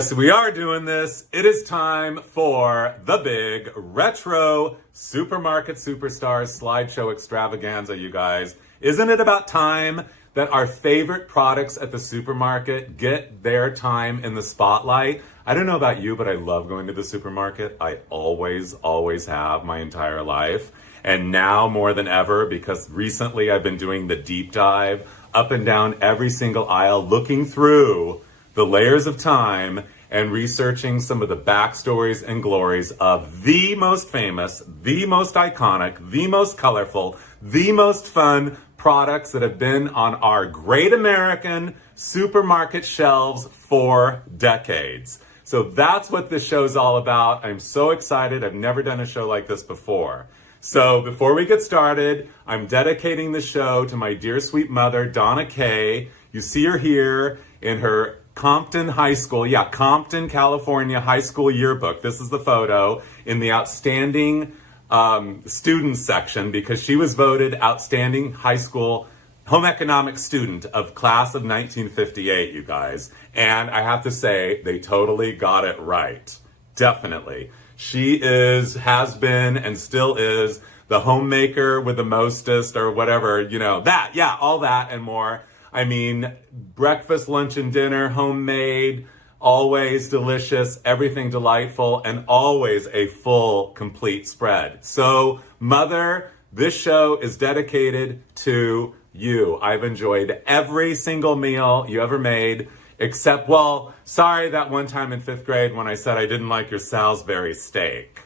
Yes, we are doing this. It is time for the big retro supermarket superstars slideshow extravaganza, you guys. Isn't it about time that our favorite products at the supermarket get their time in the spotlight? I don't know about you, but I love going to the supermarket. I always have my entire life. And now more than ever, because recently I've been doing the deep dive up and down every single aisle, looking through the layers of time and researching some of the backstories and glories of the most famous, the most iconic, the most colorful, the most fun products that have been on our great American supermarket shelves for decades. So that's what this show's all about. I'm so excited. I've never done a show like this before. So before we get started, I'm dedicating the show to my dear sweet mother, Donna Kay. You see her here in her Compton High School, Compton, California High School yearbook. This is the photo in the outstanding students section because she was voted outstanding high school home economics student of class of 1958, you guys. And I have to say, they totally got it right. Definitely. She has been, and still is the homemaker with the mostest or whatever, all that and more. I mean, breakfast, lunch, and dinner, homemade, always delicious, everything delightful, and always a full, complete spread. So, Mother, this show is dedicated to you. I've enjoyed every single meal you ever made, except, sorry that one time in 5th grade when I said I didn't like your Salisbury steak.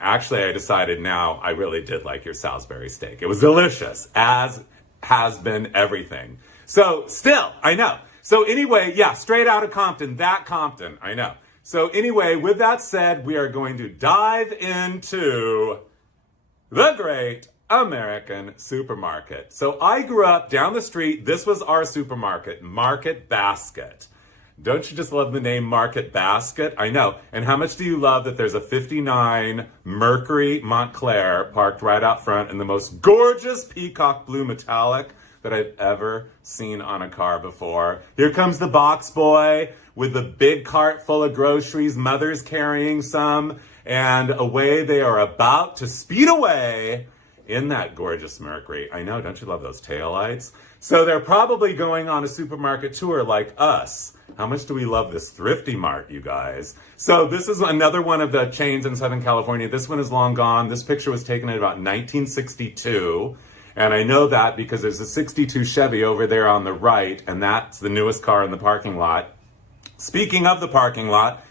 Actually, I decided now I really did like your Salisbury steak. It was delicious, as has been everything. So still, I know. So anyway, straight out of Compton, I know. So anyway, with that said, we are going to dive into the great American supermarket. So I grew up down the street. This was our supermarket, Market Basket. Don't you just love the name Market Basket? I know. And how much do you love that there's a 59 Mercury Montclair parked right out front in the most gorgeous peacock blue metallic that I've ever seen on a car before. Here comes the box boy with the big cart full of groceries, Mother's carrying some, and away they are about to speed away in that gorgeous Mercury. I know, don't you love those taillights? So they're probably going on a supermarket tour like us. How much do we love this Thrifty Mart, you guys? So this is another one of the chains in Southern California. This one is long gone. This picture was taken in about 1962. And I know that because there's a 62 Chevy over there on the right, and that's the newest car in the parking lot. Speaking of the parking lot,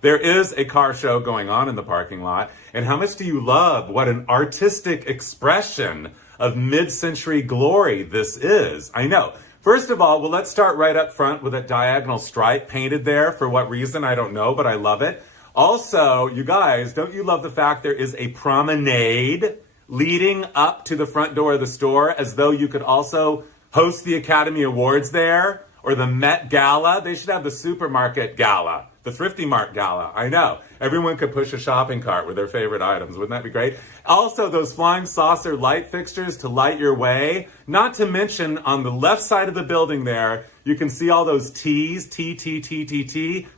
there is a car show going on in the parking lot. And how much do you love what an artistic expression of mid-century glory this is? I know. First of all, let's start right up front with a diagonal stripe painted there. For what reason, I don't know, but I love it. Also, you guys, don't you love the fact there is a promenade leading up to the front door of the store, as though you could also host the Academy Awards there, or the Met Gala? They should have the Supermarket Gala, the Thrifty Mart Gala. I know. Everyone could push a shopping cart with their favorite items. Wouldn't that be great? Also, those flying saucer light fixtures to light your way. Not to mention, on the left side of the building there, you can see all those T's, T.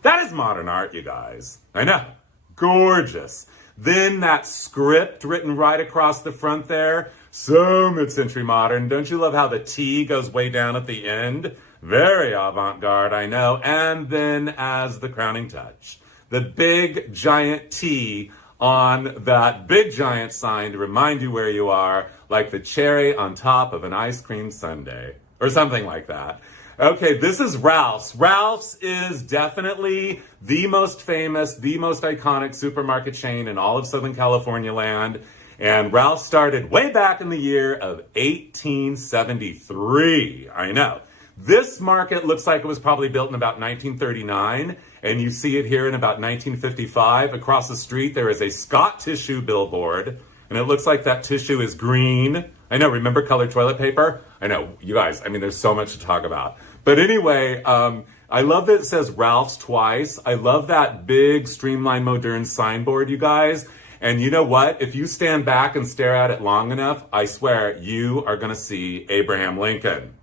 That is modern art, you guys. I know. Gorgeous. Then that script written right across the front there. So mid-century modern. Don't you love how the T goes way down at the end? Very avant-garde, I know. And then as the crowning touch, the big giant T on that big giant sign to remind you where you are, like the cherry on top of an ice cream sundae, or something like that. Okay, this is Ralph's. Ralph's is definitely the most famous, the most iconic supermarket chain in all of Southern California land. And Ralph started way back in the year of 1873. I know. This market looks like it was probably built in about 1939, and you see it here in about 1955. Across the street, there is a Scott Tissue billboard, and it looks like that tissue is green. I know, remember colored toilet paper? I know, you guys, there's so much to talk about. But anyway, I love that it says Ralph's twice. I love that big, streamlined, modern signboard, you guys. And you know what? If you stand back and stare at it long enough, I swear you are going to see Abraham Lincoln.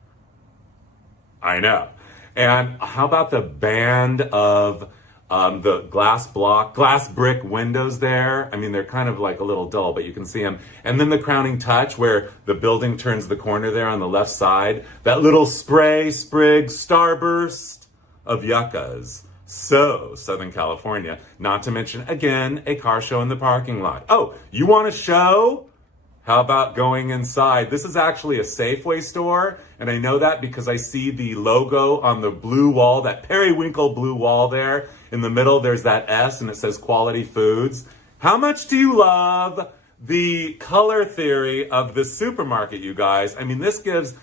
I know. And how about the band of The glass brick windows there. I mean, they're kind of like a little dull, but you can see them. And then the crowning touch where the building turns the corner there on the left side. That little spray, sprig, starburst of yuccas. So, Southern California. Not to mention, again, a car show in the parking lot. Oh, you want a show? How about going inside? This is actually a Safeway store, and I know that because I see the logo on the blue wall, that periwinkle blue wall there. In the middle, there's that S, and it says Quality Foods. How much do you love the color theory of this supermarket, you guys? I mean, this gives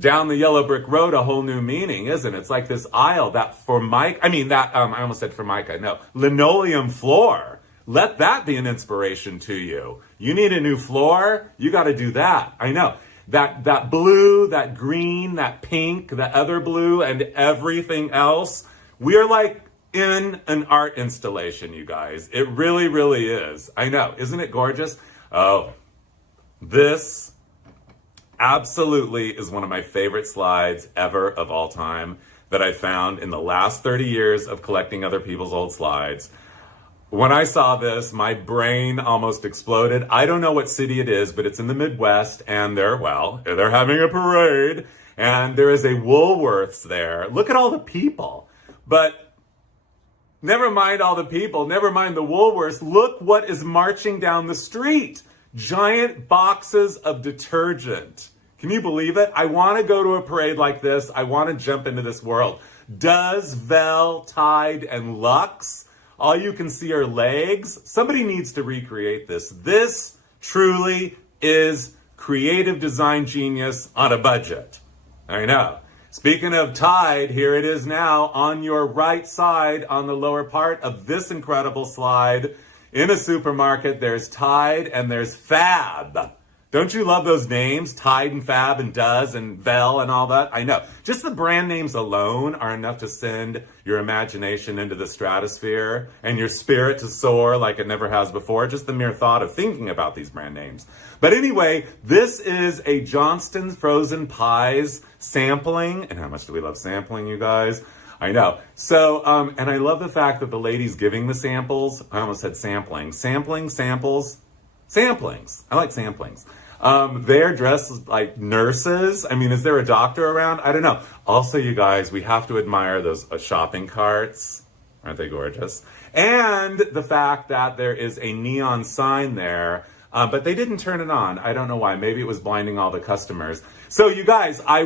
down the yellow brick road a whole new meaning, isn't it? It's like this aisle, that I almost said Formica, no, linoleum floor. Let that be an inspiration to you. You need a new floor? You got to do that. I know. That blue, that green, that pink, that other blue, and everything else. We are like in an art installation, you guys. It really, really is. I know. Isn't it gorgeous? Oh, this absolutely is one of my favorite slides ever of all time that I found in the last 30 years of collecting other people's old slides. When I saw this, my brain almost exploded. I don't know what city it is, but it's in the Midwest, and they're having a parade, and there is a Woolworths there. Look at all the people. But never mind all the people, never mind the Woolworths. Look what is marching down the street. Giant boxes of detergent. Can you believe it? I want to go to a parade like this. I want to jump into this world. Does Vel, Tide, and Lux? All you can see are legs. Somebody needs to recreate this. This truly is creative design genius on a budget. I know. Speaking of Tide, here it is now on your right side on the lower part of this incredible slide. In a supermarket, there's Tide and there's Fab. Don't you love those names? Tide and Fab and Does and Vel and all that? I know. Just the brand names alone are enough to send your imagination into the stratosphere and your spirit to soar like it never has before. Just the mere thought of thinking about these brand names. But anyway, this is a Johnston's Frozen Pies sampling. And how much do we love sampling, you guys? I know. So, and I love the fact that the lady's giving the samples. I almost said sampling. Sampling, samples, samplings. I like samplings. They're dressed like nurses. I mean, is there a doctor around? I don't know. Also, you guys, we have to admire those shopping carts. Aren't they gorgeous? And the fact that there is a neon sign there, but they didn't turn it on. I don't know why. Maybe it was blinding all the customers. So you guys, I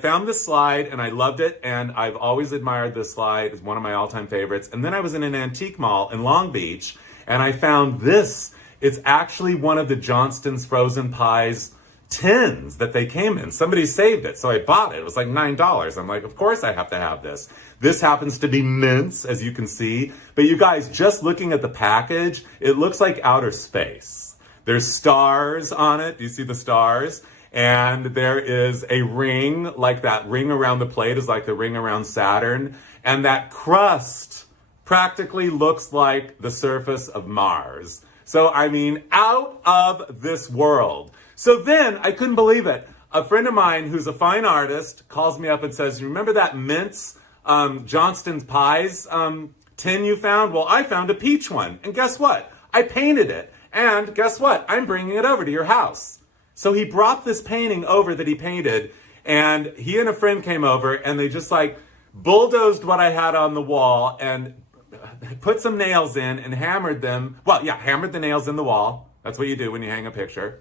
found this slide and I loved it, and I've always admired this slide. It's one of my all-time favorites. And then I was in an antique mall in Long Beach, and I found this. It's actually one of the Johnston's Frozen Pies tins that they came in. Somebody saved it, so I bought it. It was like $9. I'm like, of course I have to have this. This happens to be mince, as you can see. But you guys, just looking at the package, it looks like outer space. There's stars on it. Do you see the stars? And there is a ring, like that ring around the plate is like the ring around Saturn. And that crust practically looks like the surface of Mars. So, I mean, out of this world. So then, I couldn't believe it. A friend of mine who's a fine artist calls me up and says, remember that mince Johnston's Pies tin you found? Well, I found a peach one. And guess what? I painted it. And guess what? I'm bringing it over to your house. So he brought this painting over that he painted, and he and a friend came over, and they just like bulldozed what I had on the wall and put some nails in and hammered them. Well, yeah, hammered the nails in the wall. That's what you do when you hang a picture.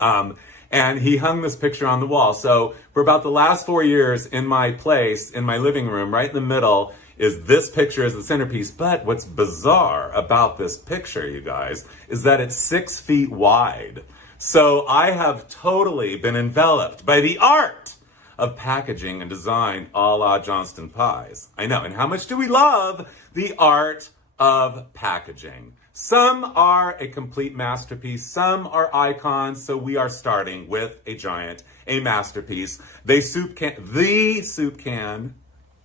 And he hung this picture on the wall. So for about the last 4 years in my place, in my living room, right in the middle, is this picture as the centerpiece. But what's bizarre about this picture, you guys, is that it's 6 feet wide. So I have totally been enveloped by the art of packaging and design a la Johnston Pies. I know. And how much do we love the art of packaging? Some are a complete masterpiece. Some are icons. So we are starting with a giant, a masterpiece. The soup can.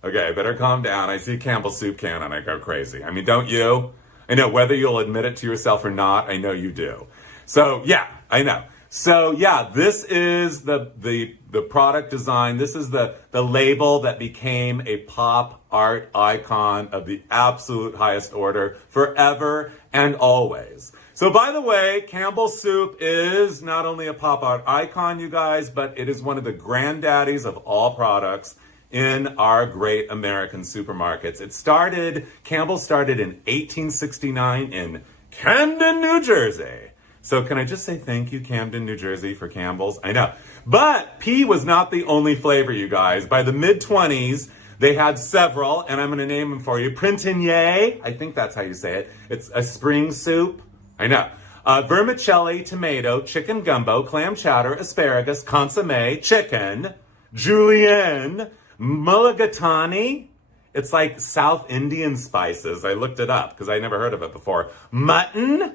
Okay, I better calm down. I see Campbell's soup can and I go crazy. I mean, don't you? I know whether you'll admit it to yourself or not, I know you do. So yeah, I know. So yeah, this is the product design. This is the label that became a pop art icon of the absolute highest order forever and always. So by the way, Campbell's soup is not only a pop art icon, you guys, but it is one of the granddaddies of all products in our great American supermarkets. Campbell started in 1869 in Camden, New Jersey. So can I just say thank you, Camden, New Jersey, for Campbell's? I know. But pea was not the only flavor, you guys. By the mid-20s, they had several, and I'm going to name them for you. Printanier, I think that's how you say it. It's a spring soup. I know. Vermicelli, tomato, chicken gumbo, clam chowder, asparagus, consomme, chicken, julienne, mulligatawny. It's like South Indian spices. I looked it up because I never heard of it before. Mutton,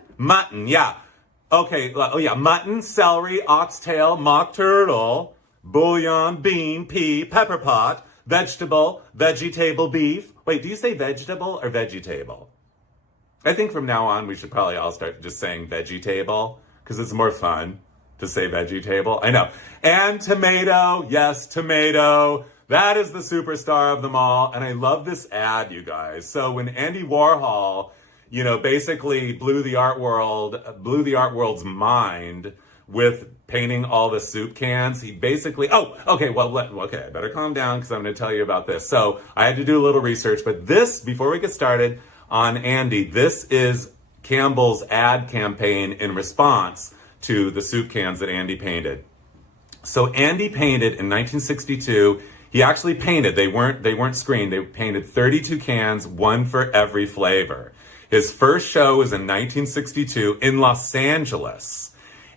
yeah. Okay, mutton, celery, oxtail, mock turtle, bouillon, bean, pea, pepper pot, vegetable, vegetable beef. Wait, do you say vegetable or vegetable? I think from now on we should probably all start just saying vegetable because it's more fun to say vegetable. I know. And tomato, yes, tomato. That is the superstar of them all. And I love this ad, you guys. So when Andy Warhol, basically blew the art world's mind with painting all the soup cans. He basically, I better calm down because I'm going to tell you about this. So I had to do a little research, but before we get started on Andy, this is Campbell's ad campaign in response to the soup cans that Andy painted. So Andy painted in 1962. He actually painted, they weren't screened, they painted 32 cans, one for every flavor. His first show was in 1962 in Los Angeles.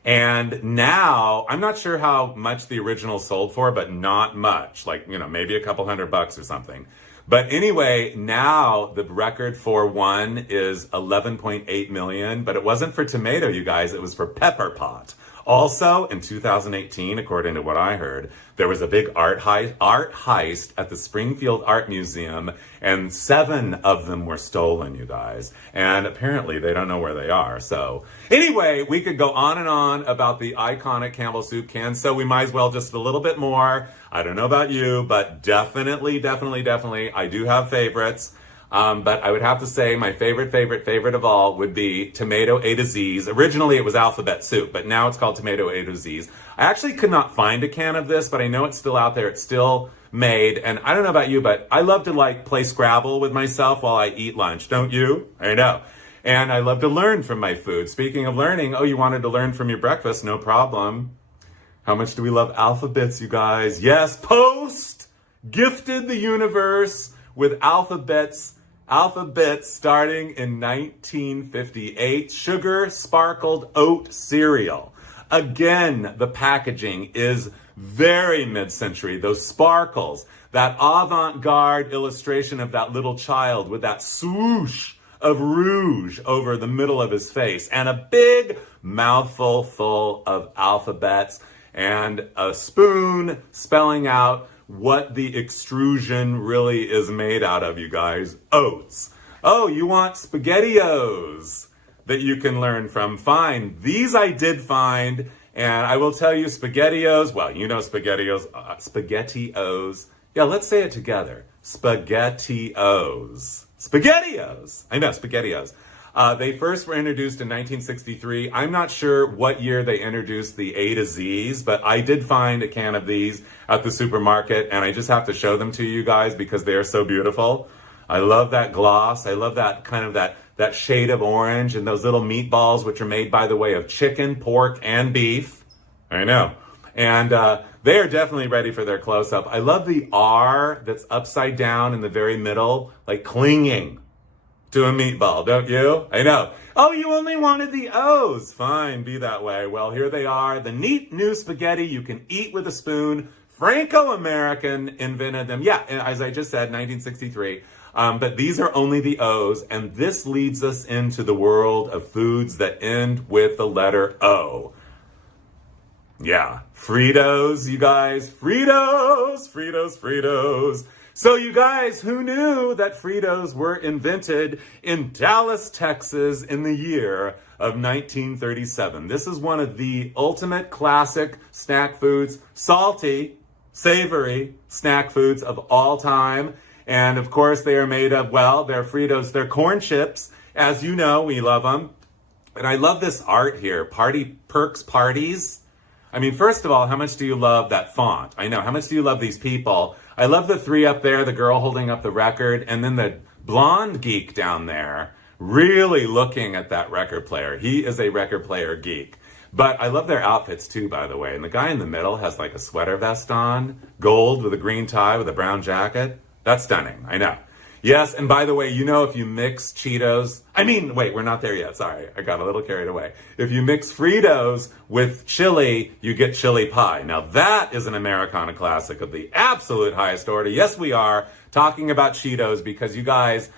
And now, I'm not sure how much the original sold for, but not much. Like, maybe a couple $100 or something. But anyway, now the record for one is 11.8 million, but it wasn't for tomato, you guys, it was for pepper pot. Also, in 2018, according to what I heard, there was a big art heist at the Springfield Art Museum, and 7 of them were stolen, you guys. And apparently they don't know where they are. So anyway, we could go on and on about the iconic Campbell soup can, so we might as well just a little bit more. I don't know about you, but definitely, I do have favorites. But I would have to say my favorite of all would be tomato A to Z's. Originally it was alphabet soup, but now it's called tomato A to Z's. I actually could not find a can of this, but I know it's still out there. It's still made. And I don't know about you, but I love to play Scrabble with myself while I eat lunch. Don't you? I know. And I love to learn from my food. Speaking of learning, you wanted to learn from your breakfast? No problem. How much do we love alphabets, you guys? Yes, Post gifted the universe with alphabets starting in 1958. Sugar sparkled oat cereal. Again, the packaging is very mid-century. Those sparkles, that avant-garde illustration of that little child with that swoosh of rouge over the middle of his face, and a big mouthful full of alphabets, and a spoon spelling out what the extrusion really is made out of, you guys. Oats. Oh, you want SpaghettiOs that you can learn from? Fine. These I did find, and I will tell you SpaghettiOs, well, you know SpaghettiOs, SpaghettiOs. Yeah, let's say it together. SpaghettiOs. SpaghettiOs. I know, SpaghettiOs. They first were introduced in 1963. I'm not sure what year they introduced the A to Z's, but I did find a can of these at the supermarket, and I just have to show them to you guys because they are so beautiful. I love that gloss. I love that kind of that shade of orange, and those little meatballs, which are made, by the way, of chicken, pork, and beef. I know. And they are definitely ready for their close-up. I love the R that's upside down in the very middle, like clinging to a meatball, don't you? I know. Oh, you only wanted the O's. Fine, be that way. Well, here they are. The neat new spaghetti you can eat with a spoon. Franco-American invented them. Yeah, as I just said, 1963. But these are only the O's, and this leads us into the world of foods that end with the letter O. Yeah, Fritos, you guys. Fritos. So you guys, who knew that Fritos were invented in Dallas, Texas in the year of 1937? This is one of the ultimate classic snack foods, salty, savory snack foods of all time. And of course, they are made of, well, they're Fritos, they're corn chips. As you know, we love them. And I love this art here, Party Perks Parties. I mean, first of all, how much do you love that font? I know, how much do you love these people? I love the three up there, the girl holding up the record, and then the blonde geek down there, really looking at that record player. He is a record player geek. But I love their outfits too, by the way. And the guy in the middle has like a sweater vest on, gold with a green tie with a brown jacket. That's stunning, I know. Yes, and by the way, you know if you mix Cheetos, wait, we're not there yet, sorry, I got a little carried away. If you mix Fritos with chili, you get chili pie. Now that is an Americana classic of the absolute highest order. Yes, we are talking about Cheetos because you guys,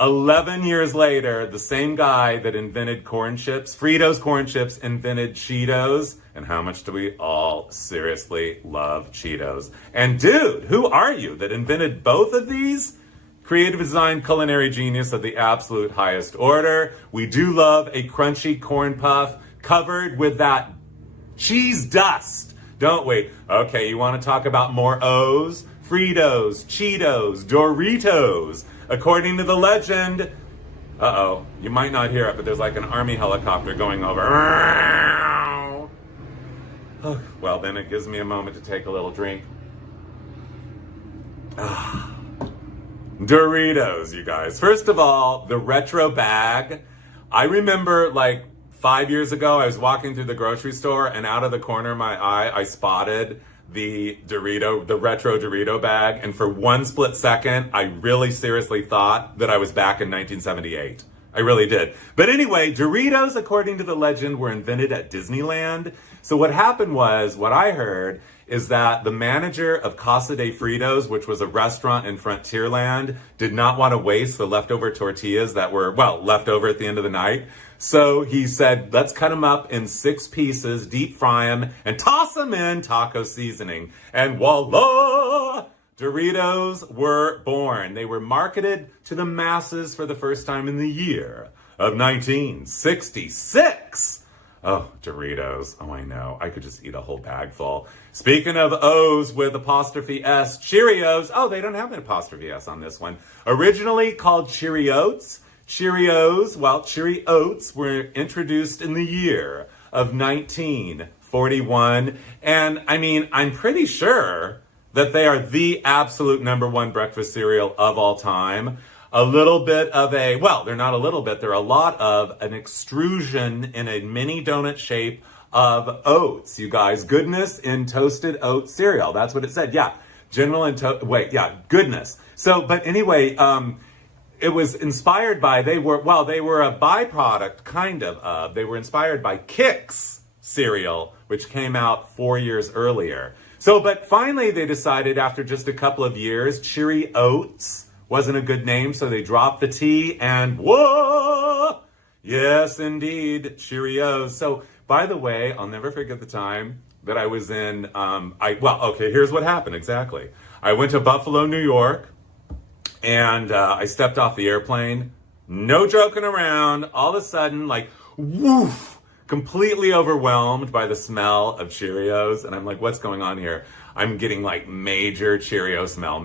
11 years later, the same guy that invented corn chips, Fritos corn chips, invented Cheetos. And how much do we all seriously love Cheetos? And dude, who are you that invented both of these? Creative design, culinary genius of the absolute highest order. We do love a crunchy corn puff covered with that cheese dust, don't we? Okay, you want to talk about more O's? Fritos, Cheetos, Doritos. According to the legend, you might not hear it, but there's like an army helicopter going over. Oh, well, then it gives me a moment to take a little drink. Doritos, you guys. First of all, the retro bag. I remember like 5 years ago, I was walking through the grocery store and out of the corner of my eye, I spotted the retro Dorito bag. And for one split second, I really seriously thought that I was back in 1978. I really did. But anyway, Doritos, according to the legend, were invented at Disneyland. So what happened was, what I heard is that the manager of Casa de Fritos, which was a restaurant in Frontierland, did not want to waste the leftover tortillas that were, left over at the end of the night. So he said, let's cut them up in 6 pieces, deep fry them, and toss them in taco seasoning. And voila! Doritos were born. They were marketed to the masses for the first time in the year of 1966. Oh, Doritos. Oh, I know. I could just eat a whole bag full. Speaking of O's with apostrophe S, Cheerios. Oh, they don't have an apostrophe S on this one. Originally called Cheerios. Cheerios were introduced in the year of 1941. And I'm pretty sure that they are the absolute #1 breakfast cereal of all time. A little bit of they're not a little bit, they're a lot of an extrusion in a mini donut shape of oats, you guys. Goodness in toasted oat cereal. That's what it said. Yeah. Goodness. So, but anyway, it was inspired by, they were a byproduct, they were inspired by KITSCH cereal, which came out 4 years earlier. So, but finally they decided after just a couple of years, Cheery Oats wasn't a good name, so they dropped the T and whoa! Yes, indeed, Cheerios. So, by the way, I'll never forget the time that I was in, here's what happened exactly. I went to Buffalo, New York, and I stepped off the airplane. No joking around. All of a sudden, like, woof, completely overwhelmed by the smell of Cheerios. And I'm like, what's going on here? I'm getting like major Cheerio smell.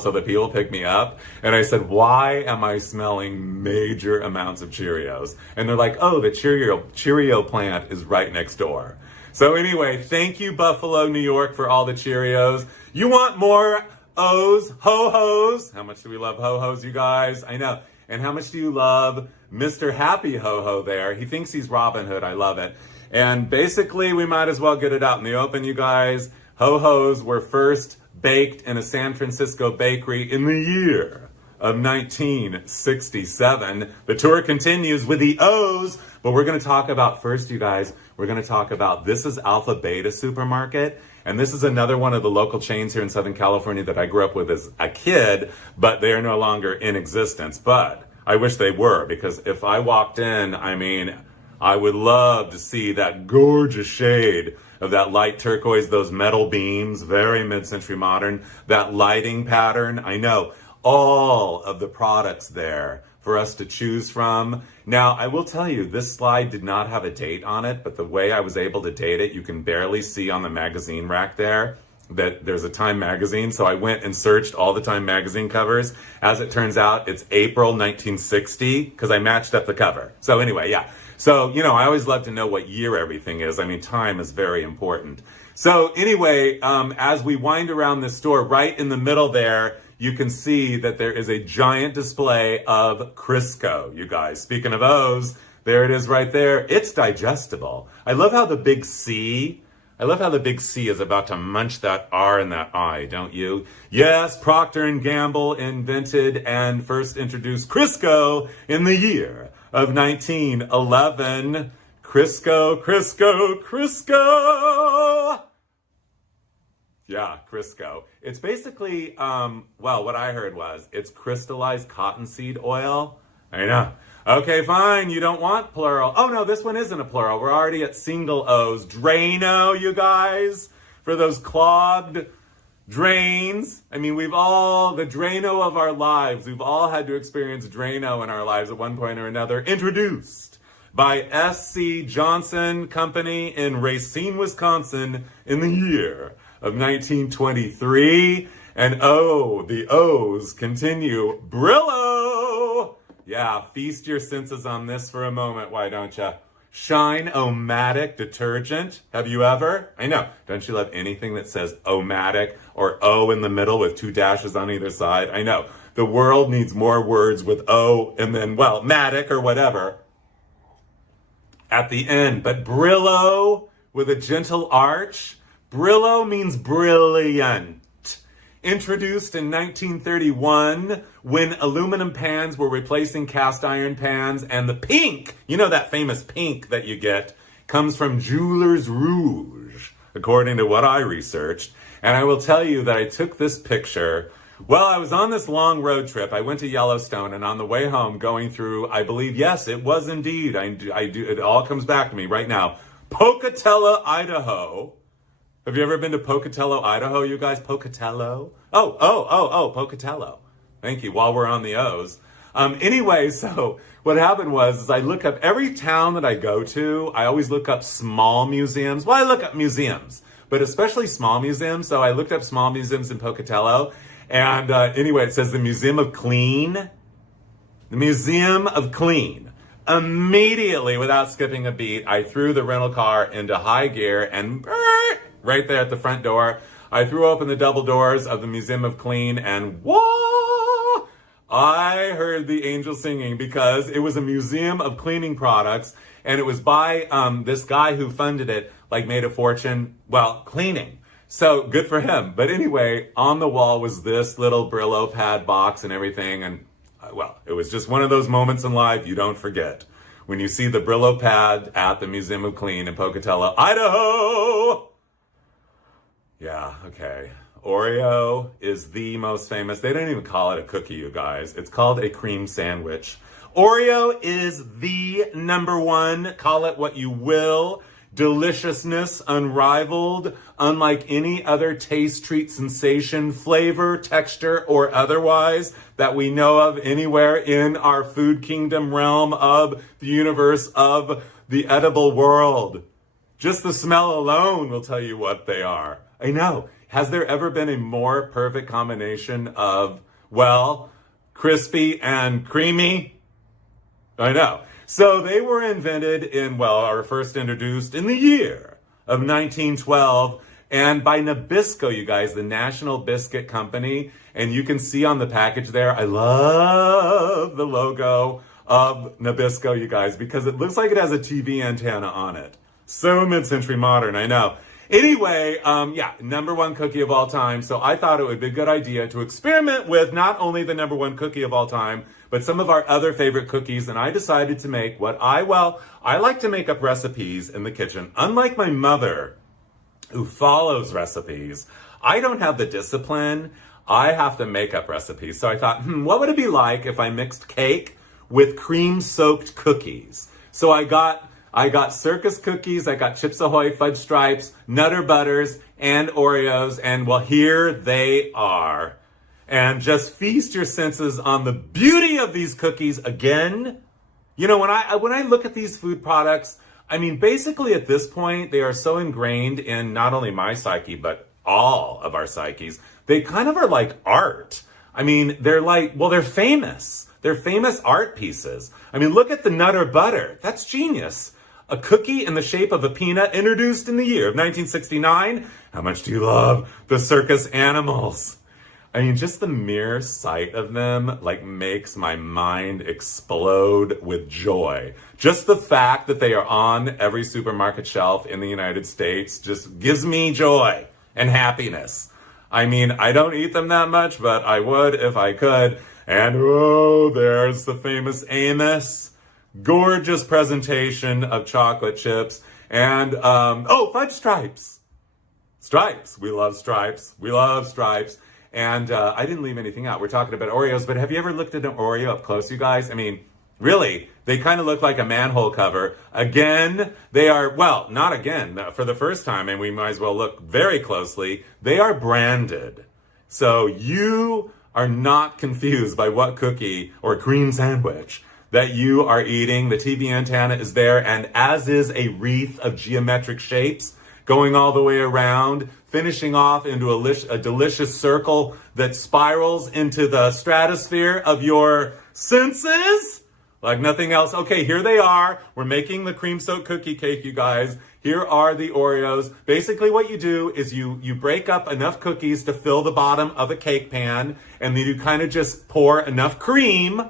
So the people pick me up and I said, why am I smelling major amounts of Cheerios? And they're like, oh, the Cheerio plant is right next door. So anyway, thank you, Buffalo, New York, for all the Cheerios. You want more O's, ho-hos? How much do we love ho-hos, you guys? I know. And how much do you love Mr. Happy Ho-Ho there? He thinks he's Robin Hood. I love it. And basically, we might as well get it out in the open, you guys. Ho-Hos were first baked in a San Francisco bakery in the year of 1967. The tour continues with the O's, but we're going to talk about first, you guys, this is Alpha Beta Supermarket. And this is another one of the local chains here in Southern California that I grew up with as a kid, but they are no longer in existence. But I wish they were, because if I walked in, I would love to see that gorgeous shade of that light turquoise, those metal beams, very mid-century modern, that lighting pattern. I know all of the products there for us to choose from. Now, I will tell you, this slide did not have a date on it, but the way I was able to date it, you can barely see on the magazine rack there. that there's a Time magazine. So I went and searched all the Time magazine covers. As it turns out, it's April 1960 because I matched up the cover. So anyway, yeah. So, I always love to know what year everything is. I mean, time is very important. So anyway, as we wind around this store, right in the middle there, you can see that there is a giant display of Crisco, you guys. Speaking of O's, there it is right there. It's digestible. I love how the big C is about to munch that R and that I, don't you? Yes, Procter & Gamble invented and first introduced Crisco in the year of 1911. Crisco, Crisco, Crisco! Yeah, Crisco. It's basically, what I heard was, it's crystallized cottonseed oil. I know. Okay, fine, you don't want plural. Oh no, this one isn't a plural. We're already at single O's. Drano, you guys, for those clogged drains. I mean, the Drano of our lives, we've all had to experience Drano in our lives at one point or another. Introduced by S.C. Johnson Company in Racine, Wisconsin in the year of 1923. And the O's continue. Brillo! Yeah, feast your senses on this for a moment, why don't you? Shine-O-Matic detergent. Have you ever? I know. Don't you love anything that says O-Matic or O in the middle with 2 dashes on either side? I know. The world needs more words with O and then, Matic or whatever at the end. But Brillo with a gentle arch. Brillo means brilliant. Introduced in 1931 when aluminum pans were replacing cast iron pans, and the pink, that famous pink that you get, comes from Jeweler's Rouge, according to what I researched. And I will tell you that I took this picture. Well, I was on this long road trip. I went to Yellowstone, and on the way home going through, I believe, yes, it was indeed, I do, it all comes back to me right now, Pocatello, Idaho. Have you ever been to Pocatello, Idaho, you guys? Pocatello? Oh, Pocatello. Thank you, while we're on the O's. Anyway, so what happened was I look up every town that I go to, I always look up small museums. Well, I look up museums, but especially small museums. So I looked up small museums in Pocatello. And anyway, it says the Museum of Clean. The Museum of Clean. Immediately, without skipping a beat, I threw the rental car into high gear and right there at the front door, I threw open the double doors of the Museum of Clean and whoa! I heard the angels singing because it was a museum of cleaning products and it was by this guy who funded it, made a fortune, cleaning. So good for him. But anyway, on the wall was this little Brillo pad box and everything. And it was just one of those moments in life you don't forget. When you see the Brillo pad at the Museum of Clean in Pocatello, Idaho! Yeah, okay. Oreo is the most famous. They don't even call it a cookie, you guys. It's called a cream sandwich. Oreo is the #1, call it what you will, deliciousness unrivaled, unlike any other taste, treat, sensation, flavor, texture, or otherwise that we know of anywhere in our food kingdom realm of the universe of the edible world. Just the smell alone will tell you what they are. I know. Has there ever been a more perfect combination of, crispy and creamy? I know. So they were invented or first introduced in the year of 1912 and by Nabisco, you guys, the National Biscuit Company. And you can see on the package there, I love the logo of Nabisco, you guys, because it looks like it has a TV antenna on it. So mid-century modern, I know. Anyway, #1 cookie of all time. So I thought it would be a good idea to experiment with not only the #1 cookie of all time, but some of our other favorite cookies. And I decided to make I like to make up recipes in the kitchen. Unlike my mother, who follows recipes, I don't have the discipline. I have to make up recipes. So I thought, what would it be like if I mixed cake with cream-soaked cookies? So I got Circus cookies, I got Chips Ahoy Fudge Stripes, Nutter Butters, and Oreos, and here they are. And just feast your senses on the beauty of these cookies again. When I look at these food products, basically at this point, they are so ingrained in not only my psyche, but all of our psyches. They kind of are like art. I mean, they're like, well, they're famous. They're famous art pieces. I mean, look at the Nutter Butter. That's genius. A cookie in the shape of a peanut introduced in the year of 1969. How much do you love the circus animals? I mean, just the mere sight of them, like, makes my mind explode with joy. Just the fact that they are on every supermarket shelf in the United States just gives me joy and happiness. I mean, I don't eat them that much, but I would if I could. And, oh, there's the famous Amos. Gorgeous presentation of chocolate chips. And, fudge stripes. Stripes. We love stripes. We love stripes. And I didn't leave anything out. We're talking about Oreos, but have you ever looked at an Oreo up close, you guys? I mean, really, they kind of look like a manhole cover. Again, they are, well, not again, for the first time, and we might as well look very closely. They are branded. So you are not confused by what cookie or cream sandwich that you are eating. The TV antenna is there, and as is a wreath of geometric shapes going all the way around, finishing off into a delicious circle that spirals into the stratosphere of your senses like nothing else. Okay, here they are. We're making the cream-soaked cookie cake, you guys. Here are the Oreos. Basically what you do is you break up enough cookies to fill the bottom of a cake pan, and then you kind of just pour enough cream,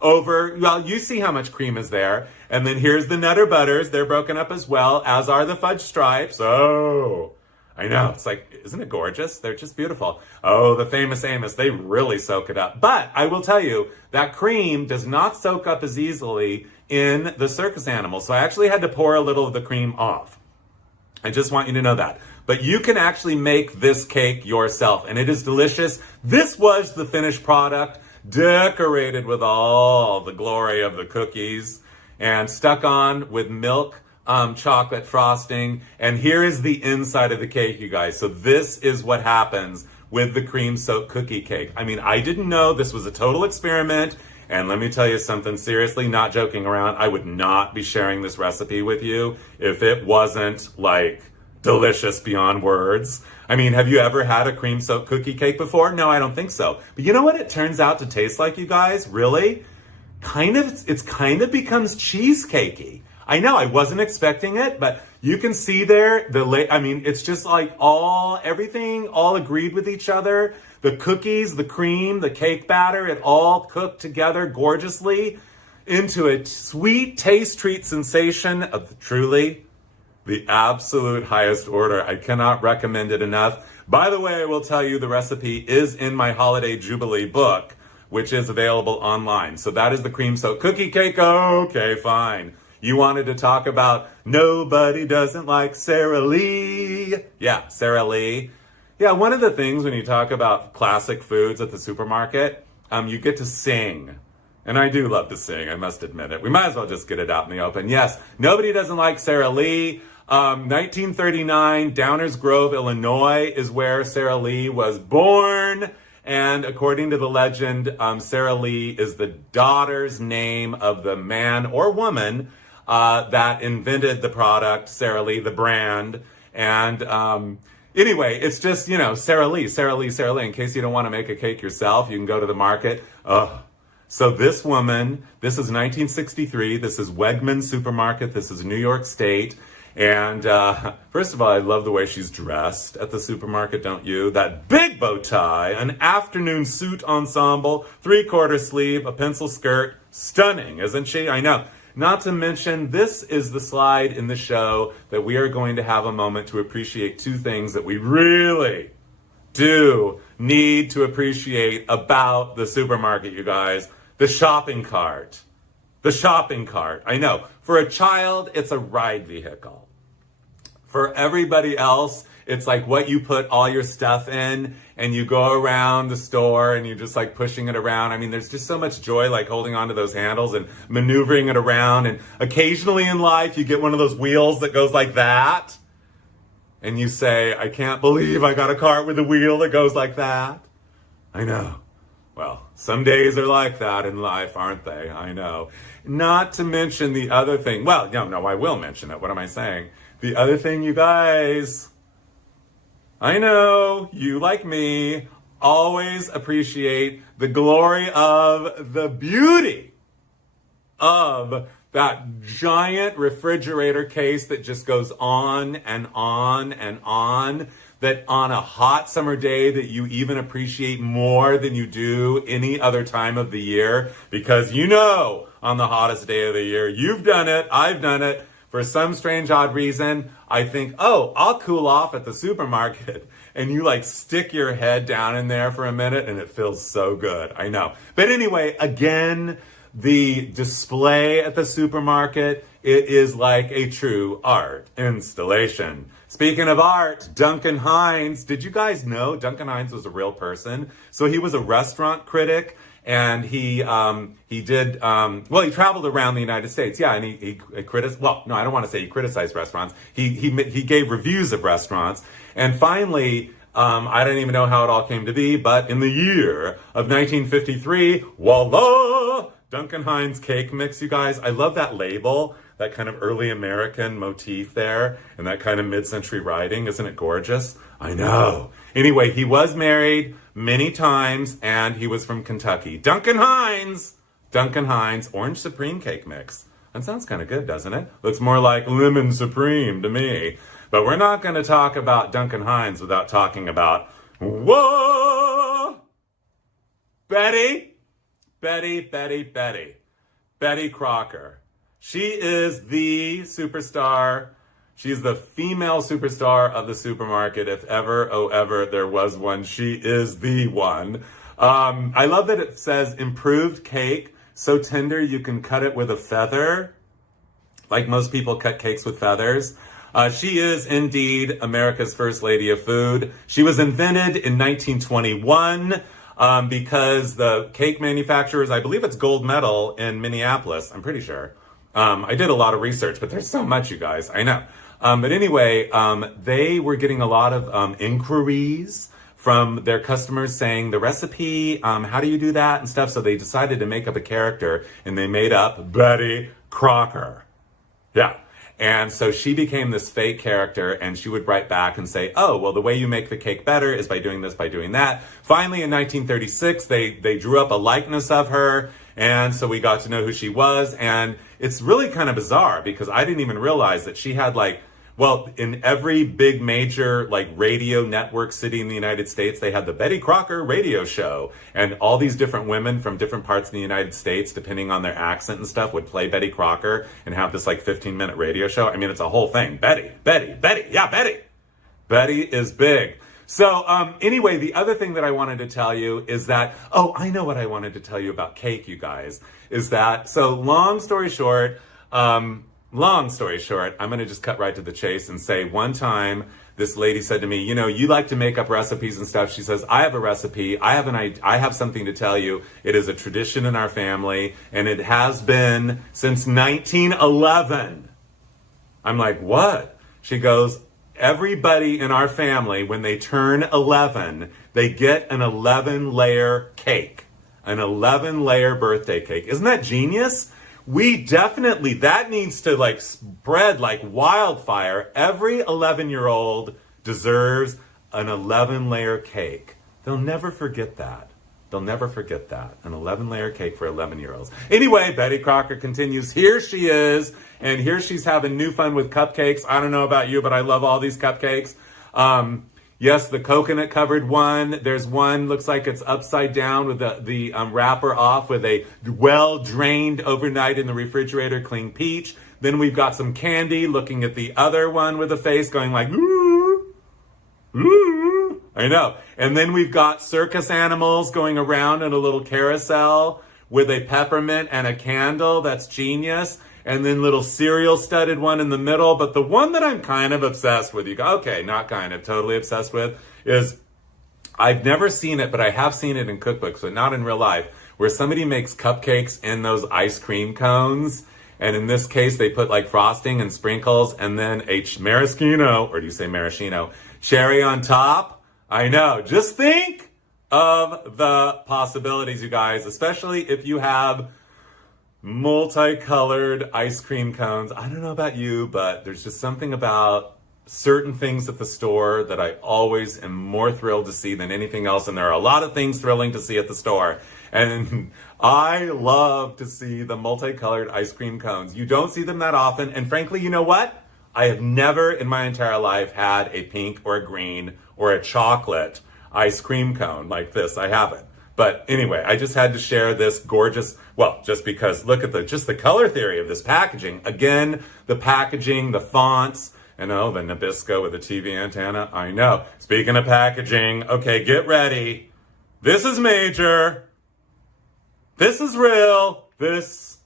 over, well, you see how much cream is there. And then here's the Nutter Butters. They're broken up as well, as are the fudge stripes. Oh, I know. It's like, isn't it gorgeous? They're just beautiful. Oh, the famous Amos. They really soak it up. But I will tell you, that cream does not soak up as easily in the circus animal. So I actually had to pour a little of the cream off. I just want you to know that. But you can actually make this cake yourself, and it is delicious. This was the finished product, decorated with all the glory of the cookies and stuck on with milk chocolate frosting. And here is the inside of the cake, you guys. So this is what happens with the cream-soaked cookie cake. I mean, I didn't know. This was a total experiment. And let me tell you something, seriously, not joking around, I would not be sharing this recipe with you if it wasn't, like, delicious beyond words. I mean, have you ever had a cream-soaked cookie cake before? No, I don't think so. But you know what it turns out to taste like, you guys? Really? It kind of becomes cheesecakey. I know, I wasn't expecting it, but you can see there, it's just like everything all agreed with each other. The cookies, the cream, the cake batter, it all cooked together gorgeously into a sweet taste treat sensation of truly the absolute highest order. I cannot recommend it enough. By the way, I will tell you the recipe is in my Holiday Jubilee book, which is available online. So that is the cream-soaked cookie cake. Okay, fine. You wanted to talk about Nobody Doesn't Like Sara Lee. Yeah, Sara Lee. Yeah, one of the things when you talk about classic foods at the supermarket, you get to sing. And I do love to sing, I must admit it. We might as well just get it out in the open. Yes, Nobody Doesn't Like Sara Lee. 1939, Downers Grove, Illinois is where Sara Lee was born. And according to the legend, Sara Lee is the daughter's name of the man or woman that invented the product, Sara Lee, the brand. And anyway, it's just, Sara Lee, Sara Lee, Sara Lee. In case you don't want to make a cake yourself, you can go to the market. So this woman, this is 1963. This is Wegmans Supermarket. This is New York State. And first of all, I love the way she's dressed at the supermarket, don't you? That big bow tie, an afternoon suit ensemble, 3/4 sleeve, a pencil skirt. Stunning, isn't she? I know. Not to mention, this is the slide in the show that we are going to have a moment to appreciate two things that we really do need to appreciate about the supermarket, you guys. The shopping cart. The shopping cart. I know. For a child, it's a ride vehicle. For everybody else, it's like what you put all your stuff in and you go around the store and you're just like pushing it around. I mean, there's just so much joy like holding onto those handles and maneuvering it around. And occasionally in life, you get one of those wheels that goes like that. And you say, I can't believe I got a cart with a wheel that goes like that. I know. Well, some days are like that in life, aren't they? I know. Not to mention the other thing. Well, no, I will mention it. What am I saying? The other thing, you guys, I know you, like me, always appreciate the glory of the beauty of that giant refrigerator case that just goes on and on and on, that on a hot summer day that you even appreciate more than you do any other time of the year, because you know on the hottest day of the year, you've done it, I've done it, for some strange odd reason, I think, oh, I'll cool off at the supermarket. And you like stick your head down in there for a minute and it feels so good. I know. But anyway, again, the display at the supermarket, it is like a true art installation. Speaking of art, Duncan Hines, did you guys know Duncan Hines was a real person? So he was a restaurant critic. And he traveled around the United States. Yeah, and he criticized, well, no, I don't want to say he criticized restaurants. He gave reviews of restaurants. And finally, I don't even know how it all came to be, but in the year of 1953, voila, Duncan Hines cake mix, you guys. I love that label, that kind of early American motif there, and that kind of mid-century writing. Isn't it gorgeous? I know. Anyway, he was married many times, and he was from Kentucky. Duncan Hines, Orange Supreme cake mix. That sounds kind of good, doesn't it? Looks more like Lemon Supreme to me. But we're not going to talk about Duncan Hines without talking about, whoa, Betty Crocker. She is the superstar. She's the female superstar of the supermarket. If ever, oh ever, there was one, she is the one. I love that it says improved cake, so tender you can cut it with a feather. Like most people cut cakes with feathers. She is indeed America's first lady of food. She was invented in 1921 because the cake manufacturers, I believe it's gold medal in Minneapolis, I'm pretty sure. I did a lot of research, but there's so much, you guys, I know. But anyway, they were getting a lot of inquiries from their customers saying the recipe, how do you do that and stuff. So they decided to make up a character and they made up Betty Crocker. Yeah. And so she became this fake character and she would write back and say, oh, well, the way you make the cake better is by doing this, by doing that. Finally, in 1936, they drew up a likeness of her. And so we got to know who she was. And it's really kind of bizarre because I didn't even realize that she had in every big major radio network city in the United States, they had the Betty Crocker radio show. And all these different women from different parts of the United States, depending on their accent and stuff, would play Betty Crocker and have this 15-minute radio show. I mean, it's a whole thing. Betty. Yeah, Betty. Betty is big. So anyway, the other thing that I wanted to tell you is that, oh, I know what I wanted to tell you about cake, you guys, is that, so long story short, I'm going to just cut right to the chase and say one time this lady said to me, you like to make up recipes and stuff. She says, I have a recipe. I have something to tell you. It is a tradition in our family and it has been since 1911. I'm like, what? She goes, everybody in our family, when they turn 11, they get an 11-layer cake, an 11-layer birthday cake. Isn't that genius? We definitely, that needs to spread like wildfire. Every 11-year-old deserves an 11-layer cake. They'll never forget that. An 11-layer cake for 11-year-olds. Anyway, Betty Crocker continues. Here she is, and here she's having new fun with cupcakes. I don't know about you, but I love all these cupcakes. Yes, the coconut-covered one. There's one, looks like it's upside down with the wrapper off with a well-drained overnight in the refrigerator clean peach. Then we've got some candy looking at the other one with a face going like, ooh, ooh. I know. And then we've got circus animals going around in a little carousel with a peppermint and a candle. That's genius. And then little cereal-studded one in the middle. But the one that I'm kind of obsessed with, not kind of, totally obsessed with, is I've never seen it, but I have seen it in cookbooks, but not in real life, where somebody makes cupcakes in those ice cream cones. And in this case, they put frosting and sprinkles and then a maraschino, or do you say maraschino, cherry on top. I know. Just think of the possibilities, you guys, especially if you have multicolored ice cream cones. I don't know about you, but there's just something about certain things at the store that I always am more thrilled to see than anything else. And there are a lot of things thrilling to see at the store. And I love to see the multicolored ice cream cones. You don't see them that often. And frankly, you know what? I have never in my entire life had a pink or a green or a chocolate ice cream cone like this. I haven't. But anyway, I just had to share this gorgeous, well, just because look at just the color theory of this packaging. Again, the packaging, the fonts, the Nabisco with the TV antenna. I know. Speaking of packaging, okay, get ready. This is major. This is real. This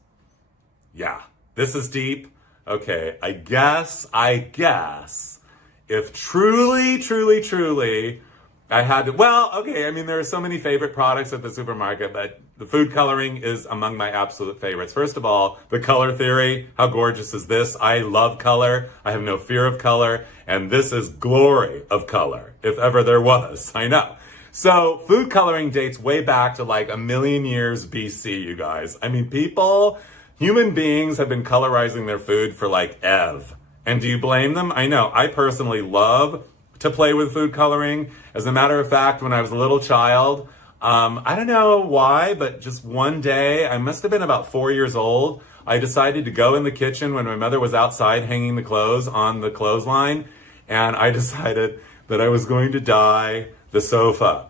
is deep. Okay, I guess, if truly, I had to, there are so many favorite products at the supermarket, but the food coloring is among my absolute favorites. First of all, the color theory. How gorgeous is this? I love color. I have no fear of color. And this is glory of color, if ever there was. I know. So food coloring dates way back to like 1,000,000 years BC, you guys. I mean, human beings have been colorizing their food for like ev. And do you blame them? I know. I personally love to play with food coloring. As a matter of fact, when I was a little child, I don't know why, but just one day, I must have been about 4 years old, I decided to go in the kitchen when my mother was outside hanging the clothes on the clothesline, and I decided that I was going to dye the sofa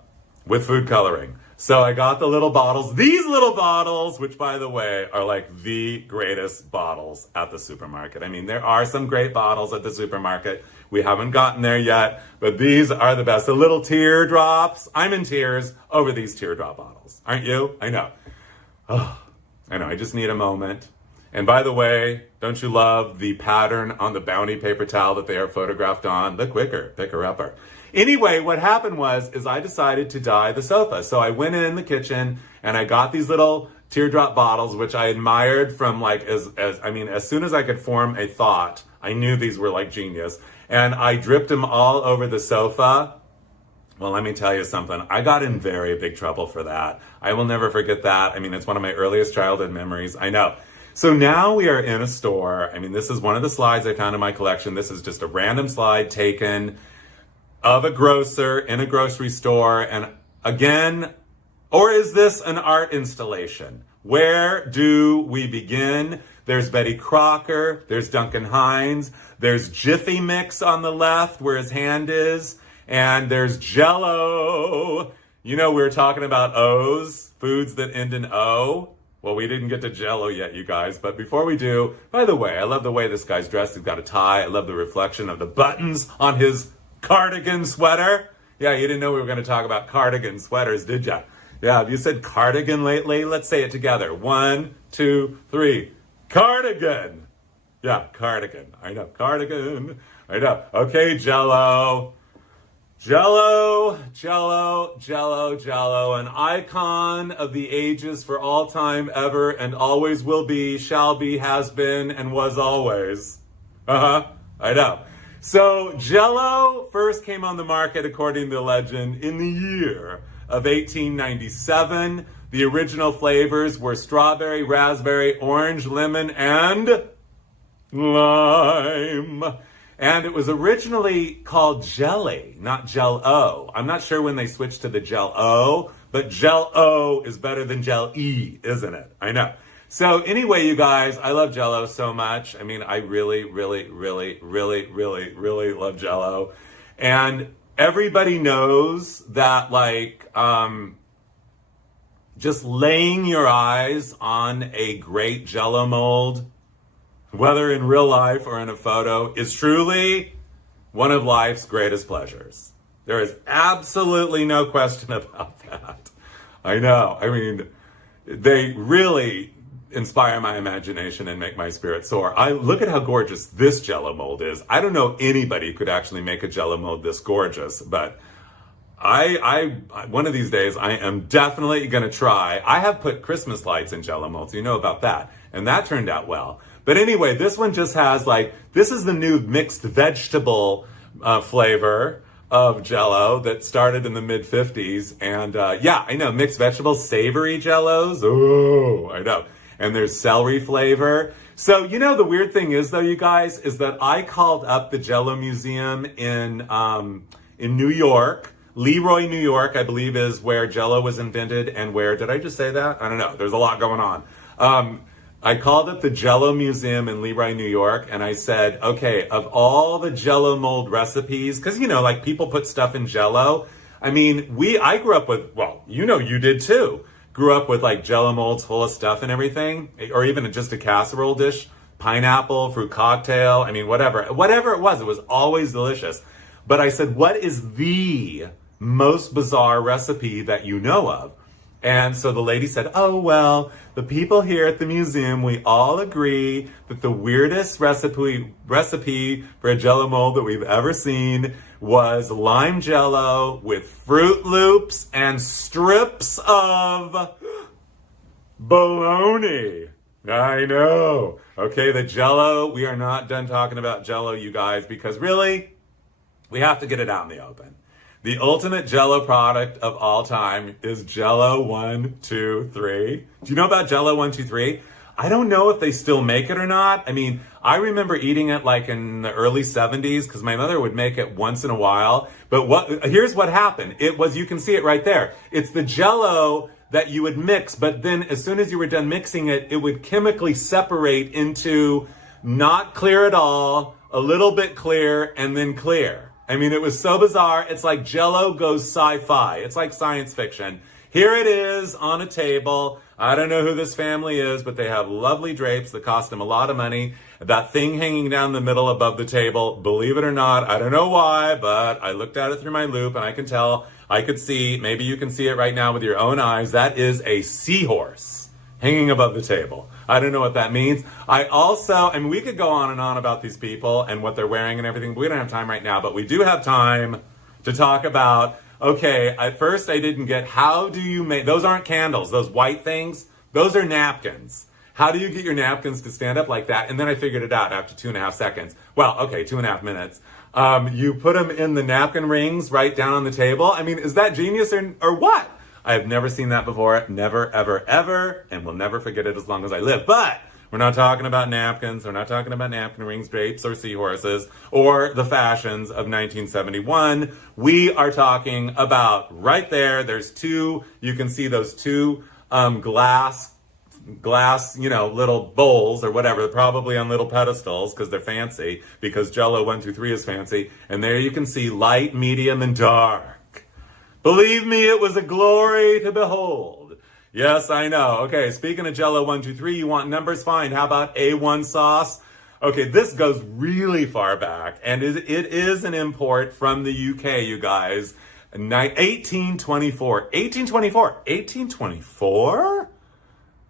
with food coloring. So I got the little bottles, these little bottles, which by the way, are like the greatest bottles at the supermarket. I mean, there are some great bottles at the supermarket. We haven't gotten there yet, but these are the best. The little teardrops. I'm in tears over these teardrop bottles. Aren't you? I know. Oh, I know. I just need a moment. And by the way, don't you love the pattern on the Bounty paper towel that they are photographed on? The quicker, picker-upper. Anyway, what happened is I decided to dye the sofa. So I went in the kitchen and I got these little teardrop bottles, which I admired from like, as soon as I could form a thought, I knew these were like genius. And I dripped them all over the sofa. Well, let me tell you something. I got in very big trouble for that. I will never forget that. I mean, it's one of my earliest childhood memories. I know. So now we are in a store. I mean, this is one of the slides I found in my collection. This is just a random slide taken of a grocer in a grocery store. And again, or is this an art installation? Where do we begin? There's Betty Crocker, there's Duncan Hines, there's Jiffy Mix on the left where his hand is, and there's Jell-O. You know, we were talking about O's, foods that end in O. Well, we didn't get to Jell-O yet, you guys, but before we do, by the way, I love the way this guy's dressed. He's got a tie. I love the reflection of the buttons on his cardigan sweater. Yeah, you didn't know we were going to talk about cardigan sweaters, did ya? Yeah, have you said cardigan lately? Let's say it together. 1, 2, 3. Cardigan. Yeah, cardigan. I know, cardigan. I know. Okay, Jell-O. Jell-O, Jell-O, Jell-O, Jell-O, an icon of the ages for all time ever and always will be, shall be, has been, and was always. I know. So Jell-O first came on the market, according to legend, in the year of 1897. The original flavors were strawberry, raspberry, orange, lemon, and lime. And it was originally called jelly, not Jell-O. I'm not sure when they switched to the Jell-O, but Jell-O is better than Jell-E, isn't it? I know. So anyway, you guys, I love Jell-O so much. I mean, I really, really, really, really, really, really love Jell-O. And everybody knows that, like, just laying your eyes on a great Jell-O mold, whether in real life or in a photo, is truly one of life's greatest pleasures. There is absolutely no question about that. I know. I mean, they really inspire my imagination and make my spirit soar. Look at how gorgeous this Jell-O mold is. I don't know anybody who could actually make a Jell-O mold this gorgeous, but one of these days I am definitely going to try. I have put Christmas lights in Jell-O molds. You know about that. And that turned out well. But anyway, this one just has this is the new mixed vegetable flavor of Jell-O that started in the mid-50s. And yeah, I know, mixed vegetables, savory Jell-Os. Oh, I know. And there's celery flavor. So, the weird thing is, though, you guys, is that I called up the Jell-O Museum in New York. Leroy, New York, I believe, is where Jell-O was invented, and where, did I just say that? I don't know. There's a lot going on. I called up the Jell-O Museum in Leroy, New York, and I said, okay, of all the Jell-O mold recipes, because, like people put stuff in Jell-O. I mean, I grew up with, well, you did too. Grew up with like Jell-O molds full of stuff and everything, or even just a casserole dish, pineapple, fruit cocktail. I mean, whatever it was always delicious. But I said, what is the most bizarre recipe that you know of? And so the lady said, oh, well, the people here at the museum, we all agree that the weirdest recipe for a Jell-O mold that we've ever seen was lime Jell-O with Fruit Loops and strips of bologna. I know. Okay, the Jell-O, we are not done talking about Jell-O, you guys, because really, we have to get it out in the open. The ultimate Jell-O product of all time is Jell-O 1, 2, 3. Do you know about Jell-O 1, 2, 3? I don't know if they still make it or not. I mean, I remember eating it like in the early 70s because my mother would make it once in a while. But here's what happened. It was, you can see it right there. It's the Jell-O that you would mix, but then as soon as you were done mixing it, it would chemically separate into not clear at all, a little bit clear, and then clear. I mean, it was so bizarre. It's like Jell-O goes sci-fi. It's like science fiction. Here it is on a table. I don't know who this family is, but they have lovely drapes that cost them a lot of money. That thing hanging down the middle above the table, believe it or not, I don't know why, but I looked at it through my loupe and I can tell, I could see, maybe you can see it right now with your own eyes, that is a seahorse hanging above the table. I don't know what that means. We could go on and on about these people and what they're wearing and everything, but we don't have time right now, but we do have time to talk about, okay, at first I didn't get, how do you make, those aren't candles, those white things, those are napkins. How do you get your napkins to stand up like that? And then I figured it out after 2.5 seconds. Well, okay, 2.5 minutes. You put them in the napkin rings right down on the table. I mean, is that genius or what? I have never seen that before. Never, ever, ever. And will never forget it as long as I live. But we're not talking about napkins. We're not talking about napkin rings, drapes, or seahorses, or the fashions of 1971. We are talking about right there. There's two, you can see those two glass, little bowls or whatever, probably on little pedestals because they're fancy, because Jell-O 1, 2, 3 is fancy. And there you can see light, medium, and dark. Believe me, it was a glory to behold. Yes, I know. Okay, speaking of Jell-O 1, 2, 3, you want numbers? Fine. How about A1 sauce? Okay, this goes really far back, and it is an import from the UK, you guys. 1824. 1824. 1824?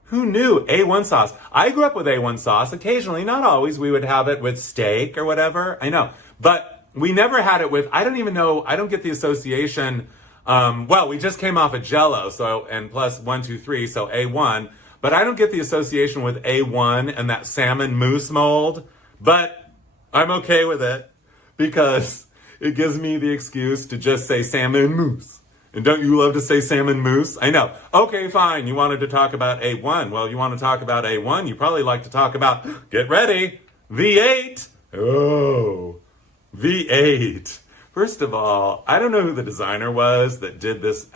Who knew? A1 sauce. I grew up with A1 sauce. Occasionally, not always, we would have it with steak or whatever. I know. But we never had it with, I don't even know, I don't get the association. We just came off of Jell-O, so, and plus 1, 2, 3, so A1. But I don't get the association with A1 and that salmon mousse mold. But I'm okay with it because it gives me the excuse to just say salmon mousse. And don't you love to say salmon mousse? I know. Okay, fine. You wanted to talk about A1. Well, you want to talk about A1. You probably like to talk about, get ready, V8. Oh, V8. First of all, I don't know who the designer was that did this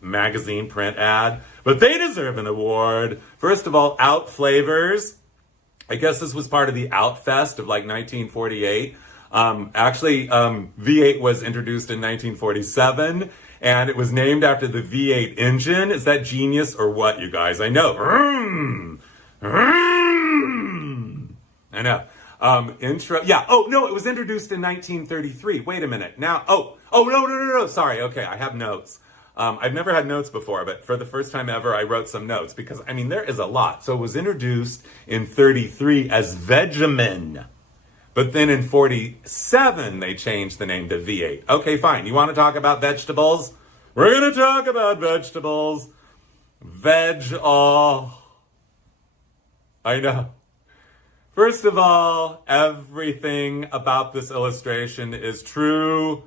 magazine print ad, but they deserve an award. First of all, Out Flavors. I guess this was part of the Out Fest of like 1948. V8 was introduced in 1947. And it was named after the V8 engine. Is that genius or what, you guys? I know. I know. Intro. Yeah. Oh, no, it was introduced in 1933. Wait a minute. Now, no. Sorry. Okay, I have notes. I've never had notes before, but for the first time ever, I wrote some notes because, I mean, there is a lot. So it was introduced in 33 as Vegemin. But then in 47, they changed the name to V8. Okay, fine. You want to talk about vegetables? We're going to talk about vegetables. Veg-all. I know. First of all, everything about this illustration is true,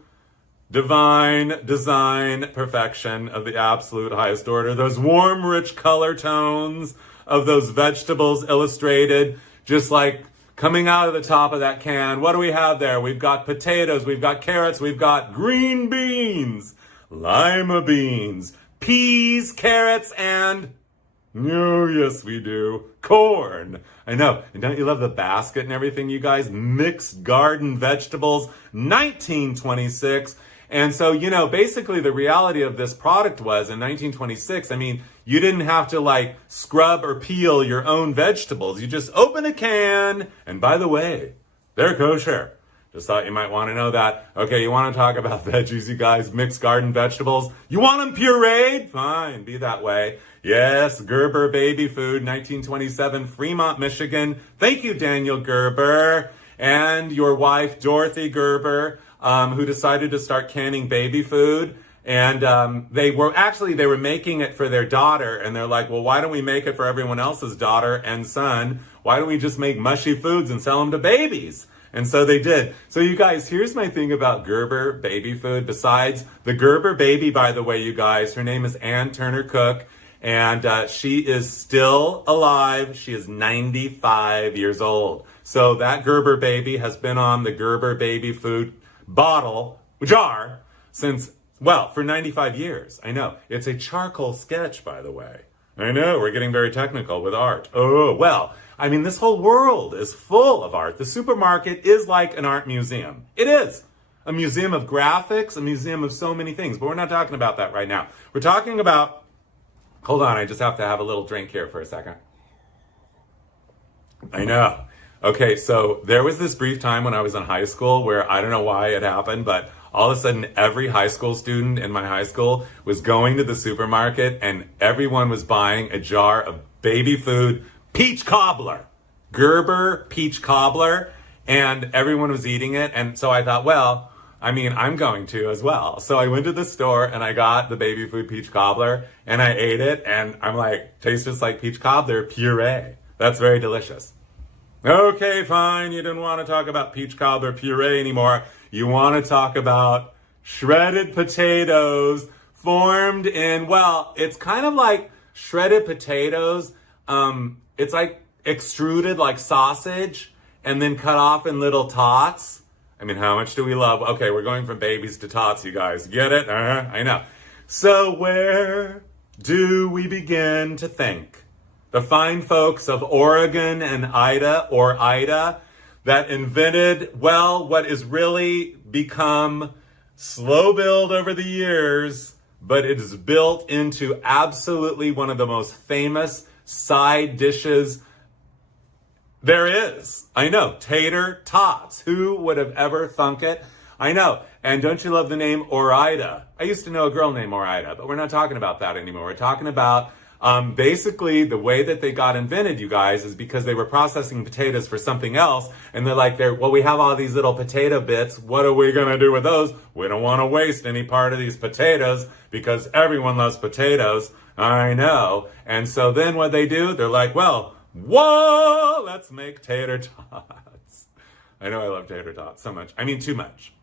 divine design perfection of the absolute highest order. Those warm, rich color tones of those vegetables illustrated just like coming out of the top of that can. What do we have there? We've got potatoes, we've got carrots, we've got green beans, lima beans, peas, carrots, and oh, yes, we do. Corn. I know. And don't you love the basket and everything, you guys? Mixed garden vegetables, 1926. And so, you know, basically the reality of this product was in 1926, I mean, you didn't have to like scrub or peel your own vegetables. You just open a can. And by the way, they're kosher. Just thought you might want to know that. Okay, you want to talk about veggies, you guys? Mixed garden vegetables? You want them pureed? Fine, be that way. Yes, Gerber baby food, 1927, Fremont, Michigan. Thank you, Daniel Gerber. And your wife, Dorothy Gerber, who decided to start canning baby food. And they were making it for their daughter. And they're like, well, why don't we make it for everyone else's daughter and son? Why don't we just make mushy foods and sell them to babies? And so they did. So you guys, here's my thing about Gerber baby food. Besides the Gerber baby, by the way, you guys, her name is Ann Turner Cook, and she is still alive. She is 95 years old. So that Gerber baby has been on the Gerber baby food jar since, well, for 95 years. I know. It's a charcoal sketch, by the way. I know, we're getting very technical with art. Oh, well, I mean, this whole world is full of art. The supermarket is like an art museum. It is. A museum of graphics, a museum of so many things. But we're not talking about that right now. We're talking about, hold on, I just have to have a little drink here for a second. I know. Okay, so there was this brief time when I was in high school where I don't know why it happened, but all of a sudden every high school student in my high school was going to the supermarket and everyone was buying a jar of baby food peach cobbler, Gerber peach cobbler, and everyone was eating it. And so I thought, well, I mean, I'm going to as well. So I went to the store and I got the baby food peach cobbler and I ate it and I'm like, tastes just like peach cobbler puree. That's very delicious. Okay, fine. You didn't want to talk about peach cobbler puree anymore. You want to talk about shredded potatoes formed in, well, it's kind of like shredded potatoes. It's like extruded like sausage and then cut off in little tots. I mean, how much do we love? Okay, we're going from babies to tots, you guys. Get it? I know. So where do we begin to think? The fine folks of Oregon and Ida, that invented, well, what is really become slow build over the years, but it is built into absolutely one of the most famous side dishes there is. I know, tater tots. Who would have ever thunk it? I know. And don't you love the name Ore-Ida? I used to know a girl named Ore-Ida, but we're not talking about that anymore. We're talking about basically the way that they got invented, you guys, is because they were processing potatoes for something else. And they're like, well, we have all these little potato bits. What are we going to do with those? We don't want to waste any part of these potatoes because everyone loves potatoes. I know. And so then what they do, they're like, well, whoa, let's make tater tots. I know I love tater tots so much. I mean, too much.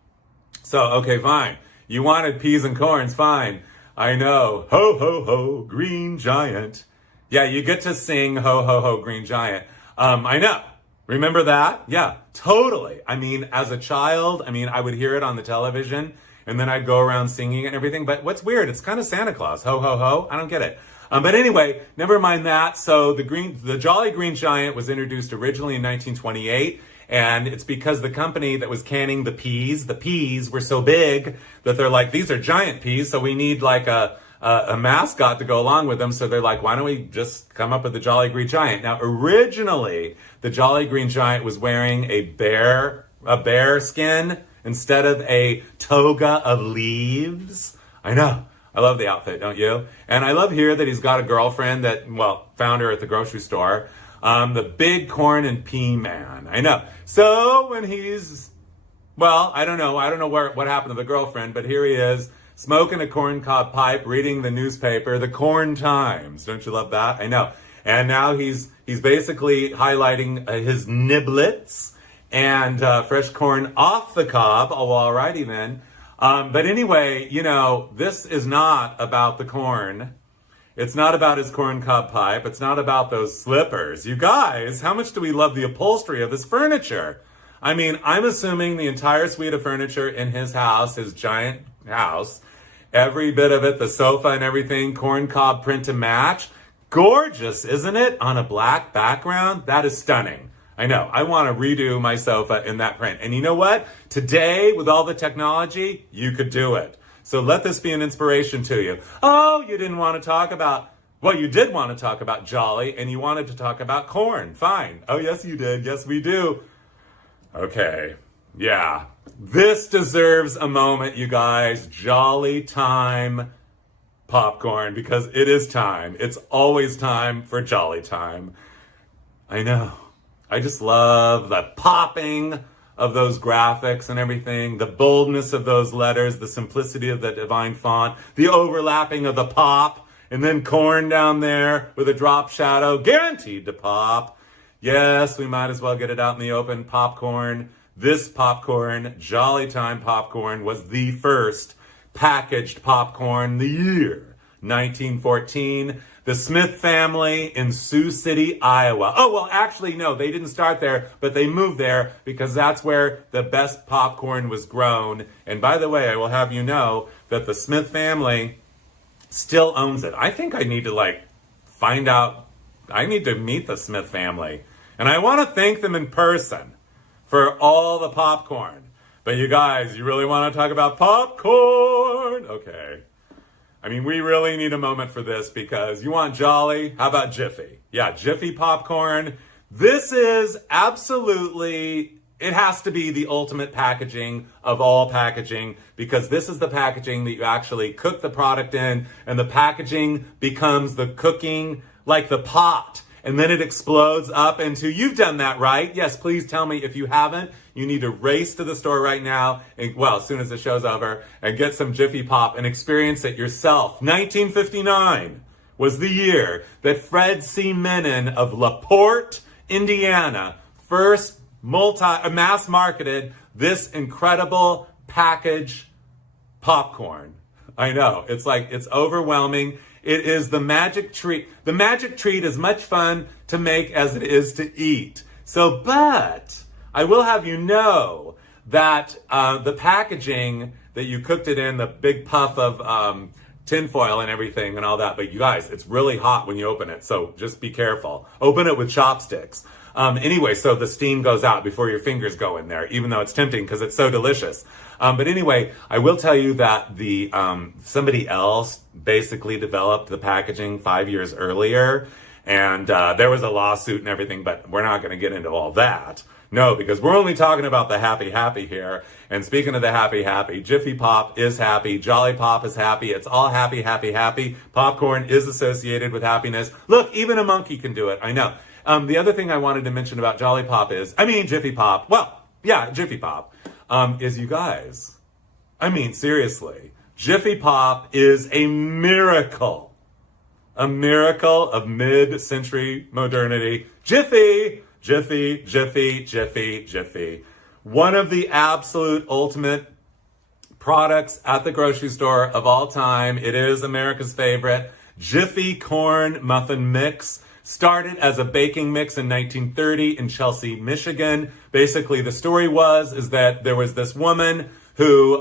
So, okay, fine. You wanted peas and corns, fine. I know. Ho, ho, ho, green giant. Yeah, you get to sing ho, ho, ho, green giant. I know. Remember that? Yeah, totally. I mean, as a child, I would hear it on the television and then I'd go around singing it and everything. But what's weird, it's kind of Santa Claus. Ho, ho, ho. I don't get it. But anyway, never mind that. So the Jolly Green Giant was introduced originally in 1928. And it's because the company that was canning the peas were so big that they're like, these are giant peas, so we need like a mascot to go along with them. So they're like, why don't we just come up with the Jolly Green Giant? Now, originally, the Jolly Green Giant was wearing a bear skin instead of a toga of leaves. I know. I love the outfit, don't you? And I love here that he's got a girlfriend that, well, found her at the grocery store. The big corn and pea man. I know. So when he's, well, I don't know what happened to the girlfriend, but here he is smoking a corncob pipe, reading the newspaper, the Corn Times. Don't you love that? I know. And now he's basically highlighting his niblets and fresh corn off the cob. Oh, all righty then. But anyway, this is not about the corn. It's not about his corncob pipe. It's not about those slippers. You guys, how much do we love the upholstery of his furniture? I mean, I'm assuming the entire suite of furniture in his house, his giant house, every bit of it, the sofa and everything, corncob print to match. Gorgeous, isn't it? On a black background? That is stunning. I know. I want to redo my sofa in that print. And you know what? Today, with all the technology, you could do it. So let this be an inspiration to you. Oh, you didn't want to talk about, well, you did want to talk about Jolly, and you wanted to talk about corn. Fine. Oh, yes, you did. Yes, we do. Okay. Yeah. This deserves a moment, you guys. Jolly time popcorn, because it is time. It's always time for Jolly time. I know. I just love the popping of those graphics and everything, the boldness of those letters, the simplicity of the divine font, the overlapping of the pop, and then corn down there with a drop shadow, guaranteed to pop. Yes, we might as well get it out in the open. Popcorn. This popcorn, Jolly Time popcorn, was the first packaged popcorn the year 1914. The Smith family in Sioux City, Iowa. Oh, well, actually, no, they didn't start there, but they moved there because that's where the best popcorn was grown. And by the way, I will have you know that the Smith family still owns it. I think I need to, find out. I need to meet the Smith family. And I want to thank them in person for all the popcorn. But you guys, you really want to talk about popcorn? Okay. I mean, we really need a moment for this because you want Jolly? How about Jiffy? Yeah, Jiffy popcorn. This is absolutely, it has to be the ultimate packaging of all packaging because this is the packaging that you actually cook the product in, and the packaging becomes the cooking, like the pot. And then it explodes up into, you've done that, right? Yes, please tell me if you haven't. You need to race to the store right now, and, well, as soon as the show's over, and get some Jiffy Pop and experience it yourself. 1959 was the year that Fred C. Menon of LaPorte, Indiana, first mass marketed this incredible package popcorn. I know, it's overwhelming. It is the magic treat. The magic treat is much fun to make as it is to eat. So, but I will have you know that the packaging that you cooked it in, the big puff of tinfoil and everything and all that, but you guys, it's really hot when you open it, so just be careful. Open it with chopsticks. Anyway, so the steam goes out before your fingers go in there, even though it's tempting because it's so delicious. But anyway, I will tell you that the somebody else basically developed the packaging 5 years earlier, and there was a lawsuit and everything, but we're not going to get into all that. No, because we're only talking about the happy happy here. And speaking of the happy happy, Jiffy Pop is happy, Jolly Pop is happy, it's all happy, happy, happy. Popcorn is associated with happiness. Look, even a monkey can do it, I know. The other thing I wanted to mention about Jolly Pop is, Jiffy Pop, well, yeah, Jiffy Pop, is you guys, seriously, Jiffy Pop is a miracle of mid-century modernity. Jiffy, Jiffy, Jiffy, Jiffy, Jiffy. One of the absolute ultimate products at the grocery store of all time. It is America's favorite. Jiffy Corn Muffin Mix. Started as a baking mix in 1930 in Chelsea, Michigan. Basically, the story is that there was this woman who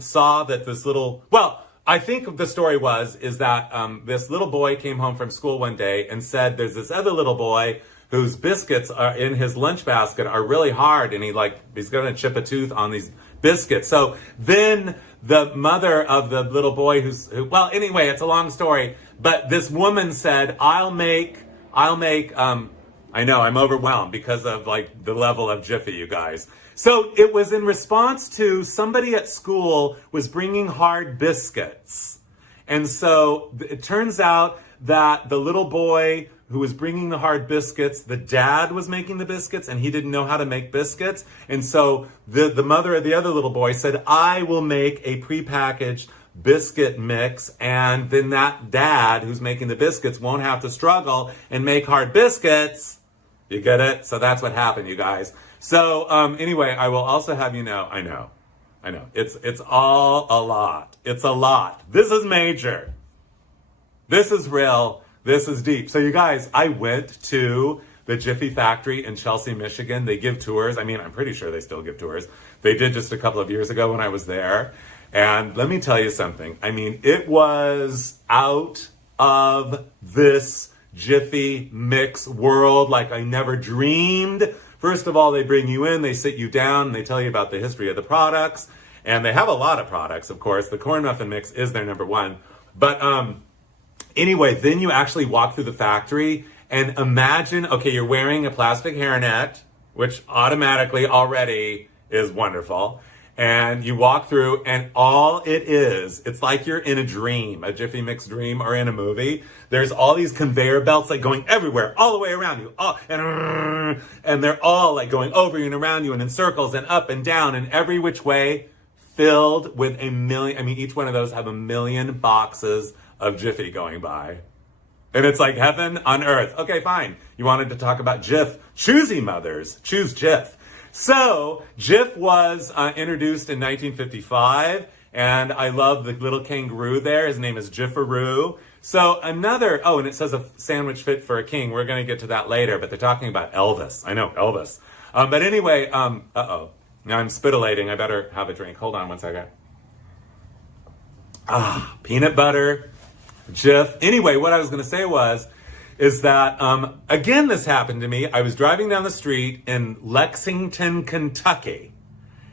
saw that this little, well, I think the story is that this little boy came home from school one day and said there's this other little boy whose biscuits are in his lunch basket are really hard, and he's going to chip a tooth on these biscuits. So then the mother of the little boy well, anyway, it's a long story, but this woman said, I'll make, I know, I'm overwhelmed because of the level of Jiffy, you guys. So it was in response to somebody at school was bringing hard biscuits. And so it turns out that the little boy who was bringing the hard biscuits, the dad was making the biscuits and he didn't know how to make biscuits. And so the mother of the other little boy said, I will make a prepackaged biscuit mix, and then that dad who's making the biscuits won't have to struggle and make hard biscuits. You get it? So that's what happened, you guys. So anyway, I will also have you know, I know, it's all a lot. It's a lot. This is major. This is real. This is deep. So you guys, I went to the Jiffy factory in Chelsea, Michigan. They give tours. I mean, I'm pretty sure they still give tours. They did just a couple of years ago when I was there. And let me tell you something. I mean, it was out of this Jiffy mix world like I never dreamed. First of all, they bring you in, they sit you down, and they tell you about the history of the products. And they have a lot of products, of course. The corn muffin mix is their number one. But anyway, then you actually walk through the factory and imagine, okay, you're wearing a plastic hairnet, which automatically already is wonderful. And you walk through and all it is, it's like you're in a dream, a Jiffy Mix dream or in a movie. There's all these conveyor belts like going everywhere, all the way around you. And they're all like going over you and around you and in circles and up and down and every which way, filled with a million, I mean, each one of those have a million boxes of Jiffy going by. And it's like heaven on earth. Okay, fine. You wanted to talk about Jif. Choosy mothers. Choose Jif. So, Jif was introduced in 1955, and I love the little kangaroo there. His name is Jiffaroo. So another, and it says a sandwich fit for a king. We're going to get to that later, but they're talking about Elvis. I know, Elvis. But anyway, Now I'm spitillating. I better have a drink. Hold on one second. Peanut butter, Jif. Anyway, what I was going to say is that, again, this happened to me. I was driving down the street in Lexington, Kentucky,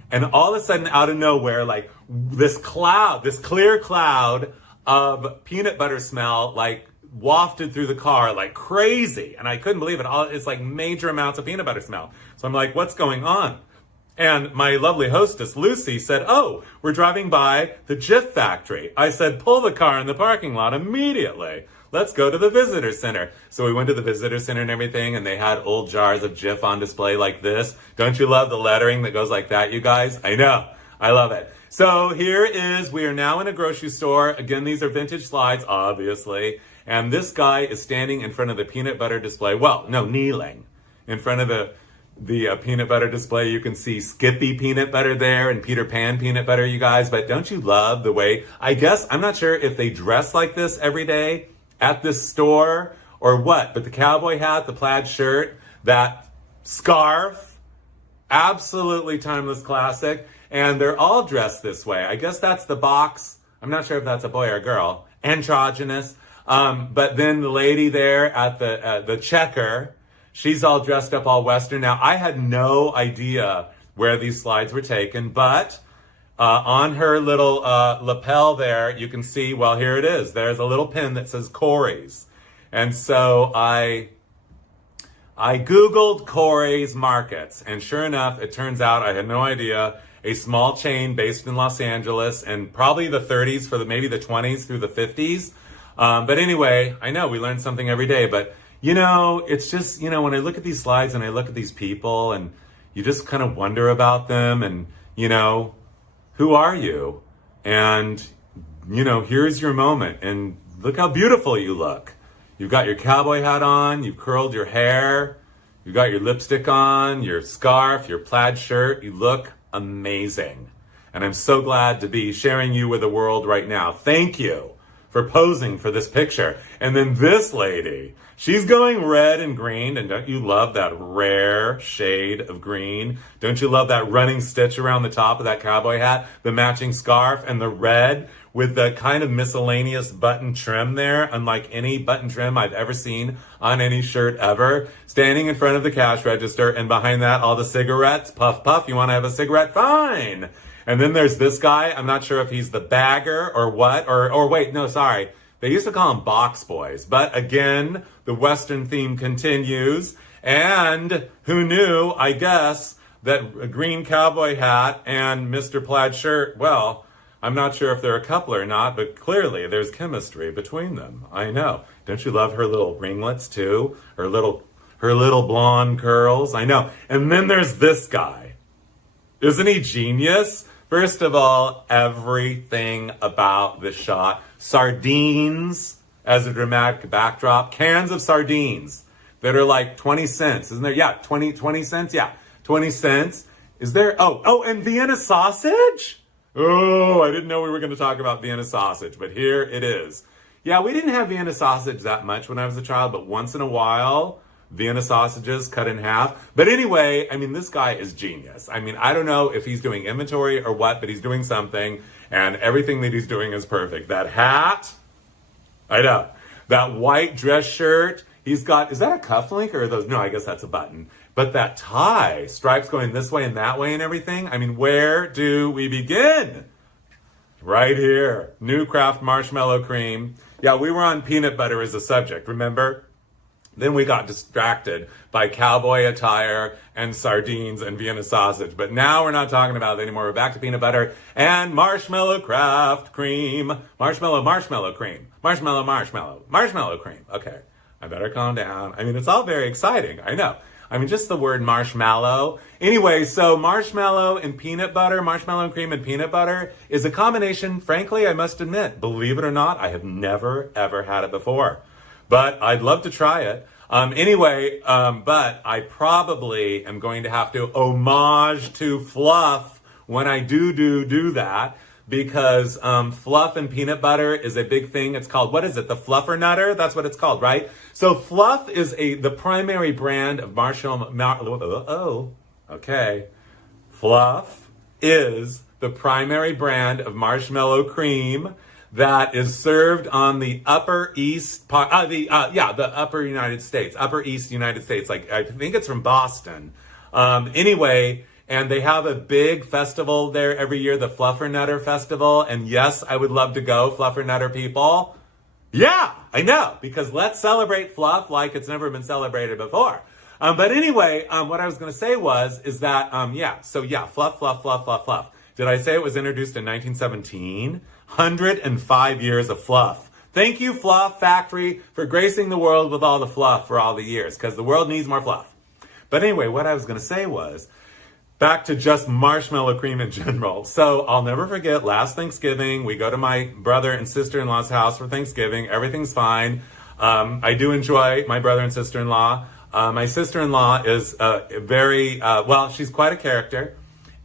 and all of a sudden, out of nowhere, like this clear cloud of peanut butter smell, like wafted through the car like crazy. And I couldn't believe it. It's like major amounts of peanut butter smell. So I'm like, what's going on? And my lovely hostess, Lucy, said, oh, we're driving by the Jif factory. I said, pull the car in the parking lot immediately. Let's go to the visitor center. So we went to the visitor center and everything, and they had old jars of Jif on display like this. Don't you love the lettering that goes like that, you guys? I know. I love it. So we are now in a grocery store. Again, these are vintage slides, obviously. And this guy is standing in front of the peanut butter display. Well, no, kneeling in front of the peanut butter display. You can see Skippy peanut butter there and Peter Pan peanut butter, you guys. But don't you love the way, I'm not sure if they dress like this every day at this store or what, but the cowboy hat, the plaid shirt, that scarf, absolutely timeless classic. And they're all dressed this way. I guess that's the box. I'm not sure if that's a boy or a girl. Androgynous. But then the lady there at the checker, she's all dressed up all Western. Now, I had no idea where these slides were taken, but on her little lapel there, you can see, well, here it is. There's a little pin that says Corey's. And so I Googled Corey's Markets, and sure enough, it turns out, I had no idea, a small chain based in Los Angeles in probably the 30s for maybe the 20s through the 50s. But anyway, I know we learn something every day, but it's just, when I look at these slides and I look at these people and you just kind of wonder about them and, who are you? And, here's your moment and look how beautiful you look. You've got your cowboy hat on, you've curled your hair, you've got your lipstick on, your scarf, your plaid shirt. You look amazing. And I'm so glad to be sharing you with the world right now. Thank you for posing for this picture. And then this lady, she's going red and green. And don't you love that rare shade of green? Don't you love that running stitch around the top of that cowboy hat, the matching scarf, and the red with the kind of miscellaneous button trim there, unlike any button trim I've ever seen on any shirt ever, standing in front of the cash register, and behind that, all the cigarettes. Puff, puff, you want to have a cigarette? Fine. And then there's this guy. I'm not sure if he's the bagger or what, or wait, no, sorry. They used to call them box boys. But again, the Western theme continues. And who knew, I guess, that a green cowboy hat and Mr. Plaid shirt, well, I'm not sure if they're a couple or not, but clearly there's chemistry between them. I know. Don't you love her little ringlets too? Her little blonde curls? I know. And then there's this guy. Isn't he genius? First of all, everything about this shot. Sardines as a dramatic backdrop. Cans of sardines that are like 20 cents. Isn't there? Yeah, 20 cents? Yeah, 20 cents. Is there? And Vienna sausage? Oh, I didn't know we were going to talk about Vienna sausage, but here it is. Yeah, we didn't have Vienna sausage that much when I was a child, but once in a while, Vienna sausages cut in half. But anyway, I mean, this guy is genius. I mean, I don't know if he's doing inventory or what, but he's doing something, and everything that he's doing is perfect. That hat, I know. That white dress shirt, he's got, is that a cufflink or are those? No, I guess that's a button. But that tie, stripes going this way and that way and everything. I mean, where do we begin? Right here. New Kraft Marshmallow Cream. Yeah, we were on peanut butter as a subject, remember? Then we got distracted by cowboy attire and sardines and Vienna sausage. But now we're not talking about it anymore. We're back to peanut butter and marshmallow Kraft cream. Marshmallow cream. Marshmallow cream. Okay, I better calm down. I mean, it's all very exciting. I know. I mean, just the word marshmallow. Anyway, so marshmallow and peanut butter, marshmallow and cream and peanut butter is a combination, frankly, I must admit, believe it or not, I have never, ever had it before. But I'd love to try it. But I probably am going to have to homage to fluff when I do that, because fluff and peanut butter is a big thing. It's called, what is it? The Fluffer Nutter? That's what it's called, right? So Fluff is the primary brand of Fluff is the primary brand of marshmallow cream that is served on the upper east part, the upper United States, upper east United States. Like, I think it's from Boston. Anyway, and they have a big festival there every year, the Fluffer Nutter Festival. And yes, I would love to go, Fluffer Nutter people. Yeah, I know, because let's celebrate fluff like it's never been celebrated before. But anyway, what I was going to say is that, fluff. Did I say it was introduced in 1917? 105 years of fluff. Thank you, Fluff Factory, for gracing the world with all the fluff for all the years, because the world needs more fluff. But anyway, what I was going to say was, back to just marshmallow cream in general. So I'll never forget, last Thanksgiving, we go to my brother and sister-in-law's house for Thanksgiving. Everything's fine. I do enjoy my brother and sister-in-law. My sister-in-law is she's quite a character.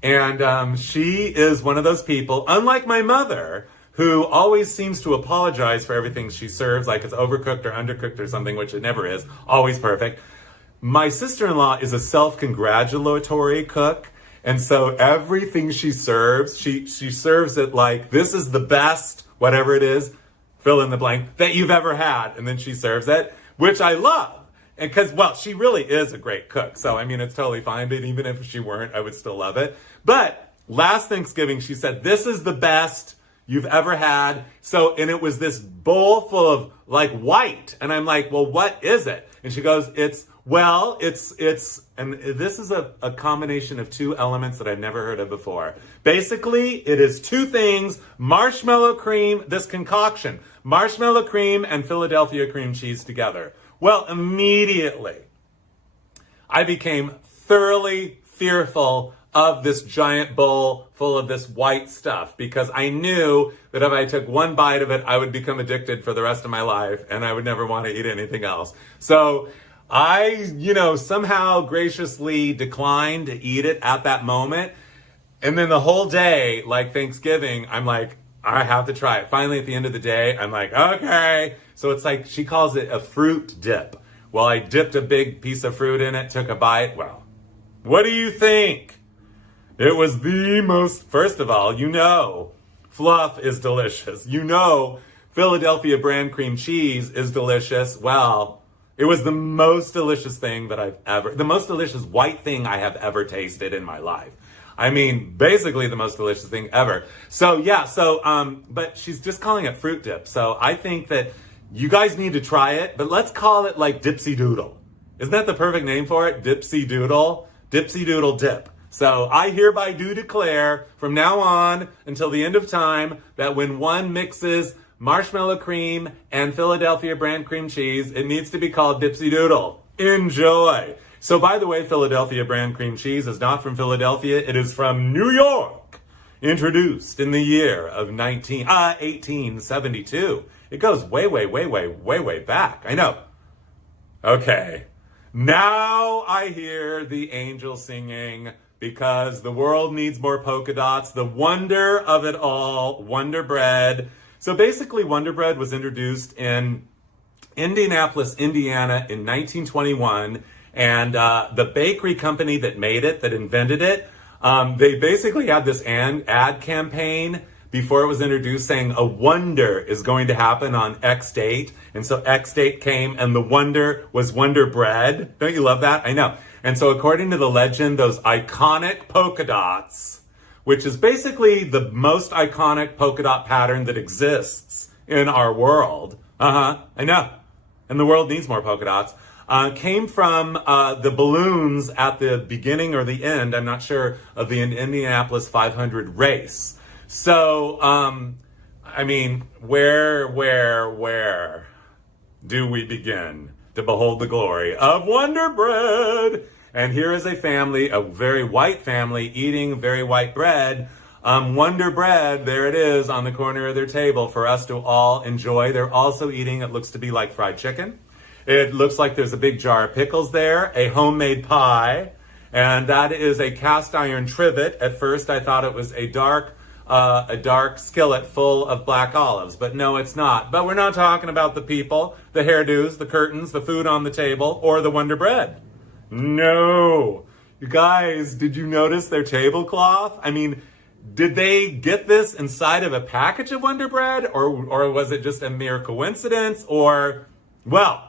And she is one of those people, unlike my mother, who always seems to apologize for everything she serves, like it's overcooked or undercooked or something, which it never is, always perfect. My sister-in-law is a self-congratulatory cook, and so everything she serves, she serves it like, this is the best, whatever it is, fill in the blank, that you've ever had, and then she serves it, which I love. And because, she really is a great cook. So, I mean, it's totally fine. But even if she weren't, I would still love it. But last Thanksgiving, she said, this is the best you've ever had. So, and it was this bowl full of like white. And I'm like, well, what is it? And she goes, and this is a combination of two elements that I've never heard of before. Basically, it is two things, marshmallow cream, this concoction, marshmallow cream and Philadelphia cream cheese together. Well, immediately, I became thoroughly fearful of this giant bowl full of this white stuff, because I knew that if I took one bite of it, I would become addicted for the rest of my life and I would never want to eat anything else. So I, somehow graciously declined to eat it at that moment. And then the whole day, like Thanksgiving, I'm like, I have to try it. Finally, at the end of the day, I'm like, okay. So it's like, she calls it a fruit dip. Well, I dipped a big piece of fruit in it, took a bite. Well, what do you think? It was the most, first of all, fluff is delicious. Philadelphia brand cream cheese is delicious. Well, it was the most delicious thing the most delicious white thing I have ever tasted in my life. I mean, basically the most delicious thing ever. So but she's just calling it fruit dip. So I think that you guys need to try it, but let's call it like Dipsy Doodle. Isn't that the perfect name for it? Dipsy Doodle? Dipsy Doodle dip. So I hereby do declare from now on until the end of time that when one mixes marshmallow cream and Philadelphia brand cream cheese, it needs to be called Dipsy Doodle. Enjoy. So, by the way, Philadelphia brand cream cheese is not from Philadelphia. It is from New York, introduced in the year of 1872. It goes way back. I know. Okay. Now I hear the angels singing, because the world needs more polka dots. The wonder of it all, Wonder Bread. So basically, Wonder Bread was introduced in Indianapolis, Indiana in 1921. And the bakery company that made it, that invented it, they basically had this ad campaign before it was introduced saying a wonder is going to happen on X date. And so X date came and the wonder was Wonder Bread. Don't you love that? I know. And so according to the legend, those iconic polka dots, which is basically the most iconic polka dot pattern that exists in our world. I know. And the world needs more polka dots. Came from the balloons at the beginning or the end, I'm not sure, of the Indianapolis 500 race. So, I mean, where do we begin to behold the glory of Wonder Bread? And here is a family, a very white family, eating very white bread. Wonder Bread, there it is on the corner of their table for us to all enjoy. They're also eating, it looks to be like fried chicken. It looks like there's a big jar of pickles there, a homemade pie, and that is a cast iron trivet. At first, I thought it was a dark skillet full of black olives, but no, it's not. But we're not talking about the people, the hairdos, the curtains, the food on the table, or the Wonder Bread. No. You guys, did you notice their tablecloth? I mean, did they get this inside of a package of Wonder Bread, or was it just a mere coincidence? Or, well,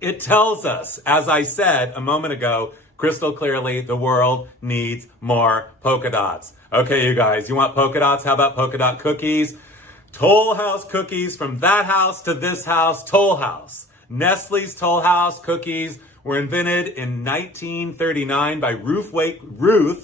it tells us, as I said a moment ago, crystal clearly, the world needs more polka dots. Okay, you guys, you want polka dots? How about polka dot cookies? Toll House cookies, from that house to this house, Toll House. Nestle's Toll House cookies were invented in 1939 by Ruth Wakefield.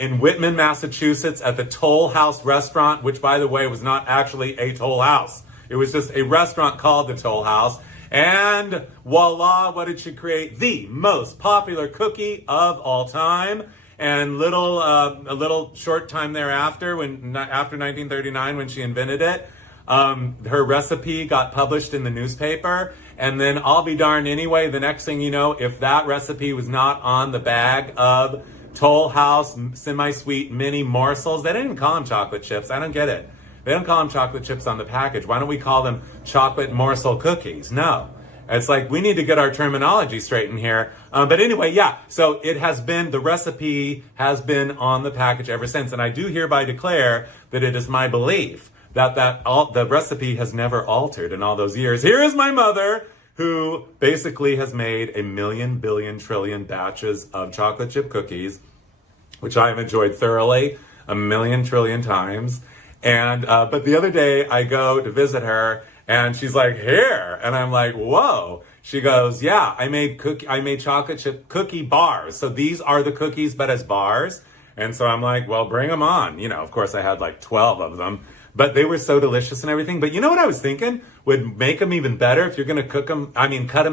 In Whitman, Massachusetts, at the Toll House restaurant, which, by the way, was not actually a Toll House. It was just a restaurant called the Toll House. And voila, what did she create? The most popular cookie of all time. And a little short time thereafter, after 1939, when she invented it, her recipe got published in the newspaper. And then I'll be darned anyway, the next thing you know, if that recipe was not on the bag of Toll House semi-sweet mini morsels. They didn't even call them chocolate chips. I don't get it. They don't call them chocolate chips on the package. Why don't we call them chocolate morsel cookies? No. It's like, we need to get our terminology straight in here. But anyway, yeah. So it has been, the recipe has been on the package ever since. And I do hereby declare that it is my belief that the recipe has never altered in all those years. Here is my mother, who basically has made 1 million, billion, trillion batches of chocolate chip cookies, which I have enjoyed thoroughly 1 million, trillion times. And, but the other day I go to visit her and she's like, here. And I'm like, whoa. She goes, yeah, I made chocolate chip cookie bars. So these are the cookies, but as bars. And so I'm like, well, bring them on. You know, of course I had like 12 of them. But they were so delicious and everything. But you know what I was thinking would make them even better if you're going to cut them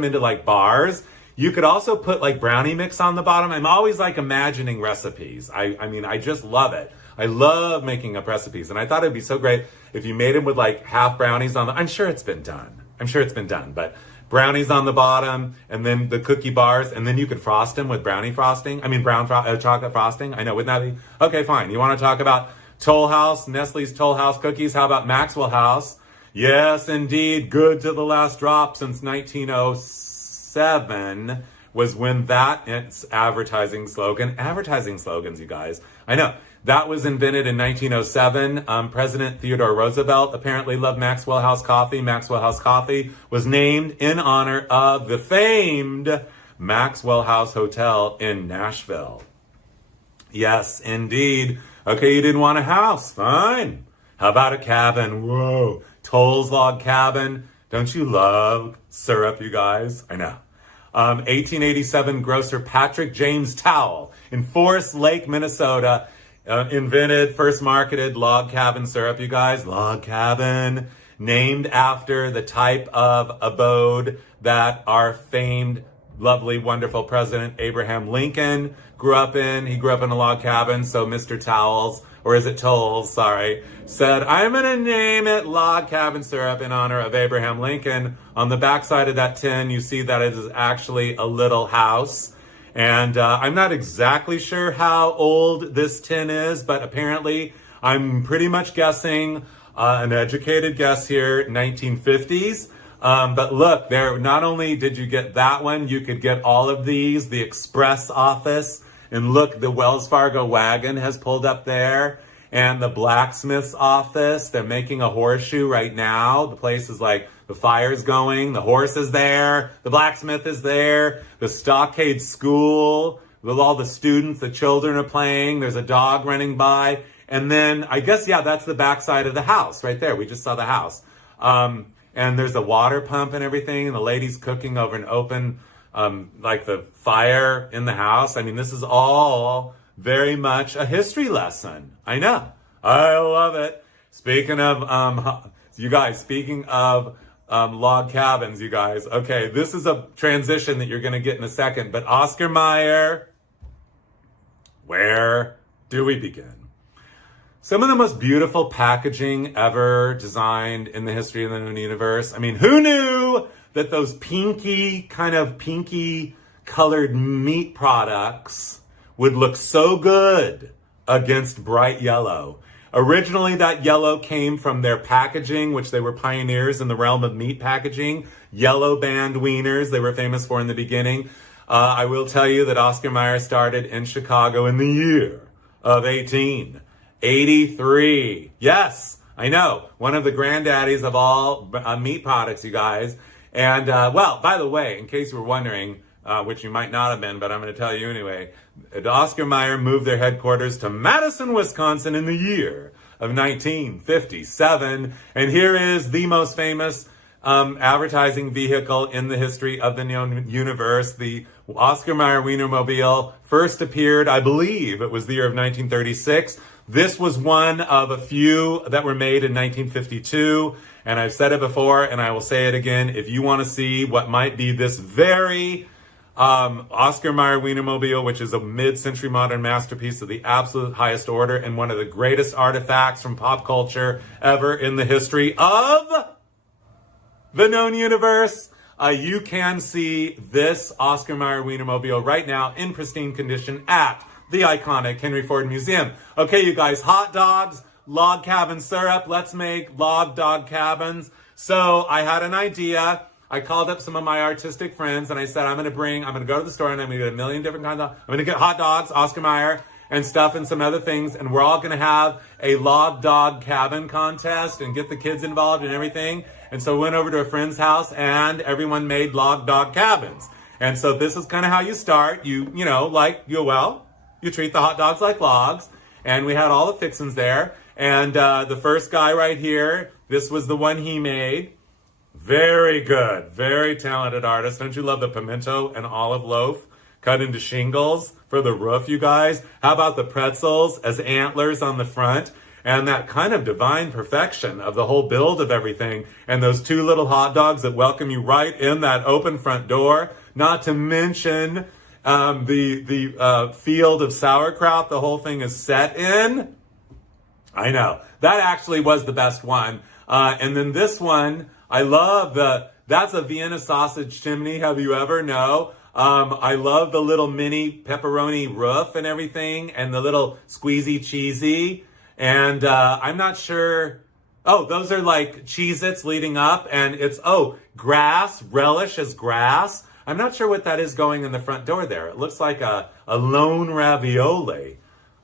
into like bars. You could also put like brownie mix on the bottom. I'm always like imagining recipes. I just love it. I love making up recipes. And I thought it'd be so great if you made them with like half brownies on I'm sure it's been done. But brownies on the bottom and then the cookie bars. And then you could frost them with brownie frosting. Chocolate frosting. I know, wouldn't that be? Okay, fine. You want to talk about Toll House, Nestle's Toll House cookies? How about Maxwell House? Yes, indeed. Good to the last drop since 1907 was when its advertising slogan. Advertising slogans, you guys. I know. That was invented in 1907. President Theodore Roosevelt apparently loved Maxwell House coffee. Maxwell House coffee was named in honor of the famed Maxwell House Hotel in Nashville. Yes, indeed. Okay, you didn't want a house. Fine. How about a cabin? Whoa. Toll's Log Cabin. Don't you love syrup, you guys? I know. 1887 grocer Patrick James Towle in Forest Lake, Minnesota, invented, first marketed log cabin syrup, you guys. Log cabin, named after the type of abode that our famed, lovely, wonderful President Abraham Lincoln grew up in. He grew up in a log cabin, so Mr. Towles, or is it Tolles, sorry, said, I'm going to name it log cabin syrup in honor of Abraham Lincoln. On the backside of that tin, you see that it is actually a little house. And I'm not exactly sure how old this tin is, but apparently I'm pretty much guessing, an educated guess here, 1950s. But look, there, not only did you get that one, you could get all of these, the express office, and look, the Wells Fargo wagon has pulled up there, and the blacksmith's office. They're making a horseshoe right now. The place is like, the fire's going, the horse is there, the blacksmith is there, the stockade school with all the students, the children are playing, there's a dog running by, and then I guess, yeah, that's the backside of the house right there. We just saw the house. And there's a water pump and everything, and the lady's cooking over an open, like the fire in the house. I mean, this is all very much a history lesson. I know. I love it. Speaking of, you guys, speaking of log cabins, you guys. Okay, this is a transition that you're going to get in a second. But Oscar Mayer, where do we begin? Some of the most beautiful packaging ever designed in the history of the known universe. I mean, who knew that those pinky colored meat products would look so good against bright yellow? Originally, that yellow came from their packaging, which they were pioneers in the realm of meat packaging. Yellow band wieners they were famous for in the beginning. I will tell you that Oscar Mayer started in Chicago in the year of 1883. Yes, I know. One of the granddaddies of all meat products, you guys. And, well, by the way, in case you were wondering, which you might not have been, but I'm going to tell you anyway, Oscar Mayer moved their headquarters to Madison, Wisconsin in the year of 1957. And here is the most famous advertising vehicle in the history of the known universe. The Oscar Mayer Wienermobile first appeared, I believe, it was the year of 1936. This was one of a few that were made in 1952. And I've said it before, and I will say it again. If you want to see what might be this very Oscar Mayer Wienermobile, which is a mid-century modern masterpiece of the absolute highest order and one of the greatest artifacts from pop culture ever in the history of the known universe, you can see this Oscar Mayer Wienermobile right now in pristine condition at the iconic Henry Ford Museum. Okay, you guys, hot dogs, log cabin syrup. Let's make log dog cabins. So I had an idea. I called up some of my artistic friends and I said, I'm going to go to the store and I'm going to get a million different kinds of, I'm going to get hot dogs, Oscar Mayer, and stuff and some other things. And we're all going to have a log dog cabin contest and get the kids involved and everything. And so we went over to a friend's house and everyone made log dog cabins. And so this is kind of how you start. You treat the hot dogs like logs. And we had all the fixings there. And the first guy right here, this was the one he made. Very good. Very talented artist. Don't you love the pimento and olive loaf cut into shingles for the roof, you guys? How about the pretzels as antlers on the front? And that kind of divine perfection of the whole build of everything. And those two little hot dogs that welcome you right in that open front door. Not to mention the field of sauerkraut the whole thing is set in. I know. That actually was the best one. And then this one, I love that's a Vienna sausage chimney. Have you ever? No. I love the little mini pepperoni roof and everything and the little squeezy cheesy. And I'm not sure. Oh, those are like Cheez-Its leading up. And it's, grass, relish as grass. I'm not sure what that is going in the front door there. It looks like a lone ravioli.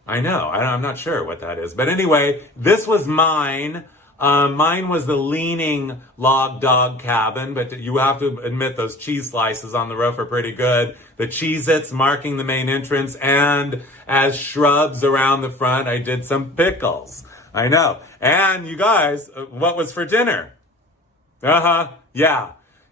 I know. I'm not sure what that is. But anyway, this was mine. Mine was the leaning log dog cabin, but you have to admit those cheese slices on the roof are pretty good. The Cheez-Its marking the main entrance, and as shrubs around the front, I did some pickles. I know. And you guys, what was for dinner? Yeah.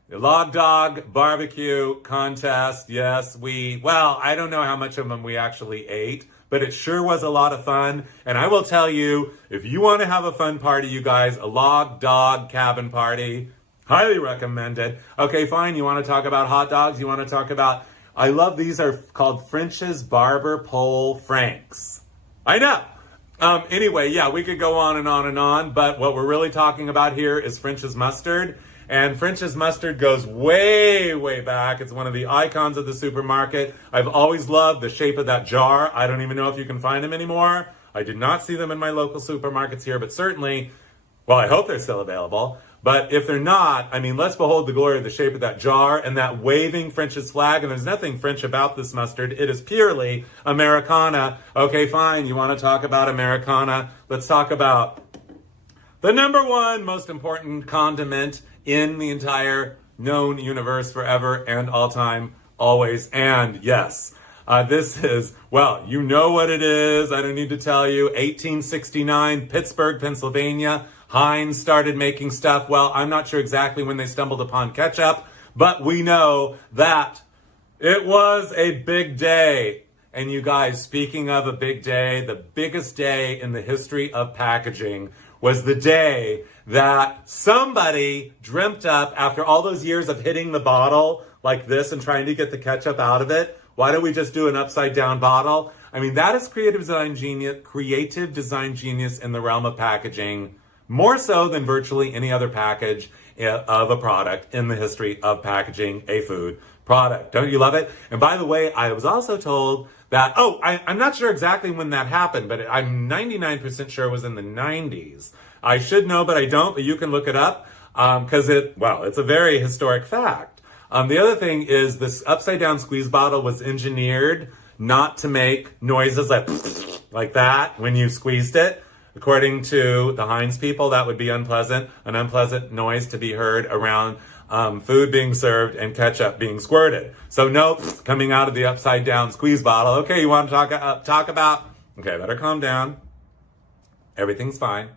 The log dog barbecue contest. Yes, I don't know how much of them we actually ate, but it sure was a lot of fun. And I will tell you, if you want to have a fun party, you guys, a log dog cabin party, highly recommended. Okay, fine. You want to talk about hot dogs? You want to talk about, I love, these are called French's Barber Pole Franks. I know. Anyway, yeah, we could go on and on and on, but what we're really talking about here is French's mustard. And French's mustard goes way, way back. It's one of the icons of the supermarket. I've always loved the shape of that jar. I don't even know if you can find them anymore. I did not see them in my local supermarkets here, but certainly, well, I hope they're still available. But if they're not, I mean, let's behold the glory of the shape of that jar and that waving French's flag. And there's nothing French about this mustard. It is purely Americana. Okay, fine. You want to talk about Americana? Let's talk about the number one most important condiment in the entire known universe forever and all time, always. And yes, this is, well, you know what it is. I don't need to tell you. 1869, Pittsburgh, Pennsylvania. Heinz started making stuff. Well, I'm not sure exactly when they stumbled upon ketchup, but we know that it was a big day. And you guys, speaking of a big day, the biggest day in the history of packaging was the day that somebody dreamt up, after all those years of hitting the bottle like this and trying to get the ketchup out of it, why don't we just do an upside down bottle? I mean, that is creative design genius in the realm of packaging, more so than virtually any other package of a product in the history of packaging a food product. Don't you love it? And by the way, I was also told that, I'm not sure exactly when that happened, but I'm 99% sure it was in the 90s. I should know, but I don't, but you can look it up because it's a very historic fact. The other thing is this upside down squeeze bottle was engineered not to make noises like that when you squeezed it. According to the Heinz people, that would be an unpleasant noise to be heard around food being served and ketchup being squirted. So no coming out of the upside down squeeze bottle. Okay, you want to talk about? Okay, better calm down. Everything's fine.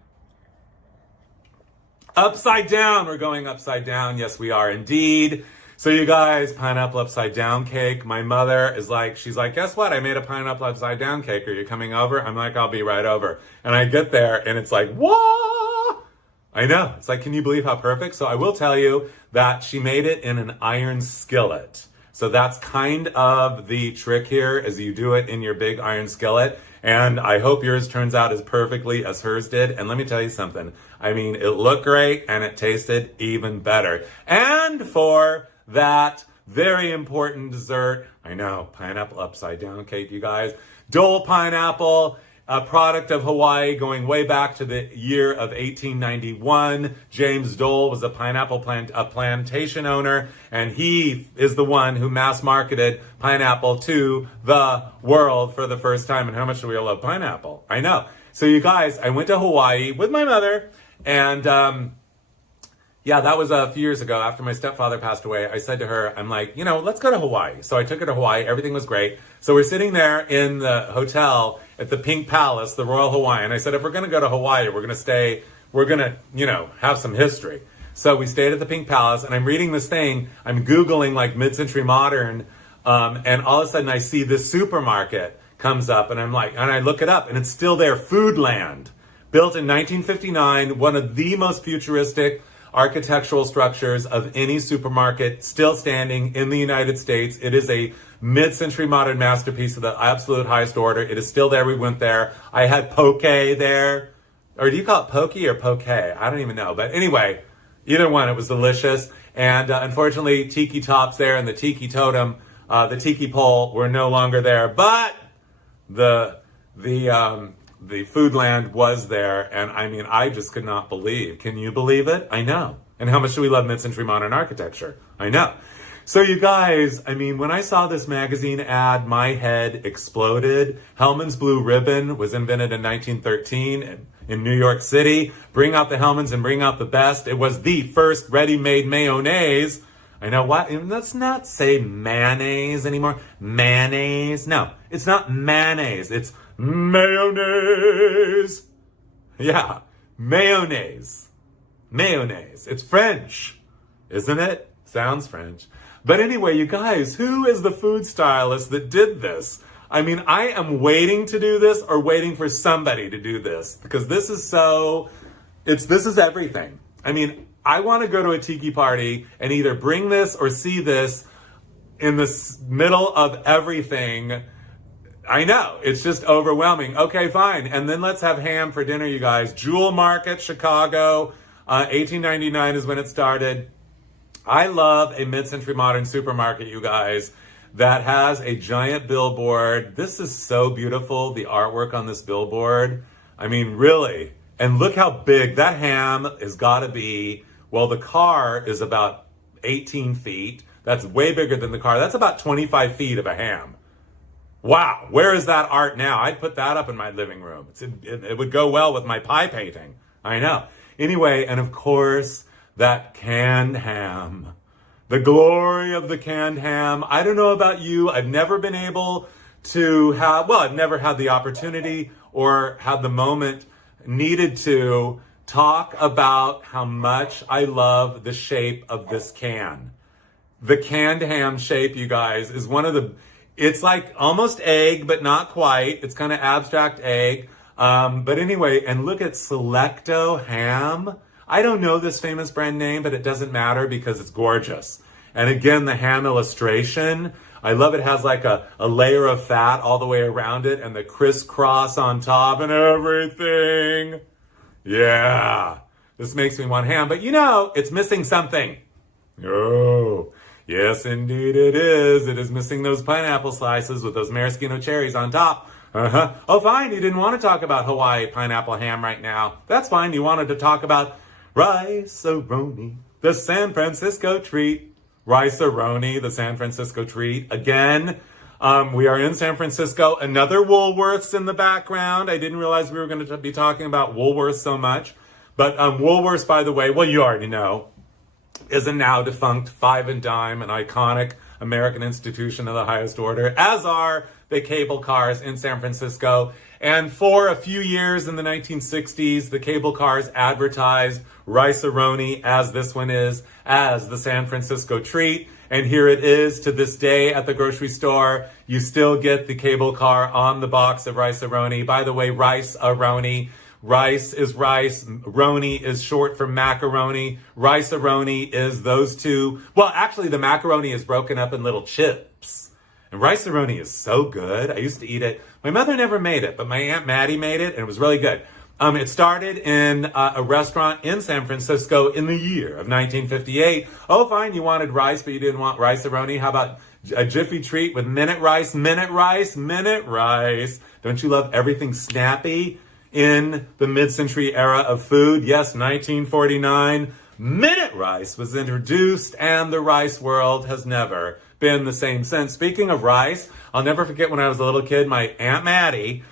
Upside down. We're going upside down. Yes, we are indeed. So you guys, pineapple upside down cake. My mother is like, she's like, guess what? I made a pineapple upside down cake. Are you coming over? I'm like, I'll be right over. And I get there and it's like, what? I know. It's like, can you believe how perfect? So I will tell you that she made it in an iron skillet. So that's kind of the trick here, is you do it in your big iron skillet. And I hope yours turns out as perfectly as hers did. And let me tell you something. I mean, it looked great and it tasted even better. And for that very important dessert, I know, pineapple upside down cake, you guys. Dole pineapple, a product of Hawaii going way back to the year of 1891. James Dole was a plantation owner, and he is the one who mass marketed pineapple to the world for the first time. And how much do we all love pineapple? I know. So you guys, I went to Hawaii with my mother, and yeah, that was a few years ago after my stepfather passed away. I said to her, I'm like, let's go to Hawaii. So I took her to Hawaii. Everything was great. So we're sitting there in the hotel at the Pink Palace, the Royal Hawaiian. I said, if we're going to go to Hawaii, we're going to have some history. So we stayed at the Pink Palace, and I'm reading this thing. I'm Googling like mid-century modern, and all of a sudden I see this supermarket comes up, and I'm like, and I look it up, and it's still there, Foodland, built in 1959, one of the most futuristic architectural structures of any supermarket, still standing in the United States. It is a mid-century modern masterpiece of the absolute highest order. It is still there. We went there. I had poke there. Or do you call it pokey or poke? I don't even know. But anyway, either one, it was delicious. And unfortunately, Tiki Tops there and the Tiki Totem, the Tiki Pole were no longer there. But the Foodland was there, and I mean, I just could not believe. Can you believe it? I know. And how much do we love mid-century modern architecture? I know. So you guys, I mean, when I saw this magazine ad, my head exploded. Hellmann's Blue Ribbon was invented in 1913 in New York City. Bring out the Hellmann's and bring out the best. It was the first ready-made mayonnaise. I know what, let's not say mayonnaise anymore. Mayonnaise. No, it's not mayonnaise. It's mayonnaise. Yeah, mayonnaise. Mayonnaise. It's French, isn't it? Sounds French. But anyway, you guys, who is the food stylist that did this? I mean, I am waiting to do this or waiting for somebody to do this, because this is everything. I mean, I want to go to a tiki party and either bring this or see this in the middle of everything. I know, it's just overwhelming. Okay, fine. And then let's have ham for dinner, you guys. Jewel Market, Chicago, 1899 is when it started. I love a mid-century modern supermarket, you guys, that has a giant billboard. This is so beautiful, the artwork on this billboard. I mean, really. And look how big that ham has got to be. Well, the car is about 18 feet. That's way bigger than the car. That's about 25 feet of a ham. Wow, where is that art now? I'd put that up in my living room. It would go well with my pie painting. I know. Anyway, and of course, that canned ham. The glory of the canned ham. I don't know about you. I've never been able to have, well, I've never had the opportunity or had the moment needed to talk about how much I love the shape of this can. The canned ham shape, you guys, is one of the, it's like almost egg, but not quite. It's kind of abstract egg. But anyway, and look at Selecto ham. I don't know this famous brand name, but it doesn't matter because it's gorgeous. And again, the ham illustration, I love it. Has like a layer of fat all the way around it and the crisscross on top and everything. Yeah, this makes me want ham, but you know, it's missing something. Oh, yes, indeed it is. It is missing those pineapple slices with those maraschino cherries on top. Oh, fine. You didn't want to talk about Hawaii pineapple ham right now. That's fine. You wanted to talk about rice-a-roni, the San Francisco treat. Rice-a-roni, the San Francisco treat. Again, we are in San Francisco. Another Woolworths in the background. I didn't realize we were going to be talking about Woolworths so much. But Woolworths, by the way, well, you already know, is a now defunct Five and Dime, an iconic American institution of the highest order, as are the cable cars in San Francisco. And for a few years in the 1960s, the cable cars advertised rice-a-roni, as this one is, as the San Francisco treat. And here it is to this day at the grocery store. You still get the cable car on the box of rice-a-roni. By the way, rice-a-roni. Rice is rice. Roni is short for macaroni. Rice-a-roni is those two. Well, actually, the macaroni is broken up in little chips. And rice-a-roni is so good. I used to eat it. My mother never made it, but my Aunt Maddie made it, and it was really good. It started in a restaurant in San Francisco in the year of 1958. Oh, fine, you wanted rice, but you didn't want rice-a-roni. How about a Jiffy treat with minute rice, minute rice, minute rice? Don't you love everything snappy in the mid-century era of food? Yes, 1949, minute rice was introduced, and the rice world has never been the same since. Speaking of rice, I'll never forget when I was a little kid, my Aunt Maddie,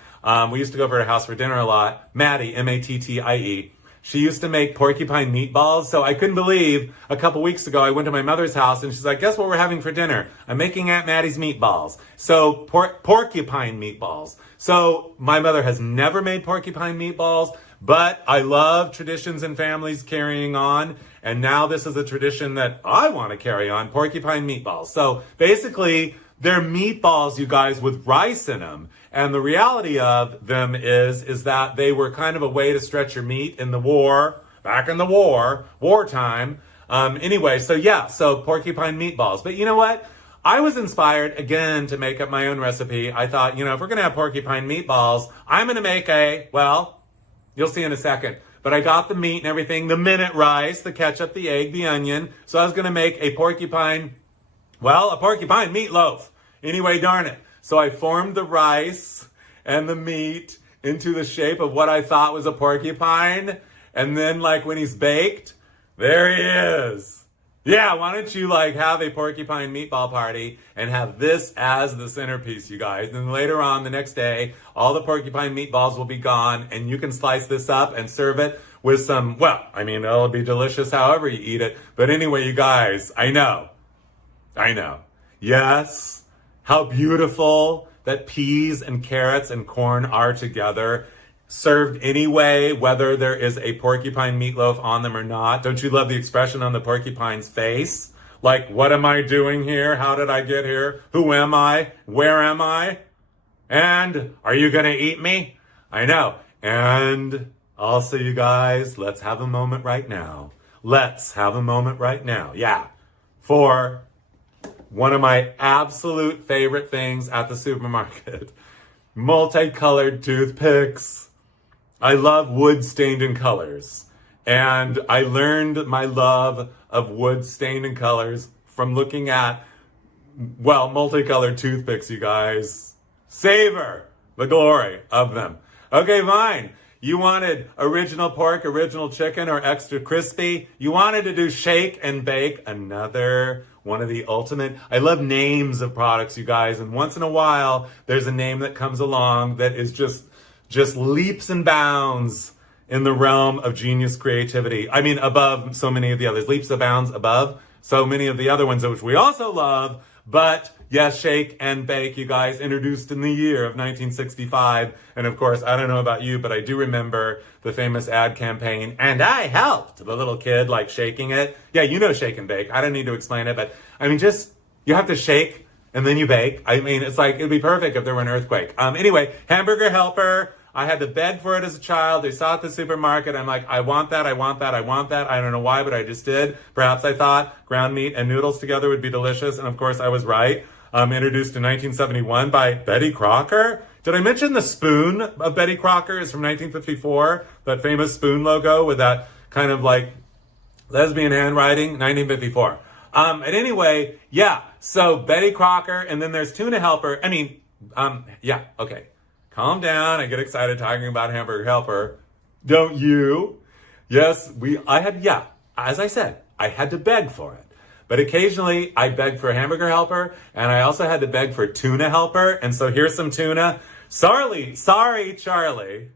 we used to go over to her house for dinner a lot. Maddie, M-A-T-T-I-E. She used to make porcupine meatballs. So I couldn't believe a couple weeks ago, I went to my mother's house and she's like, guess what we're having for dinner? I'm making Aunt Maddie's meatballs. So porcupine meatballs. So my mother has never made porcupine meatballs, but I love traditions and families carrying on. And now this is a tradition that I want to carry on, porcupine meatballs. So basically, they're meatballs, you guys, with rice in them. And the reality of them is that they were kind of a way to stretch your meat in the war, back in the wartime. Anyway, so yeah, so porcupine meatballs. But you know what? I was inspired, again, to make up my own recipe. I thought, you know, if we're going to have porcupine meatballs, I'm going to make well, you'll see in a second. But I got the meat and everything, the minute rice, the ketchup, the egg, the onion. So I was going to make a porcupine meatloaf. Anyway, darn it. So I formed the rice and the meat into the shape of what I thought was a porcupine. And then, like, when he's baked, there he is. Yeah, why don't you, like, have a porcupine meatball party and have this as the centerpiece, you guys. And later on, the next day, all the porcupine meatballs will be gone, and you can slice this up and serve it with some, well, I mean, it'll be delicious however you eat it. But anyway, you guys, I know. Yes, how beautiful that peas and carrots and corn are together, served anyway, whether there is a porcupine meatloaf on them or not. Don't you love the expression on the porcupine's face? Like, what am I doing here? How did I get here? Who am I? Where am I? And are you going to eat me? I know. And also, you guys, let's have a moment right now. Let's have a moment right now. Yeah. For one of my absolute favorite things at the supermarket. Multicolored toothpicks. I love wood stained in colors. And I learned my love of wood stained in colors from looking at, well, multicolored toothpicks, you guys. Savor the glory of them. Okay, fine. You wanted original pork, original chicken, or extra crispy. You wanted to do shake and bake, another one of the ultimate. I love names of products, you guys, and once in a while, there's a name that comes along that is just leaps and bounds in the realm of genius creativity. I mean, above so many of the others. Leaps and bounds above so many of the other ones, which we also love. But yes, shake and bake, you guys, introduced in the year of 1965. And of course, I don't know about you, but I do remember the famous ad campaign, and I helped the little kid like shaking it. Yeah, you know shake and bake. I don't need to explain it, but I mean, just, you have to shake and then you bake. I mean, it's like, it'd be perfect if there were an earthquake. Anyway, hamburger helper. I had to beg for it as a child. They saw it at the supermarket. I'm like, I want that, I want that, I want that. I don't know why, but I just did. Perhaps I thought ground meat and noodles together would be delicious. And of course, I was right. Introduced in 1971 by Betty Crocker. Did I mention the spoon of Betty Crocker is from 1954? That famous spoon logo with that kind of like lesbian handwriting, 1954. And anyway, yeah. So Betty Crocker, and then there's Tuna Helper. Yeah, okay. Calm down. I get excited talking about Hamburger Helper. Don't you? Yes, as I said, I had to beg for it. But occasionally I begged for Hamburger Helper, and I also had to beg for Tuna Helper. And so here's some tuna. Sorry, Charlie.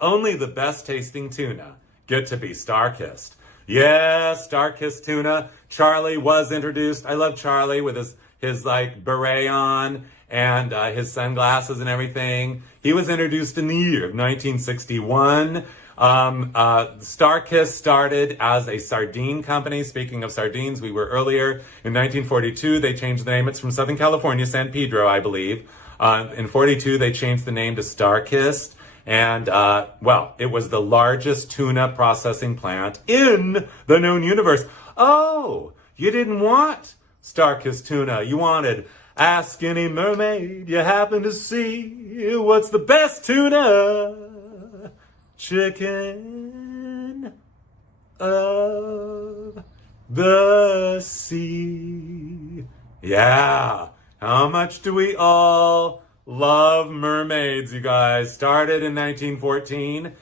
Only the best tasting tuna get to be star-kissed. Yes, star-kissed tuna. Charlie was introduced. I love Charlie with his like beret on and his sunglasses and everything. He was introduced in the year of 1961. Star-Kissed started as a sardine company. Speaking of sardines, we were earlier. In 1942, they changed the name. It's from Southern California, San Pedro, I believe. In 42, they changed the name to Star-Kissed. And, it was the largest tuna processing plant in the known universe. Oh, you didn't want Star-Kissed tuna. You wanted Ask Any Mermaid You Happen to See. What's the best tuna? Chicken of the sea. Yeah. How much do we all love mermaids, you guys? Started in 1914.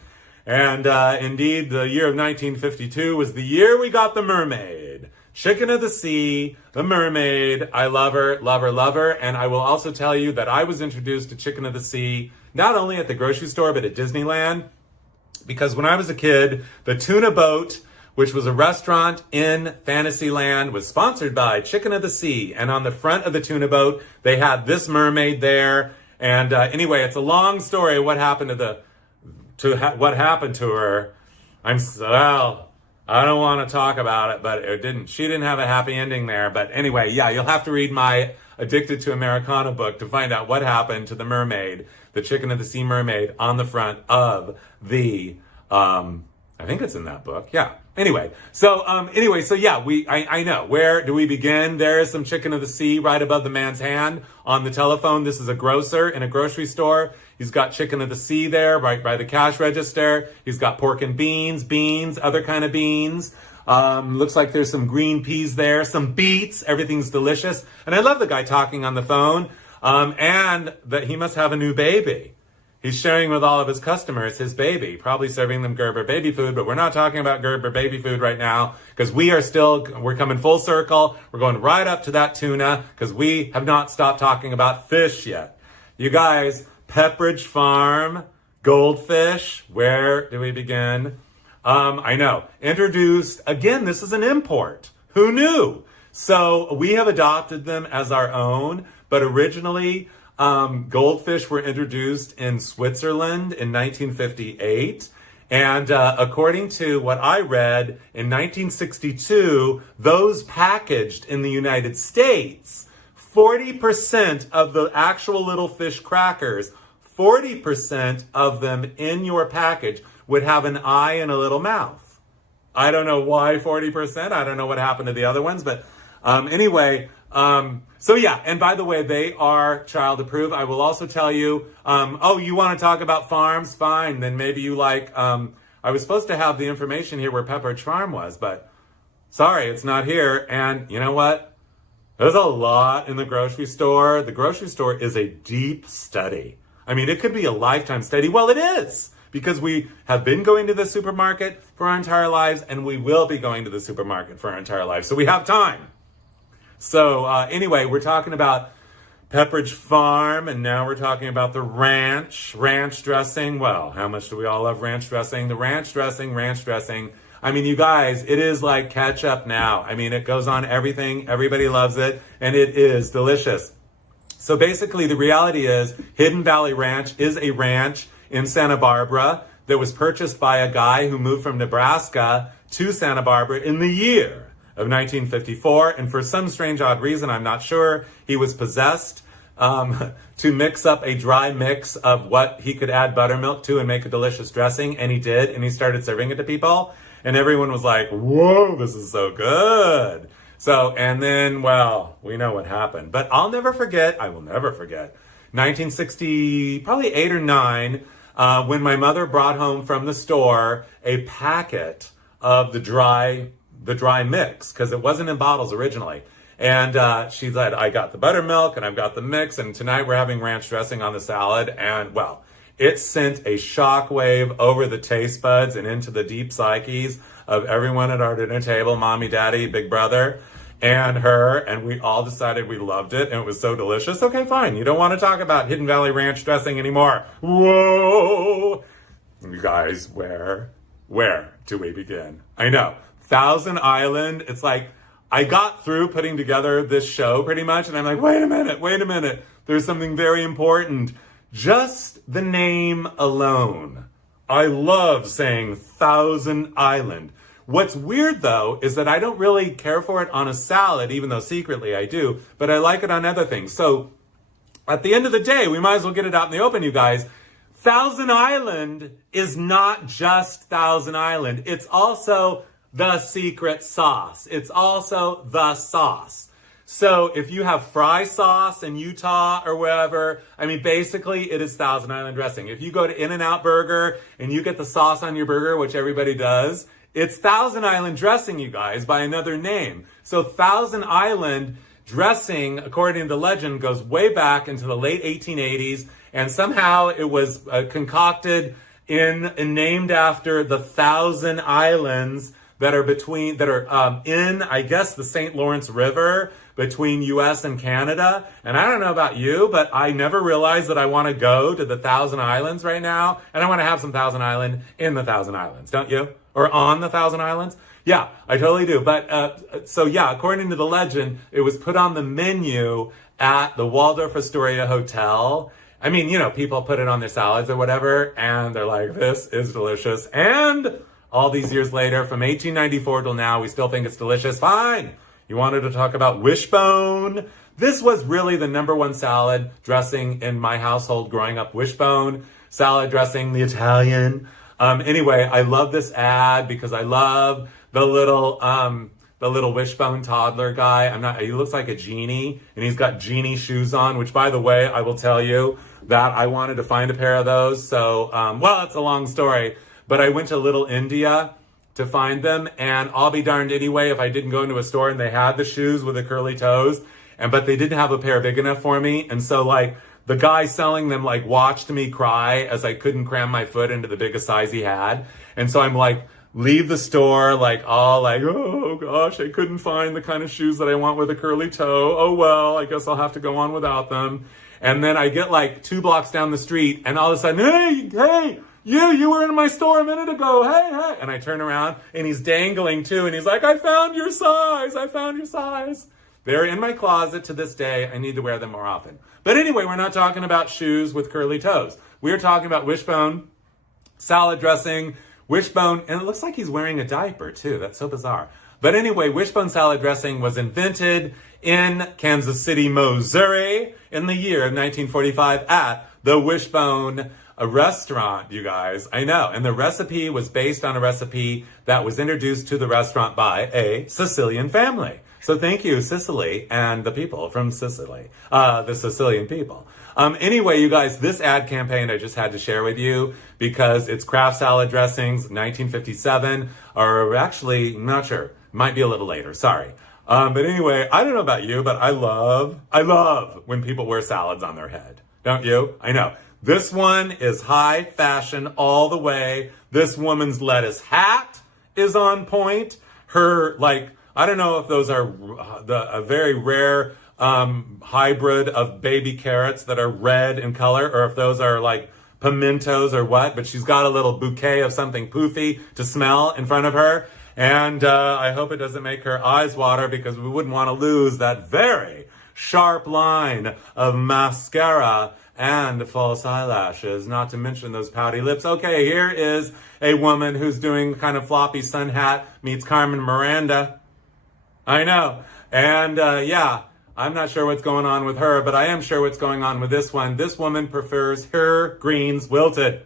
And indeed, the year of 1952 was the year we got the mermaid. Chicken of the sea, the mermaid. I love her, love her, love her. And I will also tell you that I was introduced to Chicken of the Sea, not only at the grocery store, but at Disneyland. Because when I was a kid, the Tuna Boat, which was a restaurant in Fantasyland, was sponsored by Chicken of the Sea. And on the front of the Tuna Boat, they had this mermaid there. And anyway, it's a long story what happened what happened to her. I don't want to talk about it, but she didn't have a happy ending there. But anyway, yeah, you'll have to read my Addicted to Americana book to find out what happened to the mermaid, the Chicken of the Sea mermaid, on the front of the, I think it's in that book. Yeah. Anyway, so yeah, I know. Where do we begin? There is some Chicken of the Sea right above the man's hand on the telephone. This is a grocer in a grocery store. He's got Chicken of the Sea there right by the cash register. He's got pork and beans, other kind of beans. Looks like there's some green peas there, some beets. Everything's delicious. And I love the guy talking on the phone. And that he must have a new baby. He's sharing with all of his customers his baby, probably serving them Gerber baby food, but we're not talking about Gerber baby food right now because we're coming full circle. We're going right up to that tuna because we have not stopped talking about fish yet. You guys, Pepperidge Farm, goldfish, where do we begin? I know. Introduced, again, this is an import. Who knew? So we have adopted them as our own, but originally, goldfish were introduced in Switzerland in 1958. And according to what I read, in 1962, those packaged in the United States, 40% of the actual little fish crackers, 40% of them in your package would have an eye and a little mouth. I don't know why 40%. I don't know what happened to the other ones. But anyway, so yeah, and by the way, they are child approved. I will also tell you, you want to talk about farms? Fine. Then maybe you like I was supposed to have the information here where Pepperidge Farm was, but sorry, it's not here. And you know what? There's a lot in the grocery store. The grocery store is a deep study. I mean, it could be a lifetime study. Well, it is, because we have been going to the supermarket for our entire lives, and we will be going to the supermarket for our entire lives. So we have time. So anyway, we're talking about Pepperidge Farm, and now we're talking about the ranch dressing. Well, how much do we all love ranch dressing? The ranch dressing. I mean, you guys, it is like ketchup now. I mean, it goes on everything. Everybody loves it, and it is delicious. So basically, the reality is Hidden Valley Ranch is a ranch in Santa Barbara that was purchased by a guy who moved from Nebraska to Santa Barbara in the year of 1954. And for some strange, odd reason, I'm not sure, he was possessed to mix up a dry mix of what he could add buttermilk to and make a delicious dressing. And he did. And he started serving it to people. And everyone was like, whoa, this is so good. So, and then, well, we know what happened. But I will never forget, 1960, probably 8 or 9, when my mother brought home from the store a packet of the dry mix, because it wasn't in bottles originally. And she said, I got the buttermilk and I've got the mix, and tonight we're having ranch dressing on the salad. And well, it sent a shockwave over the taste buds and into the deep psyches of everyone at our dinner table, mommy, daddy, big brother, and her, and we all decided we loved it, and it was so delicious. Okay, fine. You don't want to talk about Hidden Valley Ranch dressing anymore. Whoa! You guys, where do we begin? I know. Thousand Island, it's like, I got through putting together this show pretty much, and I'm like, wait a minute. There's something very important. Just the name alone. I love saying Thousand Island. What's weird, though, is that I don't really care for it on a salad, even though secretly I do, but I like it on other things. So at the end of the day, we might as well get it out in the open, you guys. Thousand Island is not just Thousand Island. It's also the secret sauce. It's also the sauce. So if you have fry sauce in Utah or wherever, I mean, basically it is Thousand Island dressing. If you go to In-N-Out Burger and you get the sauce on your burger, which everybody does, it's Thousand Island dressing, you guys, by another name. So Thousand Island dressing, according to legend, goes way back into the late 1880s, and somehow it was concocted and named after the Thousand Islands that are in, I guess, the St. Lawrence River between U.S. and Canada. And I don't know about you, but I never realized that I want to go to the Thousand Islands right now, and I want to have some Thousand Island in the Thousand Islands, don't you? Or on the Thousand Islands? Yeah, I totally do. But so yeah, according to the legend, it was put on the menu at the Waldorf Astoria Hotel. I mean, you know, people put it on their salads or whatever, and they're like, this is delicious. And all these years later, from 1894 till now, we still think it's delicious. Fine. You wanted to talk about Wishbone. This was really the #1 salad dressing in my household growing up. Wishbone salad dressing, the Italian. Anyway, I love this ad because I love the little Wishbone toddler guy. He looks like a genie, and he's got genie shoes on, which, by the way, I will tell you that I wanted to find a pair of those. So, well, it's a long story, but I went to Little India to find them, and I'll be darned anyway if I didn't go into a store and they had the shoes with the curly toes, but they didn't have a pair big enough for me. And so, like, the guy selling them, like, watched me cry as I couldn't cram my foot into the biggest size he had. And so I'm like, leave the store, like, all like, oh gosh, I couldn't find the kind of shoes that I want with a curly toe. Oh well, I guess I'll have to go on without them. And then I get like 2 blocks down the street, and all of a sudden, hey, you were in my store a minute ago. Hey. And I turn around, and he's dangling too, and he's like, I found your size. They're in my closet to this day. I need to wear them more often. But anyway, we're not talking about shoes with curly toes. We're talking about Wishbone salad dressing. Wishbone, and it looks like he's wearing a diaper too. That's so bizarre. But anyway, Wishbone salad dressing was invented in Kansas City, Missouri in the year of 1945 at the Wishbone restaurant, you guys. I know. And the recipe was based on a recipe that was introduced to the restaurant by a Sicilian family. So thank you, Sicily, and the people from Sicily, the Sicilian people. Anyway, you guys, this ad campaign I just had to share with you because it's Kraft salad dressings, 1957, or actually, I'm not sure, might be a little later, sorry. But anyway, I don't know about you, but I love when people wear salads on their head. Don't you? I know. This one is high fashion all the way. This woman's lettuce hat is on point. Her, like, I don't know if those are a very rare hybrid of baby carrots that are red in color, or if those are like pimentos or what, but she's got a little bouquet of something poofy to smell in front of her. And I hope it doesn't make her eyes water because we wouldn't want to lose that very sharp line of mascara and false eyelashes, not to mention those pouty lips. Okay, here is a woman who's doing kind of floppy sun hat meets Carmen Miranda. I know. And yeah, I'm not sure what's going on with her, but I am sure what's going on with this one. This woman prefers her greens wilted.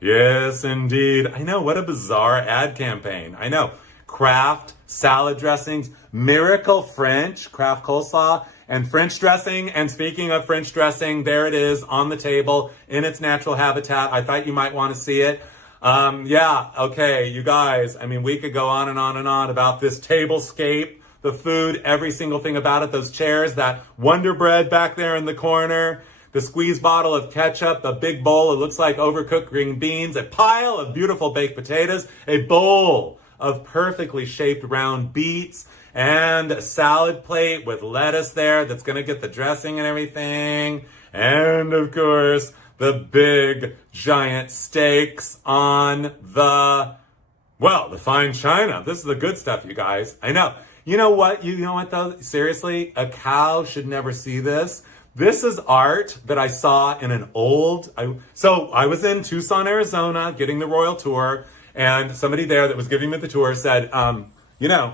Yes, indeed. I know, what a bizarre ad campaign. I know. Kraft salad dressings, Miracle French, Kraft coleslaw, and French dressing. And speaking of French dressing, there it is on the table in its natural habitat. I thought you might want to see it. Yeah, okay, you guys, I mean, we could go on and on and on about this tablescape, the food, every single thing about it, those chairs, that Wonder Bread back there in the corner, the squeeze bottle of ketchup, a big bowl, it looks like overcooked green beans, a pile of beautiful baked potatoes, a bowl of perfectly shaped round beets, and a salad plate with lettuce there that's going to get the dressing and everything. And of course, the big giant steaks on the fine china. This is the good stuff, you guys. I know. You know what? You know what though? Seriously, a cow should never see this. This is art that I saw in an old, so I was in Tucson, Arizona, getting the Royal Tour, and somebody there that was giving me the tour said, you know,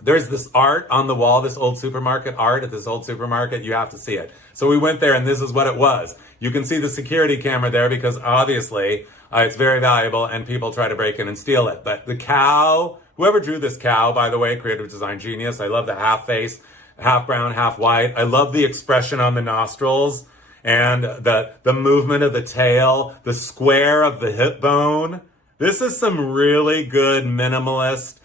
there's this art on the wall, this old supermarket art at this old supermarket. You have to see it. So we went there and this is what it was. You can see the security camera there because obviously it's very valuable and people try to break in and steal it. But the cow, whoever drew this cow, by the way, creative design genius. I love the half face, half brown, half white. I love the expression on the nostrils and the movement of the tail, the square of the hip bone. This is some really good minimalist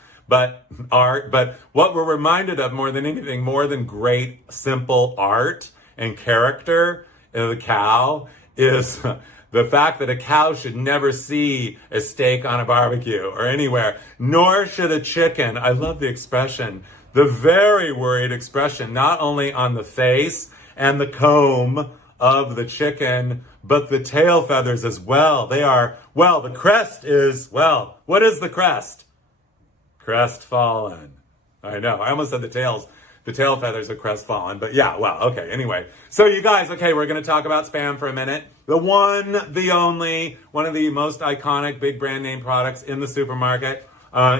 art, but what we're reminded of more than anything, more than great simple art and character in the cow, is the fact that a cow should never see a steak on a barbecue or anywhere, nor should a chicken. I love the expression, the very worried expression, not only on the face and the comb of the chicken, but the tail feathers as well. They are, the crest is, what is the crest? Crestfallen. I know, I almost said the tail feathers are crestfallen, but yeah, okay, anyway. So you guys, okay, we're gonna talk about Spam for a minute. The one, the only, one of the most iconic big brand name products in the supermarket.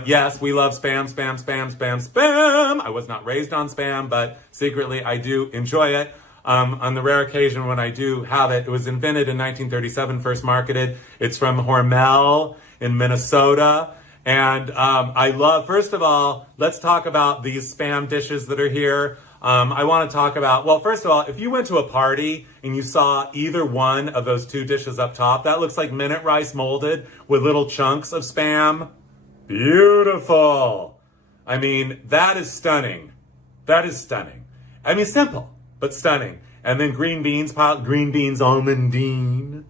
Yes, we love Spam, Spam, Spam, Spam, Spam. I was not raised on Spam, but secretly I do enjoy it. On the rare occasion when I do have it, it was invented in 1937, first marketed. It's from Hormel in Minnesota. And I love, first of all, let's talk about these Spam dishes that are here. I want to talk about, first of all, if you went to a party and you saw either one of those two dishes up top, that looks like minute rice molded with little chunks of Spam. Beautiful. I mean, that is stunning. That is stunning. I mean, simple, but stunning. And then green beans, almondine,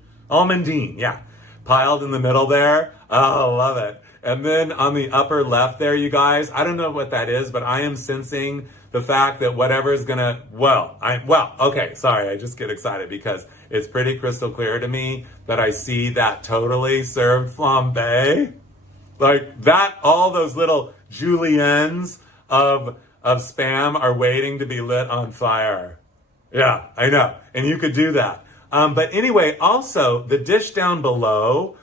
yeah, piled in the middle there. Oh, love it. And then on the upper left there, you guys, I don't know what that is, but I am sensing the fact that whatever is gonna, okay, sorry, I just get excited because it's pretty crystal clear to me that I see that totally served flambe. Like that, all those little juliennes of Spam are waiting to be lit on fire. Yeah, I know. And you could do that. But anyway, also the dish down below,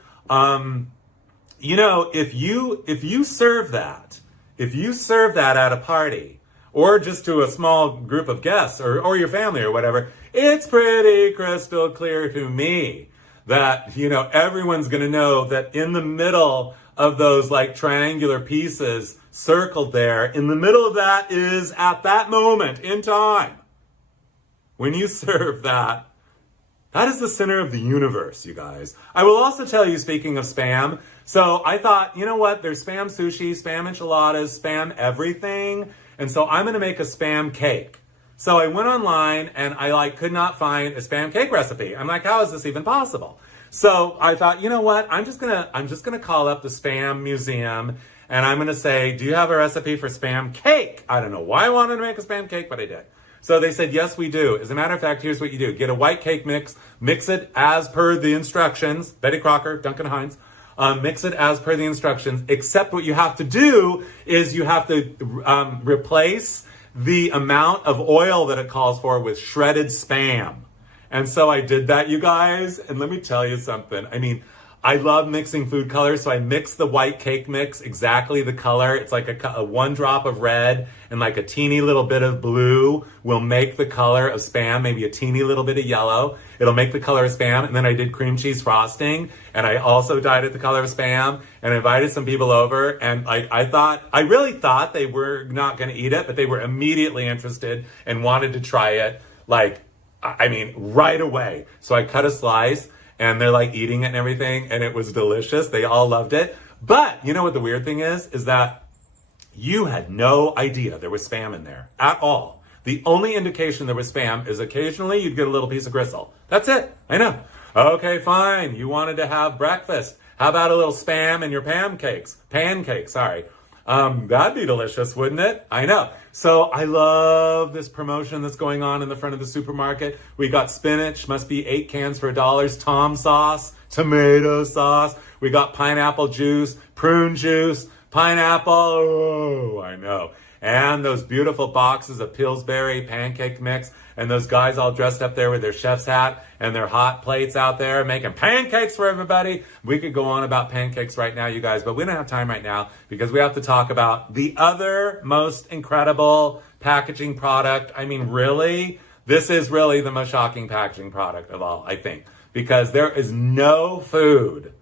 you know, if you serve that at a party or just to a small group of guests or your family or whatever, it's pretty crystal clear to me that, you know, everyone's going to know that in the middle of those like triangular pieces circled there. In the middle of that is, at that moment in time, when you serve that, that is the center of the universe, you guys. I will also tell you, speaking of Spam, so I thought, you know what, there's Spam sushi, Spam enchiladas, Spam everything, and so I'm gonna make a Spam cake. So I went online and I could not find a Spam cake recipe. I'm like, how is this even possible? So I thought, you know what, I'm just gonna call up the Spam Museum and I'm gonna say, do you have a recipe for Spam cake? I don't know why I wanted to make a Spam cake, but I did. So they said, yes, we do. As a matter of fact, here's what you do. Get a white cake mix, mix it as per the instructions. Betty Crocker, Duncan Hines. Mix it as per the instructions, except what you have to do is you have to replace the amount of oil that it calls for with shredded Spam. And so I did that, you guys. And let me tell you something. I mean, I love mixing food colors, so I mixed the white cake mix exactly the color. It's like a 1 drop of red and like a teeny little bit of blue will make the color of Spam, maybe a teeny little bit of yellow. It'll make the color of Spam. And then I did cream cheese frosting, and I also dyed it the color of Spam, and invited some people over. And I really thought they were not going to eat it, but they were immediately interested and wanted to try it, right away. So I cut a slice, and they're like eating it and everything, and it was delicious. They all loved it. But you know what the weird thing is that you had no idea there was Spam in there at all. The only indication there was Spam is occasionally you'd get a little piece of gristle. That's it. I know. Okay, fine. You wanted to have breakfast. How about a little Spam in your pancakes? Sorry. That'd be delicious, wouldn't it? I know. So I love this promotion that's going on in the front of the supermarket. We got spinach, must be 8 cans for $1, Tom sauce, tomato sauce. We got pineapple juice, prune juice, pineapple. Oh, I know. And those beautiful boxes of Pillsbury pancake mix, and those guys all dressed up there with their chef's hat and their hot plates out there making pancakes for everybody. We could go on about pancakes right now, you guys, but we don't have time right now because we have to talk about the other most incredible packaging product. I mean, really, this is really the most shocking packaging product of all, I think, because there is no food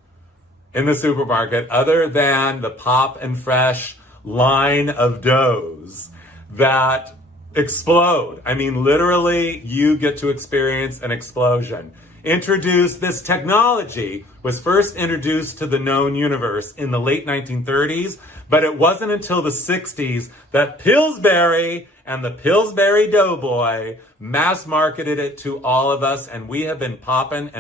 in the supermarket other than the Pop and Fresh line of doughs that explode. I mean, literally, you get to experience an explosion. This technology was first introduced to the known universe in the late 1930s, but it wasn't until the 60s that Pillsbury and the Pillsbury Doughboy mass marketed it to all of us, and we have been popping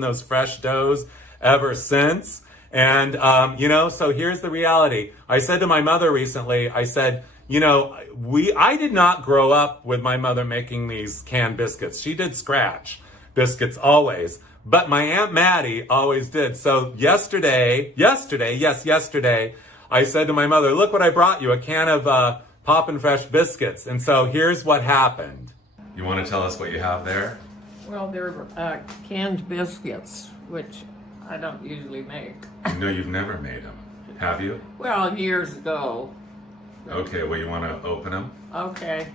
those fresh doughs ever since. And, so here's the reality. I said to my mother recently, I said, I did not grow up with my mother making these canned biscuits. She did scratch biscuits always, but my Aunt Maddie always did. So yesterday, I said to my mother, look what I brought you, a can of Pop and Fresh biscuits. And so here's what happened. You want to tell us what you have there? Well, they're canned biscuits, which I don't usually make. No, you've never made them, have you? Well, years ago. Okay, well, you want to open them? Okay.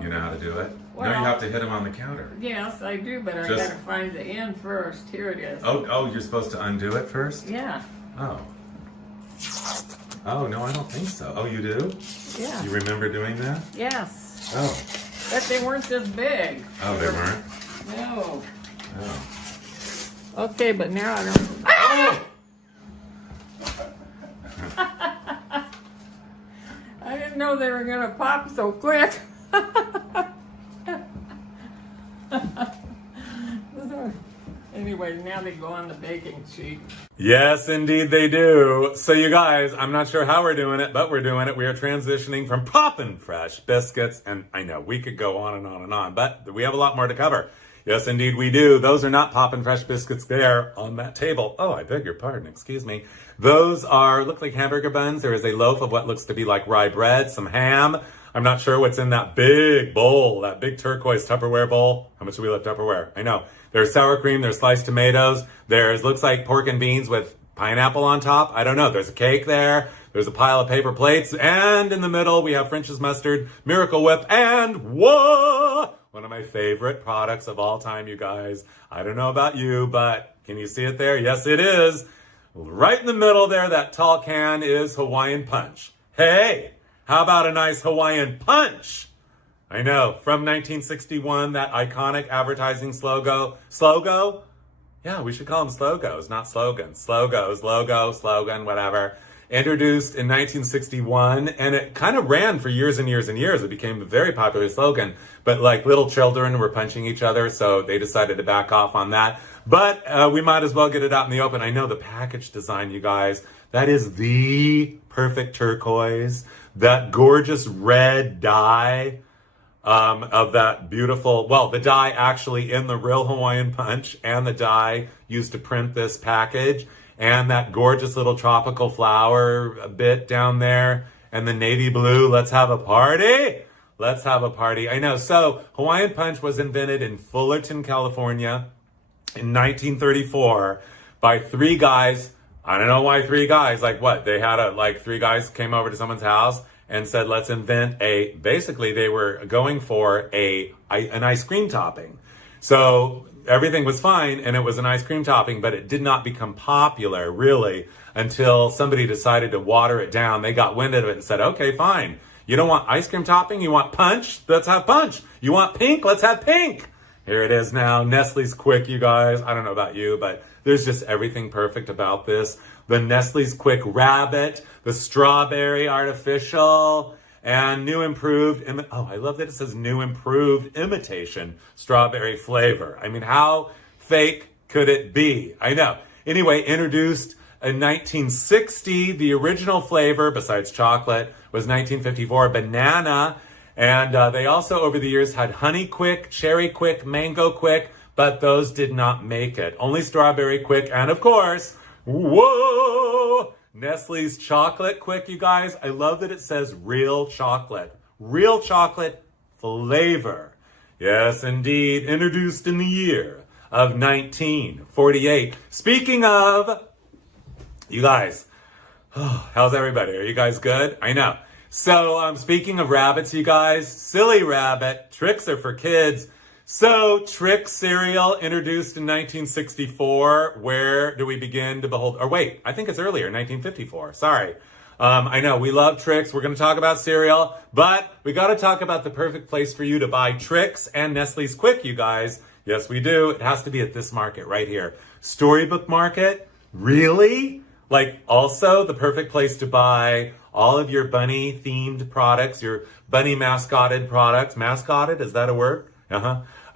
You know how to do it? Well, no, you have to hit them on the counter. Yes, I do, but I gotta find the end first. Here it is. Oh, you're supposed to undo it first? Yeah. Oh. Oh, no, I don't think so. Oh, you do? Yeah. You remember doing that? Yes. Oh. But they weren't this big. Oh, they weren't? No. Oh. Okay, but now I don't... Oh! I didn't know they were gonna pop so quick. Anyway, now they go on the baking sheet. Yes, indeed they do. So you guys, I'm not sure how we're doing it, but we're doing it. We are transitioning from Poppin' Fresh biscuits, and I know we could go on and on and on, but we have a lot more to cover. Yes, indeed we do. Those are not Poppin' Fresh biscuits there on that table. Oh, I beg your pardon, excuse me. Those look like hamburger buns. There is a loaf of what looks to be like rye bread, some ham. I'm not sure what's in that big bowl, that big turquoise Tupperware bowl. How much do we love Tupperware? I know. There's sour cream, there's sliced tomatoes, looks like pork and beans with pineapple on top. I don't know. There's a cake there. There's a pile of paper plates. And in the middle, we have French's mustard, Miracle Whip, and whoa! One of my favorite products of all time, you guys. I don't know about you, but can you see it there? Yes, it is. Right in the middle there, that tall can is Hawaiian Punch. Hey, how about a nice Hawaiian Punch? I know, from 1961, that iconic advertising slogan. Yeah, we should call them slogos, not slogans. Slogos, logo, slogan, whatever. Introduced in 1961, and it kind of ran for years and years and years. It became a very popular slogan, but like little children were punching each other, so they decided to back off on that. But we might as well get it out in the open. I know the package design, you guys, that is the perfect turquoise, that gorgeous red dye. Of that beautiful, well, the dye actually in the real Hawaiian Punch and the dye used to print this package, and that gorgeous little tropical flower bit down there, and the navy blue. Let's have a party. Let's have a party. I know. So Hawaiian Punch was invented in Fullerton, California in 1934 by three guys. I don't know why three guys, like what? They had three guys came over to someone's house and said, let's invent basically they were going for an ice cream topping. So everything was fine and it was an ice cream topping, but it did not become popular really until somebody decided to water it down. They got wind of it and said, okay, fine. You don't want ice cream topping? You want punch? Let's have punch. You want pink? Let's have pink. Here it is now. Nestle's Quick, you guys. I don't know about you, but there's just everything perfect about this. The Nestle's Quick Rabbit, the Strawberry Artificial, and new improved, I love that it says new improved imitation strawberry flavor. I mean, how fake could it be? I know. Anyway, introduced in 1960, the original flavor, besides chocolate, was 1954, banana. And they also, over the years, had Honey Quick, Cherry Quick, Mango Quick, but those did not make it. Only Strawberry Quick, and of course, whoa! Nestle's Chocolate Quick, you guys. I love that it says real chocolate. Real chocolate flavor. Yes, indeed. Introduced in the year of 1948. Speaking of, you guys, how's everybody? Are you guys good? I know. So, speaking of rabbits, you guys, Silly Rabbit, Trix are for kids. So, Trix cereal introduced in 1964. Where do we begin to behold? Or wait, I think it's earlier, 1954. Sorry. I know, we love Trix. We're going to talk about cereal, but we got to talk about the perfect place for you to buy Trix and Nestle's Quick, you guys. Yes, we do. It has to be at this market right here. Storybook Market? Really? Like, also the perfect place to buy all of your bunny-themed products, your bunny mascotted products. Mascotted, is that a word?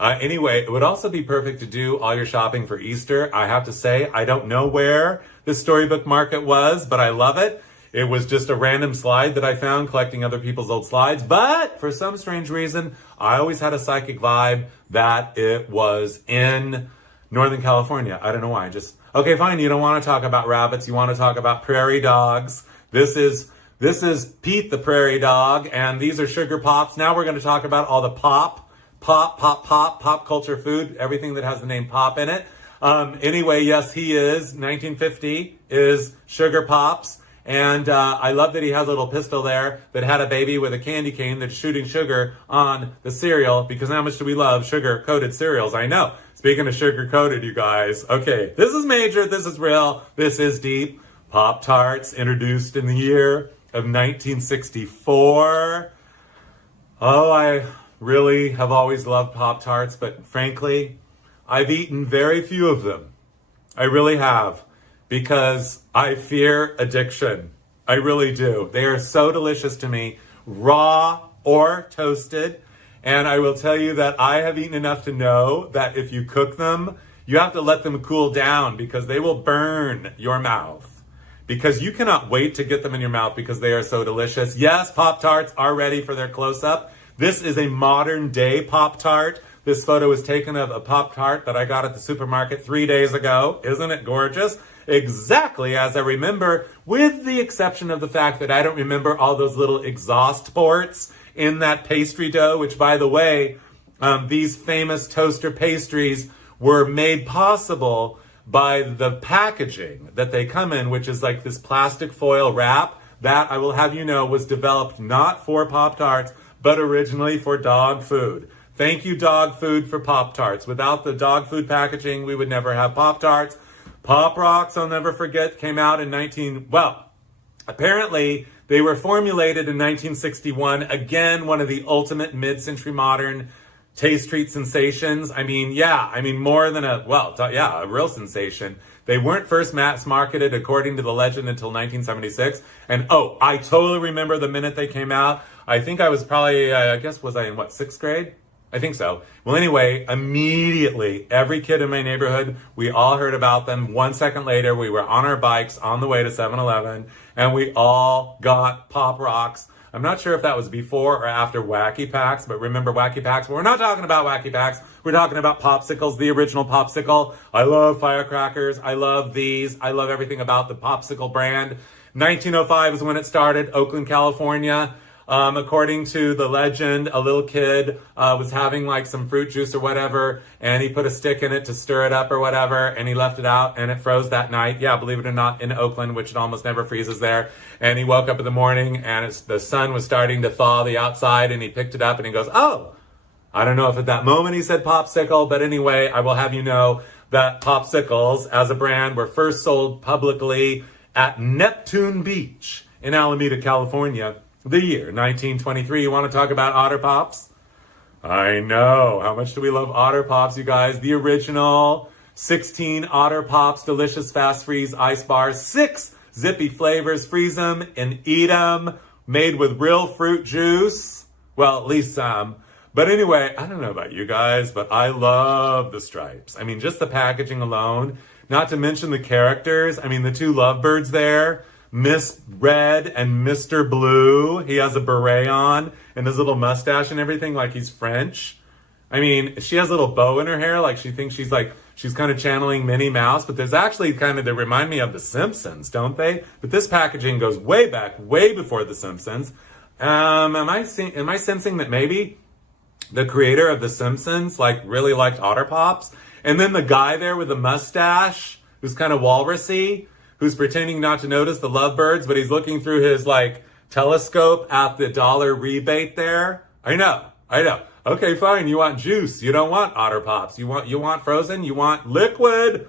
Anyway, it would also be perfect to do all your shopping for Easter. I have to say, I don't know where the Storybook Market was, but I love it. It was just a random slide that I found collecting other people's old slides, but for some strange reason, I always had a psychic vibe that it was in Northern California. I don't know why. Okay, fine. You don't want to talk about rabbits. You want to talk about prairie dogs. This is Pete the prairie dog, and these are sugar pops. Now we're going to talk about all the pop culture food, everything that has the name pop in it. Anyway, yes, he is. 1950 is Sugar Pops. And I love that he has a little pistol there that had a baby with a candy cane that's shooting sugar on the cereal, because how much do we love sugar-coated cereals? I know. Speaking of sugar-coated, you guys. Okay, this is major. This is real. This is deep. Pop-Tarts introduced in the year of 1964. Oh, I really have always loved Pop-Tarts, but frankly, I've eaten very few of them. I really have, because I fear addiction. I really do. They are so delicious to me, raw or toasted. And I will tell you that I have eaten enough to know that if you cook them, you have to let them cool down, because they will burn your mouth. Because you cannot wait to get them in your mouth because they are so delicious. Yes, Pop-Tarts are ready for their close-up. This is a modern day Pop-Tart. This photo is taken of a Pop-Tart that I got at the supermarket 3 days ago. Isn't it gorgeous? Exactly as I remember, with the exception of the fact that I don't remember all those little exhaust ports in that pastry dough, which, by the way, these famous toaster pastries were made possible by the packaging that they come in, which is like this plastic foil wrap. That, I will have you know, was developed not for Pop-Tarts, but originally for dog food. Thank you, dog food, for Pop-Tarts. Without the dog food packaging, we would never have Pop-Tarts. Pop Rocks, I'll never forget, came out in apparently they were formulated in 1961. Again, one of the ultimate mid-century modern taste treat sensations. More than a real sensation. They weren't first mass marketed, according to the legend, until 1976. And I totally remember the minute they came out. I think I was probably, was I in sixth grade? I think so. Well, anyway, immediately, every kid in my neighborhood, we all heard about them. 1 second later, we were on our bikes on the way to 7-Eleven, and we all got Pop Rocks. I'm not sure if that was before or after Wacky Packs, but remember Wacky Packs? But we're not talking about Wacky Packs. We're talking about popsicles, the original popsicle. I love firecrackers. I love these. I love everything about the popsicle brand. 1905 is when it started, Oakland, California. According to the legend, a little kid was having like some fruit juice or whatever, and he put a stick in it to stir it up or whatever, and he left it out, and it froze that night. Yeah, believe it or not, in Oakland, which it almost never freezes there. And he woke up in the morning, and the sun was starting to thaw the outside, and he picked it up, and he goes, oh, I don't know if at that moment he said popsicle, but anyway, I will have you know that popsicles as a brand were first sold publicly at Neptune Beach in Alameda, California. The year 1923. You want to talk about Otter Pops? I know. How much do we love Otter Pops, you guys? The original 16 Otter Pops, delicious fast freeze ice bars, 6 zippy flavors. Freeze them and eat them. Made with real fruit juice. Well, at least some. But anyway, I don't know about you guys, but I love the stripes. Just the packaging alone. Not to mention the characters. The two lovebirds there. Miss Red and Mr. Blue. He has a beret on and his little mustache and everything like he's French. She has a little bow in her hair like she thinks she's kind of channeling Minnie Mouse, but there's actually they remind me of The Simpsons, don't they? But this packaging goes way back, way before The Simpsons. Am I sensing that maybe the creator of The Simpsons really liked Otter Pops? And then the guy there with the mustache who's kind of walrusy, who's pretending not to notice the lovebirds, but he's looking through his telescope at the dollar rebate there. I know. Okay, fine. You want juice. You don't want Otter Pops. You want frozen. You want liquid.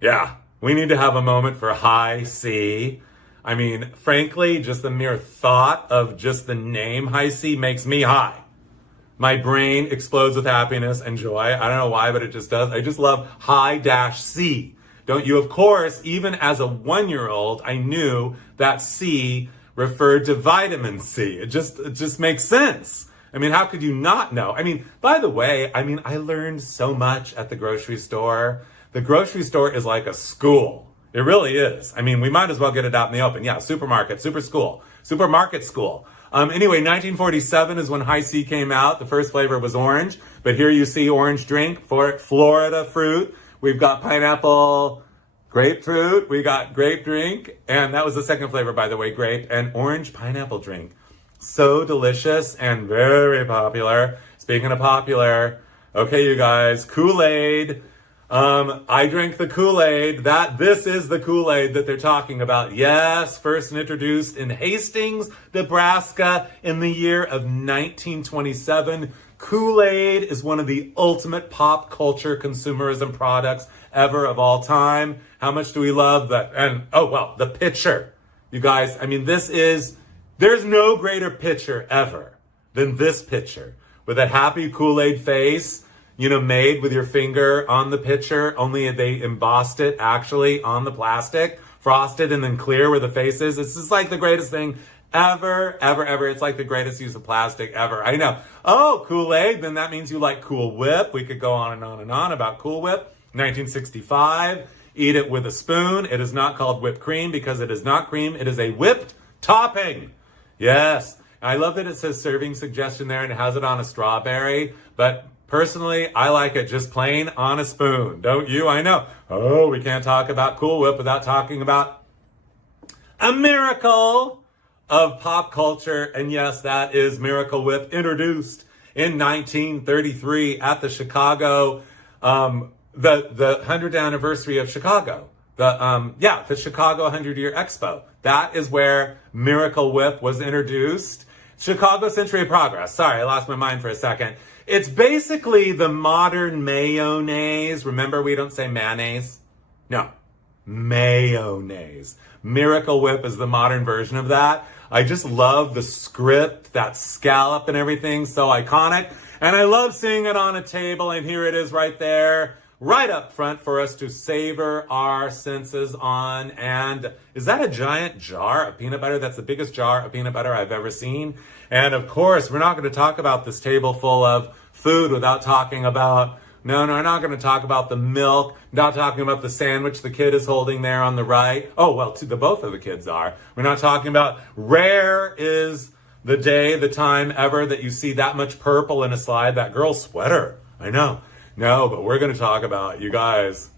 Yeah, we need to have a moment for High C. Frankly, just the mere thought of just the name High C makes me high. My brain explodes with happiness and joy. I don't know why, but it just does. I just love High-C. Don't you? Of course, even as a 1-year-old, I knew that C referred to vitamin C. It just makes sense. How could you not know? By the way, I learned so much at the grocery store. The grocery store is like a school. It really is. We might as well get it out in the open. Yeah, supermarket, supermarket school. Anyway, 1947 is when High C came out. The first flavor was orange, but here you see orange drink for Florida fruit. We've got pineapple, grapefruit, we got grape drink, and that was the second flavor, by the way, grape, and orange pineapple drink. So delicious and very popular. Speaking of popular, okay, you guys, Kool-Aid. I drank the Kool-Aid. This is the Kool-Aid that they're talking about. Yes, first introduced in Hastings, Nebraska in the year of 1927. Kool-Aid is one of the ultimate pop culture consumerism products ever of all time. How much do we love that? And, the pitcher. You guys, there's no greater pitcher ever than this pitcher. With a happy Kool-Aid face, made with your finger on the pitcher, only they embossed it actually on the plastic, frosted and then clear where the face is. It's just the greatest thing ever. It's the greatest use of plastic ever. I know. Oh, Kool-Aid, then that means you like Cool Whip. We could go on and on and on about Cool Whip. 1965, eat it with a spoon. It is not called whipped cream because it is not cream. It is a whipped topping. Yes. I love that it says serving suggestion there and it has it on a strawberry, but personally, I like it just plain on a spoon. Don't you? I know. Oh, we can't talk about Cool Whip without talking about a miracle of pop culture. And yes, that is Miracle Whip, introduced in 1933 at the Chicago, the 100th anniversary of Chicago. The Chicago 100-year Expo. That is where Miracle Whip was introduced. Chicago Century of Progress. Sorry, I lost my mind for a second. It's basically the modern mayonnaise. Remember, we don't say mayonnaise. No. Mayonnaise. Miracle Whip is the modern version of that. I just love the script, that scallop and everything, so iconic. And I love seeing it on a table, and here it is right there, right up front for us to savor our senses on. And is that a giant jar of peanut butter? That's the biggest jar of peanut butter I've ever seen. And of course, we're not going to talk about this table full of food without talking about, no, we're not going to talk about the milk, not talking about the sandwich the kid is holding there on the right. Oh, well, both of the kids are. We're not talking about, rare is the day, the time ever that you see that much purple in a slide. That girl's sweater. I know. No, but we're going to talk about, you guys,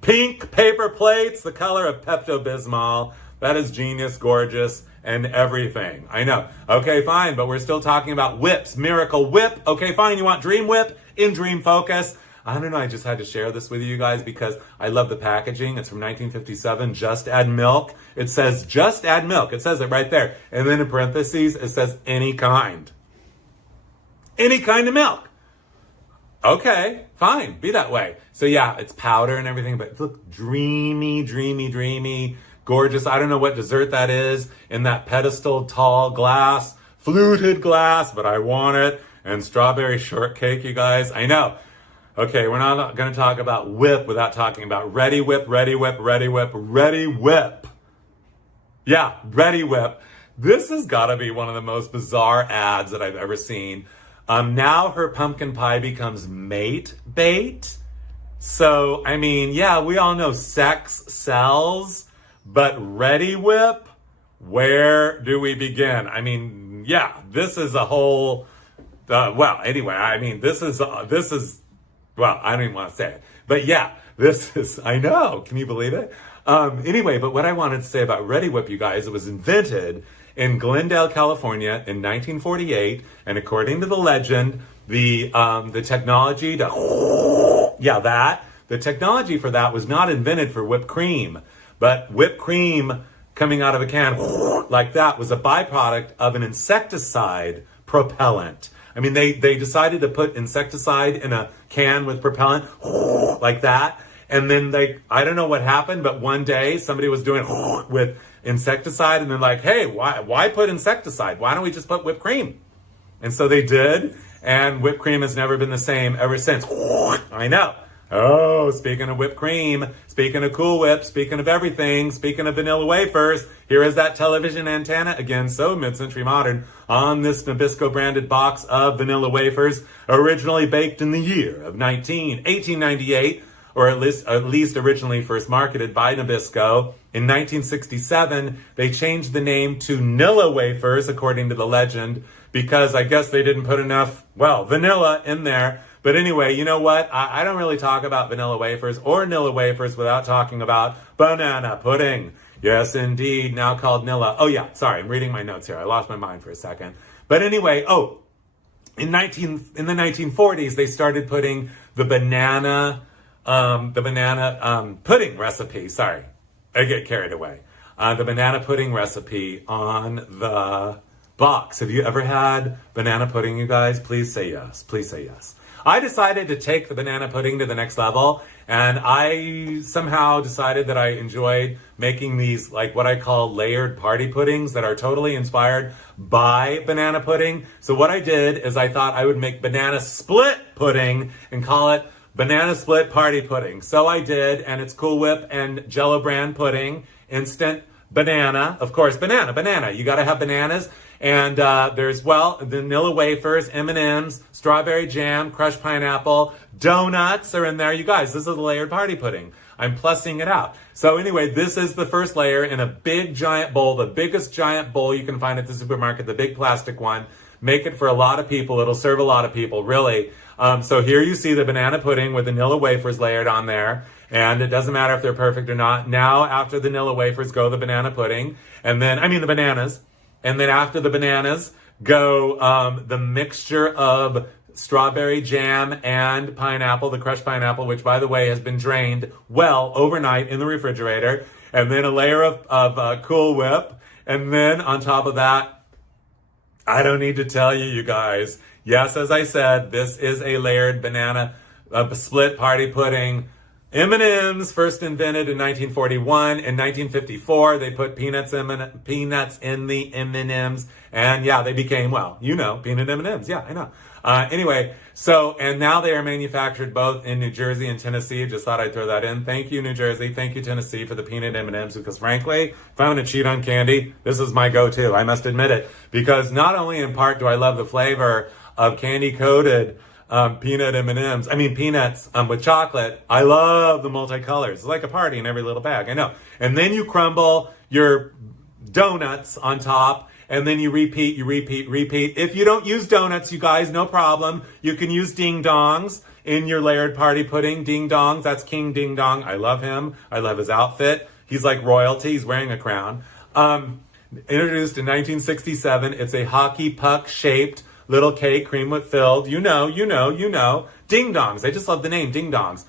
pink paper plates, the color of Pepto-Bismol. That is genius, gorgeous, and everything. I know. Okay, fine, but we're still talking about whips. Miracle Whip. Okay, fine, you want Dream Whip in Dream Focus. I don't know, I just had to share this with you guys because I love the packaging. It's from 1957, just add milk. It says just add milk. It says it right there. And then in parentheses, it says any kind. Any kind of milk. Okay, fine, be that way. So yeah, it's powder and everything, but look, dreamy, dreamy, dreamy, gorgeous. I don't know what dessert that is in that pedestal tall glass, fluted glass, but I want it. And strawberry shortcake, you guys. I know. Okay, we're not going to talk about whip without talking about Ready Whip, Ready Whip, Ready Whip, Ready Whip. Yeah, Ready Whip. This has got to be one of the most bizarre ads that I've ever seen. Now her pumpkin pie becomes mate bait. So, I mean, yeah, we all know sex sells, but Ready Whip, where do we begin? I mean, yeah, this is a whole, well, anyway, I mean, this is, well, I don't even want to say it, but yeah, this is, I know, can you believe it? Anyway, but what I wanted to say about Ready Whip, you guys, it was invented in Glendale, California in 1948, and according to the legend, the technology to, yeah, the technology for that was not invented for whipped cream, but whipped cream coming out of a can like that was a byproduct of an insecticide propellant. I mean, they decided to put insecticide in a can with propellant like that, and then I don't know what happened, but one day somebody was doing with insecticide, and they're like, hey, why put insecticide? Why don't we just put whipped cream? And so they did, and whipped cream has never been the same ever since. I know. Oh, speaking of whipped cream, speaking of Cool Whip, speaking of everything, speaking of vanilla wafers, here is that television antenna again, so mid-century modern, on this Nabisco branded box of vanilla wafers, originally baked in the year of 1898, or at least originally first marketed by Nabisco. In 1967, they changed the name to Nilla wafers, according to the legend, because I guess they didn't put enough, well, vanilla in there. But anyway, you know what? I don't really talk about vanilla wafers or Nilla wafers without talking about banana pudding. Yes, indeed, now called Nilla. Oh yeah, sorry, I'm reading my notes here. I lost my mind for a second. But anyway, in the 1940s, they started putting the banana pudding recipe. Sorry, I get carried away. The banana pudding recipe on the box. Have you ever had banana pudding, you guys? Please say yes. Please say yes. I decided to take the banana pudding to the next level, and I somehow decided that I enjoyed making these, like what I call layered party puddings that are totally inspired by banana pudding. So what I did is I thought I would make banana split pudding and call it banana split party pudding. So I did, and it's Cool Whip and Jell-O brand pudding, instant banana, of course, banana. You got to have bananas. And there's, well, vanilla wafers, M&Ms, strawberry jam, crushed pineapple, donuts are in there. You guys, this is a layered party pudding. I'm plussing it out. So anyway, this is the first layer in a big giant bowl, the biggest giant bowl you can find at the supermarket, the big plastic one. Make it for a lot of people. It'll serve a lot of people, really. So here you see the banana pudding with vanilla wafers layered on there. And it doesn't matter if they're perfect or not. Now, after the vanilla wafers, go the banana pudding. And then, the bananas. And then after the bananas, go the mixture of strawberry jam and pineapple, the crushed pineapple, which, by the way, has been drained well overnight in the refrigerator. And then a layer of Cool Whip. And then on top of that, I don't need to tell you, you guys. Yes, as I said, this is a layered banana split party pudding. M&M's first invented in 1941. In 1954, they put peanuts in the M&M's. And yeah, they became, well, you know, peanut M&M's. Yeah, I know. Anyway, so, and now they are manufactured both in New Jersey and Tennessee. Just thought I'd throw that in. Thank you, New Jersey. Thank you, Tennessee, for the peanut M&M's. Because frankly, if I'm going to cheat on candy, this is my go-to. I must admit it. Because not only in part do I love the flavor of candy-coated peanut M&Ms. I mean, peanuts with chocolate. I love the multicolors. It's like a party in every little bag. I know. And then you crumble your donuts on top, and then you repeat. If you don't use donuts, you guys, no problem. You can use ding dongs in your layered party pudding. Ding dongs. That's King Ding Dong. I love him. I love his outfit. He's like royalty. He's wearing a crown. Introduced in 1967. It's a hockey puck shaped little cake, cream with filled, you know. Ding dongs. I just love the name, ding dongs.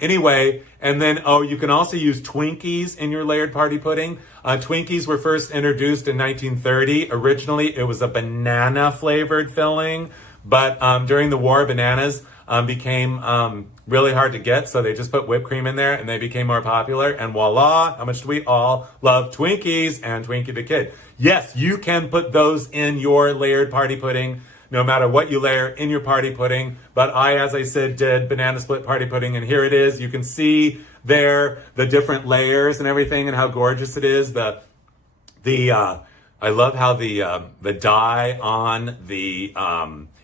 Anyway, and then, you can also use Twinkies in your layered party pudding. Twinkies were first introduced in 1930. Originally, it was a banana flavored filling, but during the war, bananas became really hard to get, so they just put whipped cream in there and they became more popular. And voila, how much do we all love Twinkies and Twinkie the Kid? Yes, you can put those in your layered party pudding, no matter what you layer in your party pudding. But I, as I said, did banana split party pudding, and here it is. You can see there the different layers and everything and how gorgeous it is. I love how the dye on the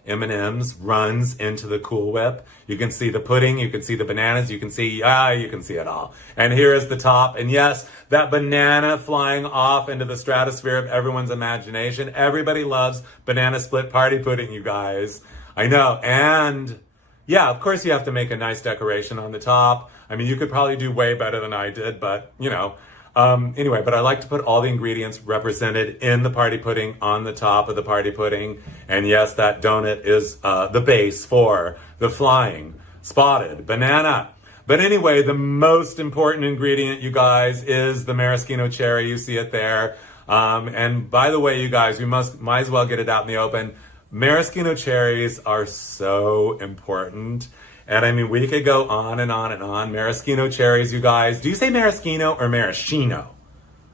M&M's runs into the Cool Whip. You can see the pudding, you can see the bananas, you can see it all. And here is the top. And yes, that banana flying off into the stratosphere of everyone's imagination. Everybody loves banana split party pudding, you guys. I know. And yeah, of course you have to make a nice decoration on the top. I mean, you could probably do way better than I did, but you know. Anyway, but I like to put all the ingredients represented in the party pudding on the top of the party pudding. And yes, that donut is the base for the flying spotted banana. But anyway, the most important ingredient, you guys, is the maraschino cherry. You see it there. And by the way, you guys, we might as well get it out in the open. Maraschino cherries are so important. And I mean, we could go on and on and on. Maraschino cherries, you guys. Do you say maraschino or maraschino?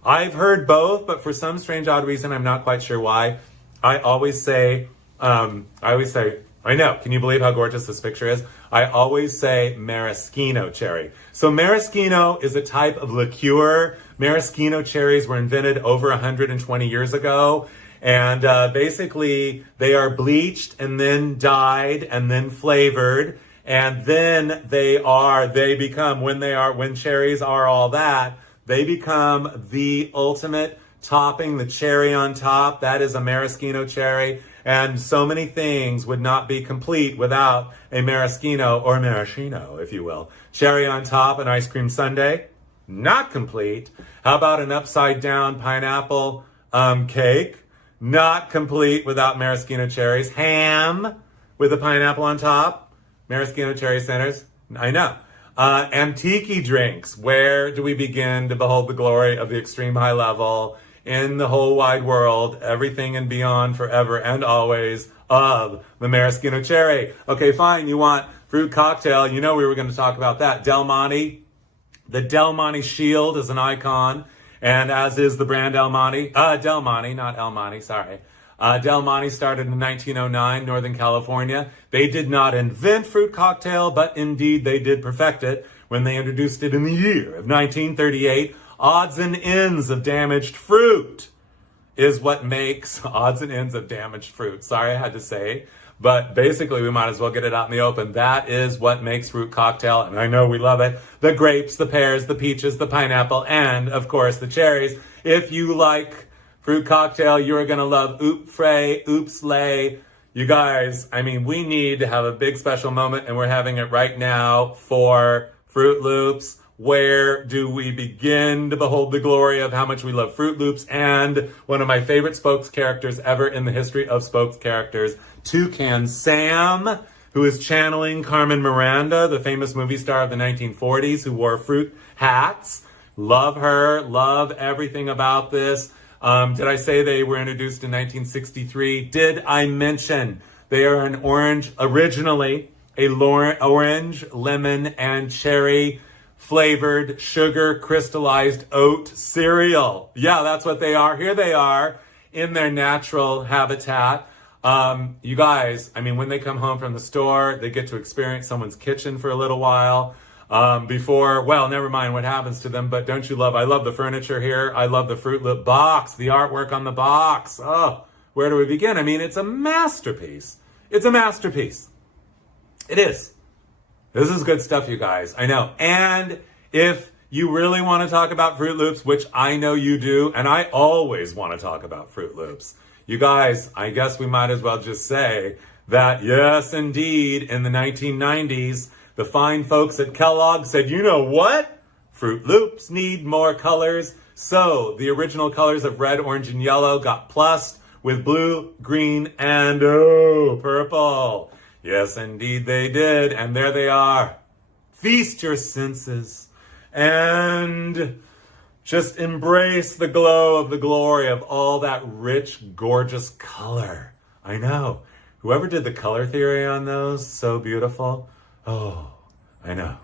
I've heard both, but for some strange, odd reason, I'm not quite sure why. I always say, I know, can you believe how gorgeous this picture is? I always say maraschino cherry. So maraschino is a type of liqueur. Maraschino cherries were invented over 120 years ago. And basically, they are bleached and then dyed and then flavored. And then when cherries are all that, they become the ultimate topping, the cherry on top. That is a maraschino cherry. And so many things would not be complete without a maraschino, or maraschino, if you will. Cherry on top, an ice cream sundae, not complete. How about an upside down pineapple cake? Not complete without maraschino cherries. Ham with a pineapple on top. Maraschino cherry centers, I know. Tiki drinks, where do we begin to behold the glory of the extreme high level in the whole wide world, everything and beyond, forever and always, of the maraschino cherry? Okay, fine, you want fruit cocktail, you know we were going to talk about that. Del Monte, the Del Monte shield is an icon, and as is the brand Del Monte, not El Monte, sorry. Del Monte started in 1909, Northern California. They did not invent fruit cocktail, but indeed they did perfect it when they introduced it in the year of 1938. Odds and ends of damaged fruit is what makes odds and ends of damaged fruit. Sorry I had to say, but basically we might as well get it out in the open. That is what makes fruit cocktail, and I know we love it. The grapes, the pears, the peaches, the pineapple, and of course the cherries. If you like fruit cocktail, you're going to love Oop Fray, Oops Lay. You guys, I mean, we need to have a big special moment, and we're having it right now for Fruit Loops. Where do we begin to behold the glory of how much we love Fruit Loops? And one of my favorite spokes characters ever in the history of spokes characters, Toucan Sam, who is channeling Carmen Miranda, the famous movie star of the 1940s, who wore fruit hats. Love her, love everything about this. Did I say they were introduced in 1963? Did I mention they are an orange, originally a orange, lemon, and cherry flavored sugar crystallized oat cereal. Yeah, that's what they are. Here they are in their natural habitat. You guys, I mean, when they come home from the store, they get to experience someone's kitchen for a little while. Well, never mind what happens to them, but don't you love, I love the furniture here. I love the Fruit Loop box, the artwork on the box. Oh, where do we begin? I mean, it's a masterpiece. It's a masterpiece. It is. This is good stuff, you guys. I know. And if you really want to talk about Fruit Loops, which I know you do, and I always want to talk about Fruit Loops, you guys, I guess we might as well just say that, yes, indeed, in the 1990s, the fine folks at Kellogg said, you know what? Fruit Loops need more colors. So the original colors of red, orange, and yellow got plussed with blue, green, and purple. Yes, indeed they did. And there they are. Feast your senses and just embrace the glow of the glory of all that rich, gorgeous color. I know. Whoever did the color theory on those, so beautiful. Oh, I know.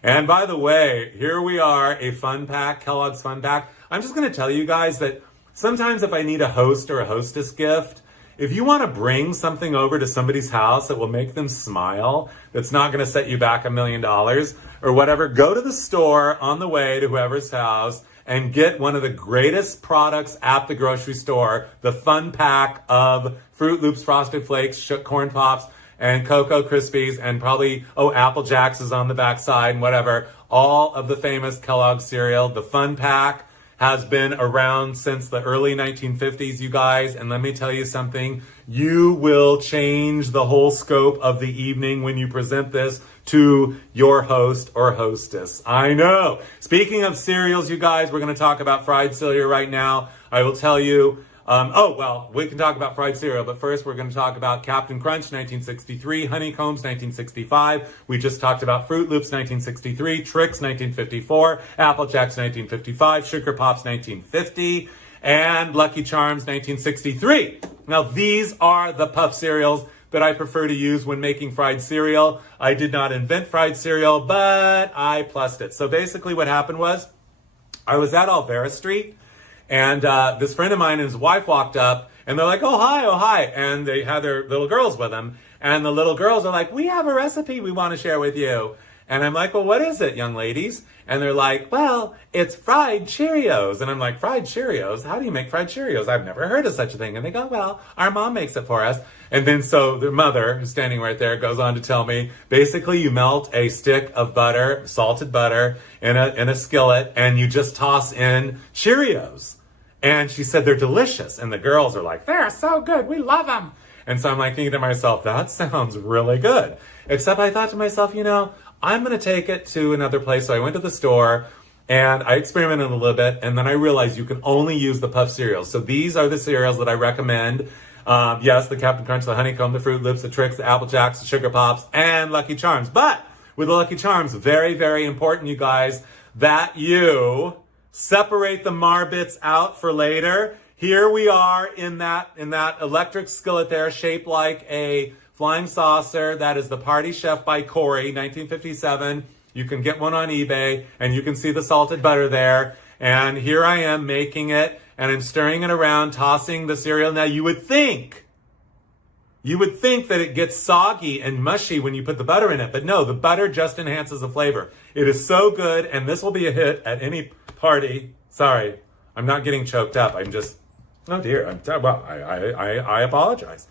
And by the way, here we are, a fun pack, Kellogg's Fun Pack. I'm just going to tell you guys that sometimes if I need a host or a hostess gift, if you want to bring something over to somebody's house that will make them smile, that's not going to set you back $1 million or whatever, go to the store on the way to whoever's house and get one of the greatest products at the grocery store, the fun pack of Fruit Loops, Frosted Flakes, Corn Pops, and Cocoa Krispies, and probably, Apple Jacks is on the backside and whatever. All of the famous Kellogg cereal. The fun pack has been around since the early 1950s, you guys. And let me tell you something. You will change the whole scope of the evening when you present this to your host or hostess. I know. Speaking of cereals, you guys, we're going to talk about fried cereal right now. I will tell you, we can talk about fried cereal, but first we're going to talk about Captain Crunch, 1963, Honeycombs, 1965. We just talked about Fruit Loops, 1963, Trix, 1954, Apple Jacks, 1955, Sugar Pops, 1950, and Lucky Charms, 1963. Now, these are the puff cereals that I prefer to use when making fried cereal. I did not invent fried cereal, but I plussed it. So basically what happened was I was at Alvera Street, and this friend of mine and his wife walked up, and they're like, oh, hi. And they had their little girls with them. And the little girls are like, we have a recipe we want to share with you. And I'm like, well, what is it, young ladies? And they're like, well, it's fried Cheerios. And I'm like, fried Cheerios? How do you make fried Cheerios? I've never heard of such a thing. And they go, well, our mom makes it for us. And then so their mother, who's standing right there, goes on to tell me, basically you melt a stick of butter, salted butter, in a skillet, and you just toss in Cheerios. And she said they're delicious. And the girls are like, they're so good. We love them. And so I'm like thinking to myself, that sounds really good. Except I thought to myself, I'm going to take it to another place. So I went to the store and I experimented a little bit. And then I realized you can only use the puff cereals. So these are the cereals that I recommend. Yes, the Captain Crunch, the Honeycomb, the Fruit Loops, the Trix, the Apple Jacks, the Sugar Pops, and Lucky Charms. But with the Lucky Charms, very, very important, you guys, that you separate the Marbits out for later. Here we are in that electric skillet there, shaped like a flying saucer. That is the Party Chef by Corey, 1957. You can get one on eBay, and you can see the salted butter there. And here I am making it, and I'm stirring it around, tossing the cereal. Now, you would think that it gets soggy and mushy when you put the butter in it, but no, the butter just enhances the flavor. It is so good, and this will be a hit at any party. Sorry, I'm not getting choked up. I'm just, oh dear. I apologize.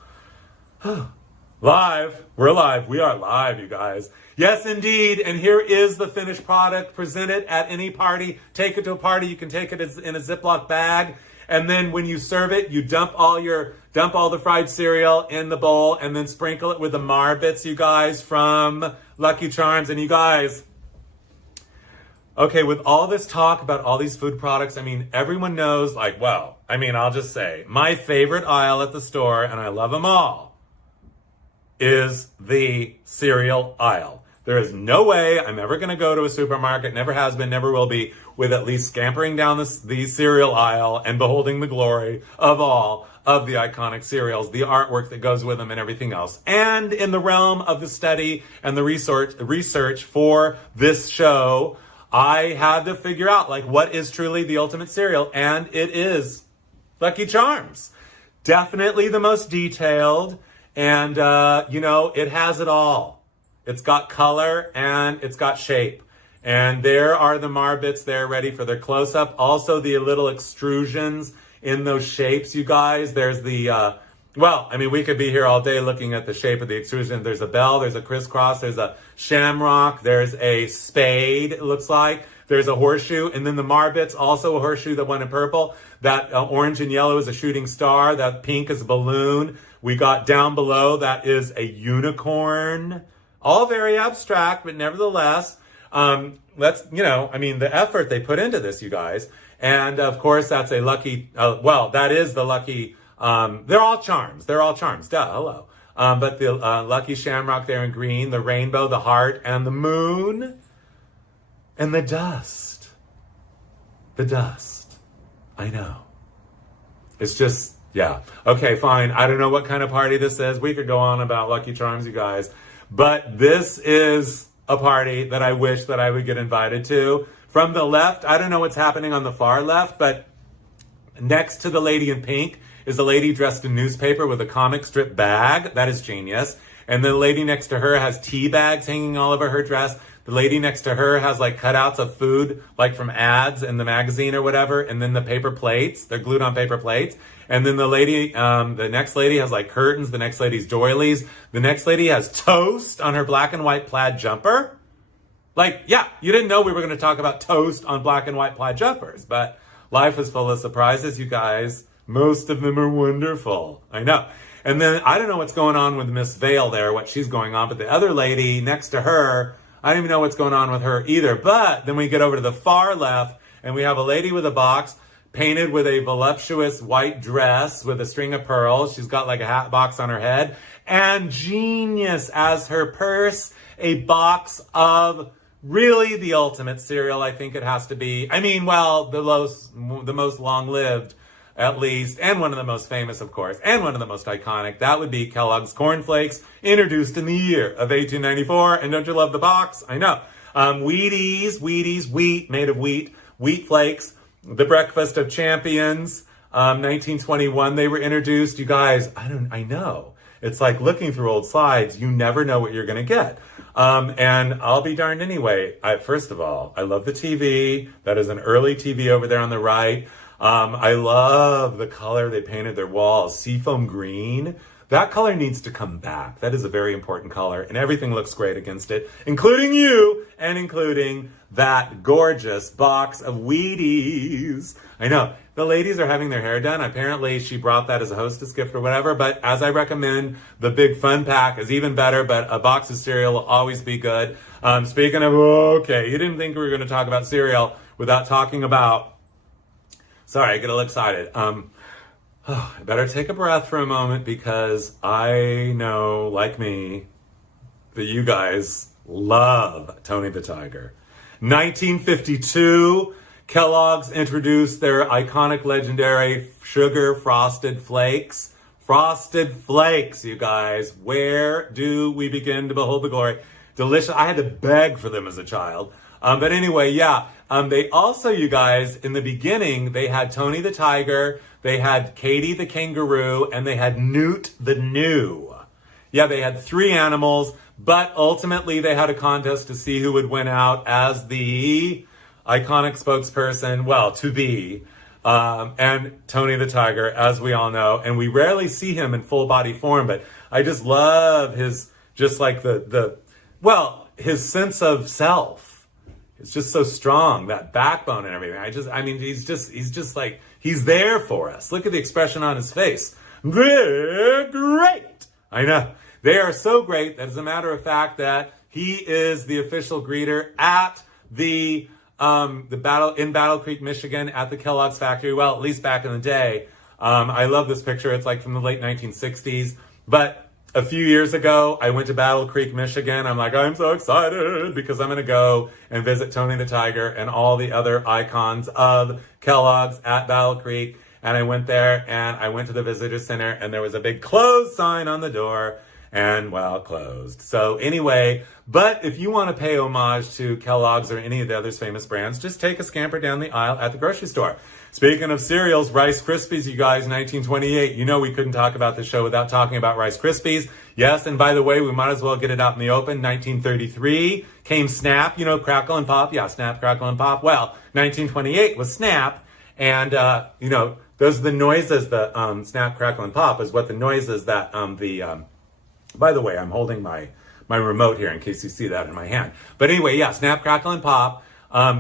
Live. We're live. We are live, you guys. Yes, indeed. And here is the finished product. Present it at any party. Take it to a party. You can take it in a Ziploc bag. And then when you serve it, you dump all the fried cereal in the bowl and then sprinkle it with the Marbits, you guys, from Lucky Charms. And you guys, okay, with all this talk about all these food products, everyone knows, I'll just say, my favorite aisle at the store, and I love them all, is the cereal aisle. There is no way I'm ever going to go to a supermarket, never has been, never will be, with at least scampering down the cereal aisle and beholding the glory of all of the iconic cereals, the artwork that goes with them and everything else. And in the realm of the study and the research for this show, I had to figure out like what is truly the ultimate cereal, and it is Lucky Charms. Definitely the most detailed, and it has it all. It's got color and it's got shape. And there are the Marbits there ready for their close-up. Also the little extrusions in those shapes, you guys. There's the, we could be here all day looking at the shape of the extrusion. There's a bell, there's a crisscross, there's a shamrock, there's a spade, it looks like. There's a horseshoe, and then the Marbits, also a horseshoe, the one in purple. That orange and yellow is a shooting star. That pink is a balloon. We got down below, that is a unicorn. All very abstract, but nevertheless, the effort they put into this, you guys. And of course, that's a lucky, that is the lucky, they're all charms. They're all charms. Duh, hello. But the lucky shamrock there in green, the rainbow, the heart, and the moon, and the dust. The dust. I know. It's just, yeah. Okay, fine. I don't know what kind of party this is. We could go on about Lucky Charms, you guys. But this is a party that I wish that I would get invited to. From the left, I don't know what's happening on the far left, but next to the lady in pink is a lady dressed in newspaper with a comic strip bag. That is genius. And the lady next to her has tea bags hanging all over her dress. The lady next to her has like cutouts of food, like from ads in the magazine or whatever. And then the paper plates, they're glued on paper plates. And then the lady, the next lady has like curtains. The next lady's doilies. The next lady has toast on her black and white plaid jumper. Like, yeah, you didn't know we were going to talk about toast on black and white plaid jumpers, but life is full of surprises, you guys. Most of them are wonderful. I know. And then I don't know what's going on with Miss Vale there, what she's going on, but the other lady next to her, I don't even know what's going on with her either. But then we get over to the far left and we have a lady with a box painted with a voluptuous white dress with a string of pearls. She's got like a hat box on her head, and genius as her purse, a box of really the ultimate cereal, I think it has to be. I mean, well, the most long-lived, at least, and one of the most famous, of course, and one of the most iconic. That would be Kellogg's Corn Flakes, introduced in the year of 1894. And don't you love the box? I know. Wheaties, wheat, made of wheat flakes. The Breakfast of Champions, 1921, they were introduced. You guys, I know. It's like looking through old slides. You never know what you're going to get. And I'll be darned anyway. First of all, I love the TV. That is an early TV over there on the right. I love the color they painted their walls. Seafoam green. That color needs to come back. That is a very important color, and everything looks great against it, including you, and including that gorgeous box of Wheaties. I know, the ladies are having their hair done. Apparently, she brought that as a hostess gift or whatever, but as I recommend, the big fun pack is even better, but a box of cereal will always be good. Speaking of, okay, you didn't think we were going to talk about cereal without talking about, sorry, I get a little excited. I better take a breath for a moment because I know, like me, that you guys love Tony the Tiger. 1952, Kellogg's introduced their iconic, legendary sugar frosted flakes. Frosted flakes, you guys. Where do we begin to behold the glory? Delicious. I had to beg for them as a child. But anyway, yeah. They also, you guys, in the beginning, they had Tony the Tiger, they had Katie the Kangaroo, and they had Newt the Gnu. Yeah, they had 3 animals, but ultimately they had a contest to see who would win out as the iconic spokesperson, well, to be, and Tony the Tiger, as we all know. And we rarely see him in full body form, but I just love his, just like his sense of self. It's just so strong, that backbone and everything. He's just like, he's there for us. Look at the expression on his face. They're great. I know. They are so great that, as a matter of fact, that he is the official greeter at the Battle Creek, Michigan, at the Kellogg's factory. Well, at least back in the day. I love this picture. It's like from the late 1960s. But a few years ago, I went to Battle Creek, Michigan. I'm like, I'm so excited because I'm going to go and visit Tony the Tiger and all the other icons of Kellogg's at Battle Creek. And I went there and I went to the visitor center and there was a big closed sign on the door and, well, closed. So anyway, but if you want to pay homage to Kellogg's or any of the other famous brands, just take a scamper down the aisle at the grocery store. Speaking of cereals, Rice Krispies, you guys, 1928. You know we couldn't talk about the show without talking about Rice Krispies. Yes, and by the way, we might as well get it out in the open. 1933 came Snap, you know, Crackle and Pop. Yeah, Snap, Crackle and Pop. Well, 1928 was Snap. And, you know, those are the noises, the Snap, Crackle, and Pop is what the noises that by the way, I'm holding my remote here in case you see that in my hand. But anyway, yeah, Snap, Crackle, and Pop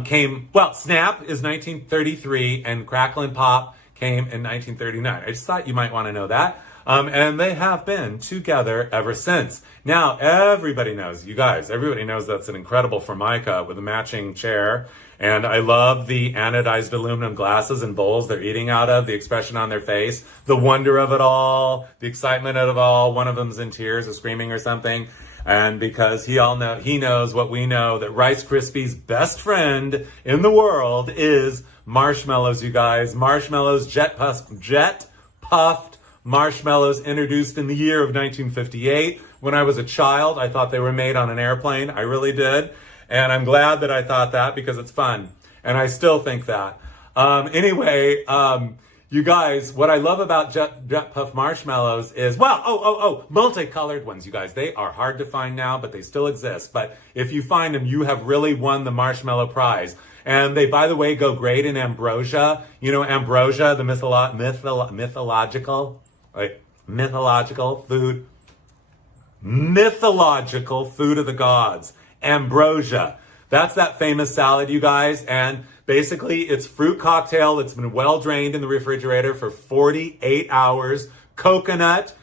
came, well, Snap is 1933 and Crackle and Pop came in 1939. I just thought you might want to know that. And they have been together ever since. Now, everybody knows, you guys, everybody knows that's an incredible Formica with a matching chair. And I love the anodized aluminum glasses and bowls they're eating out of, the expression on their face, the wonder of it all, the excitement of it all. One of them's in tears or screaming or something. And because he knows what we know, that Rice Krispies' best friend in the world is marshmallows, you guys. Marshmallows, jet puffed marshmallows introduced in the year of 1958. When I was a child, I thought they were made on an airplane. I really did. And I'm glad that I thought that because it's fun. And I still think that. Anyway, you guys, what I love about jet puff marshmallows is, well, multicolored ones, you guys. They are hard to find now, but they still exist. But if you find them, you have really won the marshmallow prize. And they, by the way, go great in ambrosia. You know, ambrosia, the mythological food of the gods. Ambrosia. That's that famous salad, you guys. And basically, it's fruit cocktail that's been well drained in the refrigerator for 48 hours. Coconut,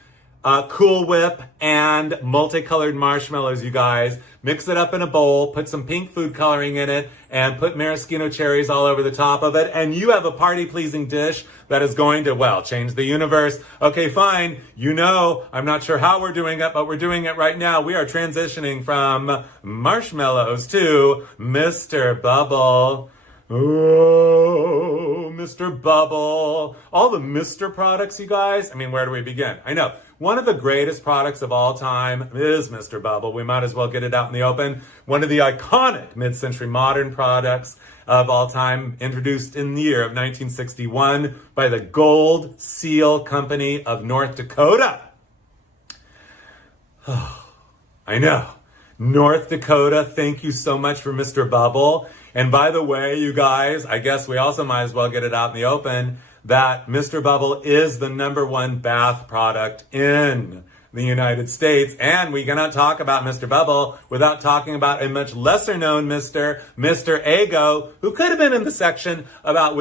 Cool Whip, and multicolored marshmallows, you guys. Mix it up in a bowl, put some pink food coloring in it, and put maraschino cherries all over the top of it, and you have a party-pleasing dish that is going to, well, change the universe. Okay, fine. You know, I'm not sure how we're doing it, but we're doing it right now. We are transitioning from marshmallows to Mr. Bubble. Oh, Mr. Bubble. All the Mr. products, you guys. I mean, where do we begin? I know. One of the greatest products of all time is Mr. Bubble. We might as well get it out in the open. One of the iconic mid-century modern products of all time, introduced in the year of 1961 by the Gold Seal Company of North Dakota. Oh, I know. North Dakota, thank you so much for Mr. Bubble. And by the way, you guys, I guess we also might as well get it out in the open that Mr. Bubble is the #1 bath product in the United States. And we cannot talk about Mr. Bubble without talking about a much lesser known Mr. Eggo, who could have been in the section about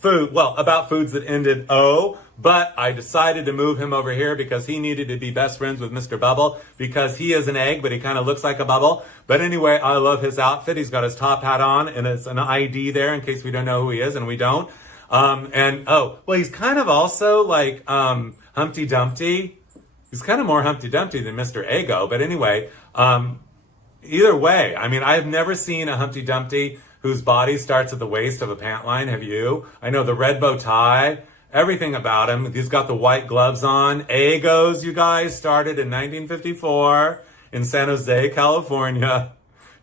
foods that ended O. But I decided to move him over here because he needed to be best friends with Mr. Bubble because he is an egg, but he kind of looks like a bubble. But anyway, I love his outfit. He's got his top hat on, and it's an ID there in case we don't know who he is, and we don't. He's kind of also like Humpty Dumpty. He's kind of more Humpty Dumpty than Mr. Eggo. But anyway, either way, I mean, I've never seen a Humpty Dumpty whose body starts at the waist of a pant line. Have you? I know the red bow tie. Everything about him. He's got the white gloves on. Eggos, you guys, started in 1954 in San Jose, California.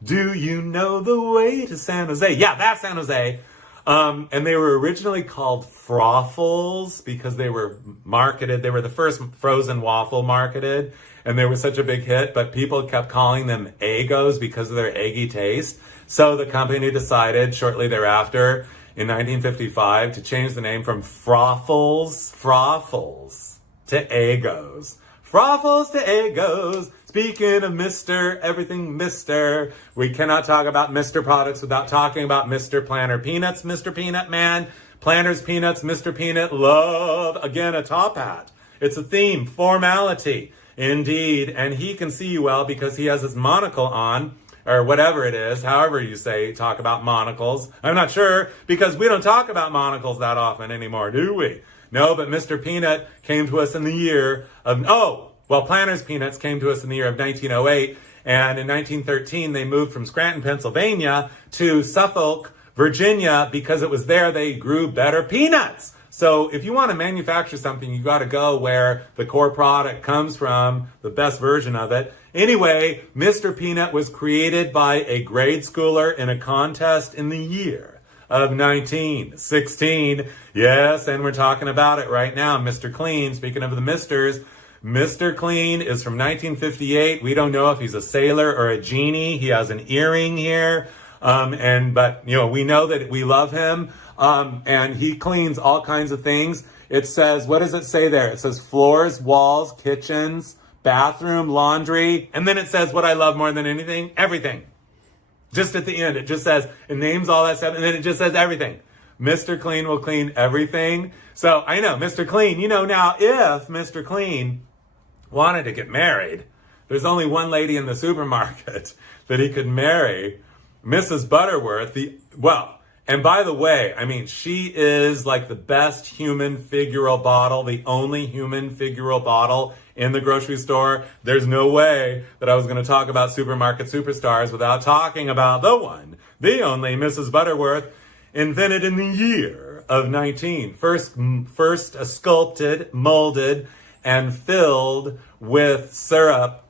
Do you know the way to San Jose? Yeah, that's San Jose. And they were originally called Froffles because they were marketed. They were the first frozen waffle marketed, and they were such a big hit, but people kept calling them Eggos because of their eggy taste. So the company decided shortly thereafter in 1955 to change the name from Froffles to Eggos. Froffles to Eggos. Speaking of Mr. Everything Mr., we cannot talk about Mr. products without talking about Mr. Planner Peanuts, Mr. Peanut Man, Planters Peanuts, Mr. Peanut, love, again, a top hat. It's a theme, formality, indeed, and he can see you well because he has his monocle on, or whatever it is, however you say, talk about monocles. I'm not sure, because we don't talk about monocles that often anymore, do we? No, but Mr. Peanut came to us in the year of, Planters Peanuts came to us in the year of 1908, and in 1913 they moved from Scranton, Pennsylvania to Suffolk, Virginia, because it was there they grew better peanuts. So if you want to manufacture something, you got to go where the core product comes from, the best version of it. Anyway, Mr. Peanut was created by a grade schooler in a contest in the year of 1916. Yes, and we're talking about it right now. Mr. Clean, speaking of the misters, Mr. Clean is from 1958. We don't know if he's a sailor or a genie. He has an earring here. But we know that we love him. And he cleans all kinds of things. It says, what does it say there? It says floors, walls, kitchens, bathroom, laundry. And then it says what I love more than anything, everything. Just at the end, it just says, it names all that stuff, and then it just says everything. Mr. Clean will clean everything. So I know, Mr. Clean, now if Mr. Clean wanted to get married, there's only one lady in the supermarket that he could marry, Mrs. Butterworth, and by the way, she is like the best human figural bottle, the only human figural bottle in the grocery store. There's no way that I was going to talk about supermarket superstars without talking about the one, the only Mrs. Butterworth, invented in the year of 19. First sculpted, molded, and filled with syrup,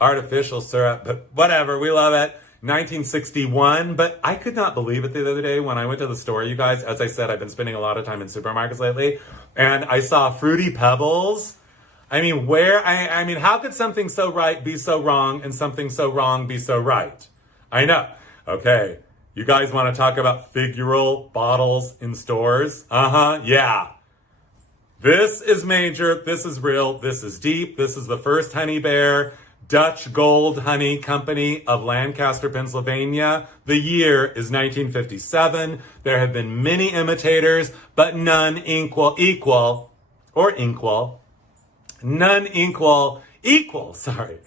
artificial syrup, but whatever, we love it. 1961, but I could not believe it the other day when I went to the store, you guys. As I said, I've been spending a lot of time in supermarkets lately, and I saw Fruity Pebbles. How could something so right be so wrong and something so wrong be so right? I know. Okay, you guys want to talk about figural bottles in stores? Yeah. This is major, this is real, this is deep, this is the first Honey Bear Dutch Gold Honey Company of Lancaster, Pennsylvania. The year is 1957. There have been many imitators, but none equal, sorry.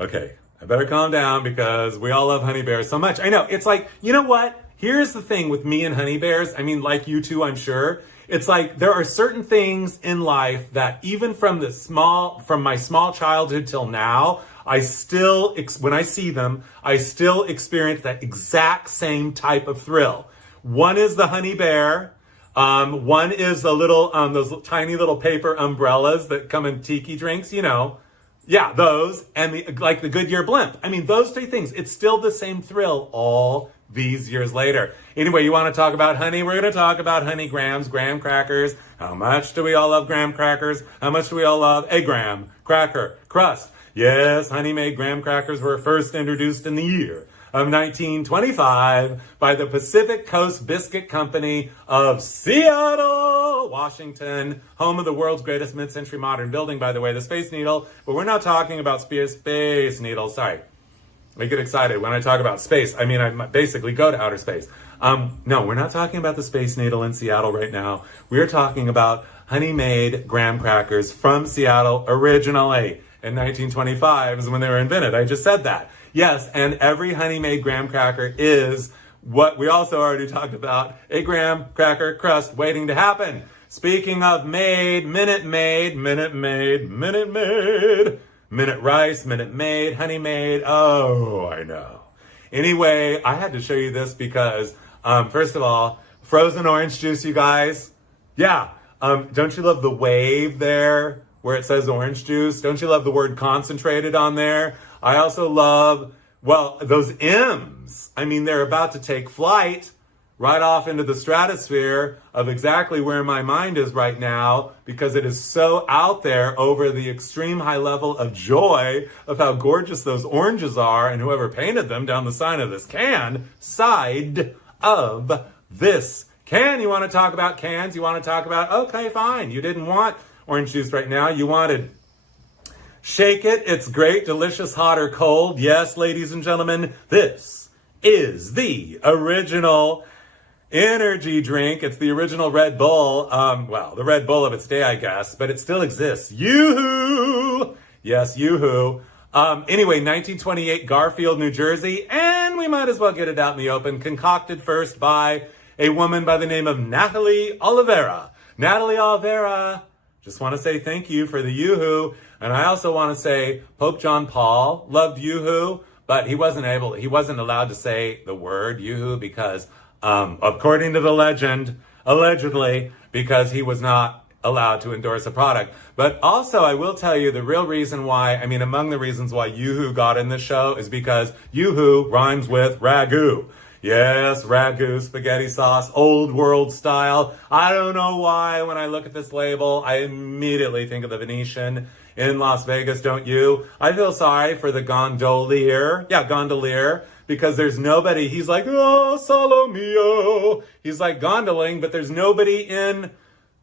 Okay, I better calm down because we all love Honey Bears so much. I know, it's like, you know what? Here's the thing with me and Honey Bears. like you two, I'm sure. It's like there are certain things in life that even from my small childhood till now, when I see them, I still experience that exact same type of thrill. One is the Honey Bear. One is the little, those tiny little paper umbrellas that come in tiki drinks, Yeah, those. And the Goodyear blimp. Those three things. It's still the same thrill all these years later. Anyway, you want to talk about honey? We're going to talk about honey grams, graham crackers. How much do we all love graham crackers? How much do we all love a graham cracker crust? Yes, honey-made graham crackers were first introduced in the year of 1925 by the Pacific Coast Biscuit Company of Seattle, Washington, home of the world's greatest mid-century modern building, by the way, the Space Needle. But we're not talking about Space Needle, sorry. I get excited when I talk about space. I basically go to outer space. No, we're not talking about the Space Needle in Seattle right now. We're talking about honey-made graham crackers from Seattle originally. In 1925 is when they were invented. I just said that. Yes, and every honey-made graham cracker is what we also already talked about, a graham cracker crust waiting to happen. Speaking of made, Minute Maid, Minute Rice, Minute Maid, Honey Maid. Oh, I know. Anyway, I had to show you this because, first of all, frozen orange juice, you guys. Yeah. Don't you love the wave there where it says orange juice? Don't you love the word concentrated on there? I also love, those M's. They're about to take flight right off into the stratosphere of exactly where my mind is right now because it is so out there over the extreme high level of joy of how gorgeous those oranges are and whoever painted them down the side of this can. You want to talk about cans? You want to talk about, okay, fine. You didn't want orange juice right now. You wanted shake it. It's great, delicious, hot or cold. Yes, ladies and gentlemen, this is the original energy drink. It's the original Red Bull. The Red Bull of its day, I guess, but it still exists. Yoo-hoo! Yes, yoo-hoo. Anyway, 1928, Garfield, New Jersey, and we might as well get it out in the open. Concocted first by a woman by the name of Natalie Oliveira. Natalie Oliveira, just want to say thank you for the yoo-hoo. And I also want to say Pope John Paul loved yoo-hoo, but he wasn't allowed to say the word yoo-hoo because, according to the legend, allegedly, because he was not allowed to endorse a product. But also, I will tell you the real reason why, I mean, among the reasons why Yoo-Hoo got in this show is because Yoo-Hoo rhymes with ragu. Yes, ragu, spaghetti sauce, old world style. I don't know why when I look at this label, I immediately think of the Venetian in Las Vegas, don't you? I feel sorry for the gondolier. Yeah, gondolier. Because there's nobody. He's like, oh, solo mio. He's like gondoling, but there's nobody in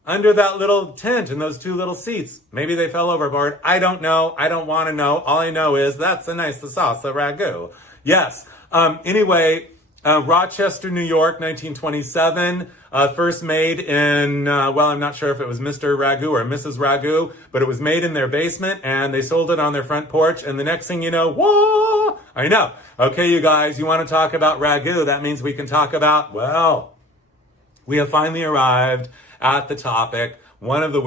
under that little tent in those two little seats. Maybe they fell overboard. I don't know. I don't want to know. All I know is that's the nice, the sauce, the ragu. Yes. Anyway, Rochester, New York, 1927. First made in, well, I'm not sure if it was Mr. Ragu or Mrs. Ragu, but it was made in their basement and they sold it on their front porch. And the next thing you know, whoa, I know. Okay, you guys, you want to talk about ragu? That means we can talk about, well, we have finally arrived at the topic, one of the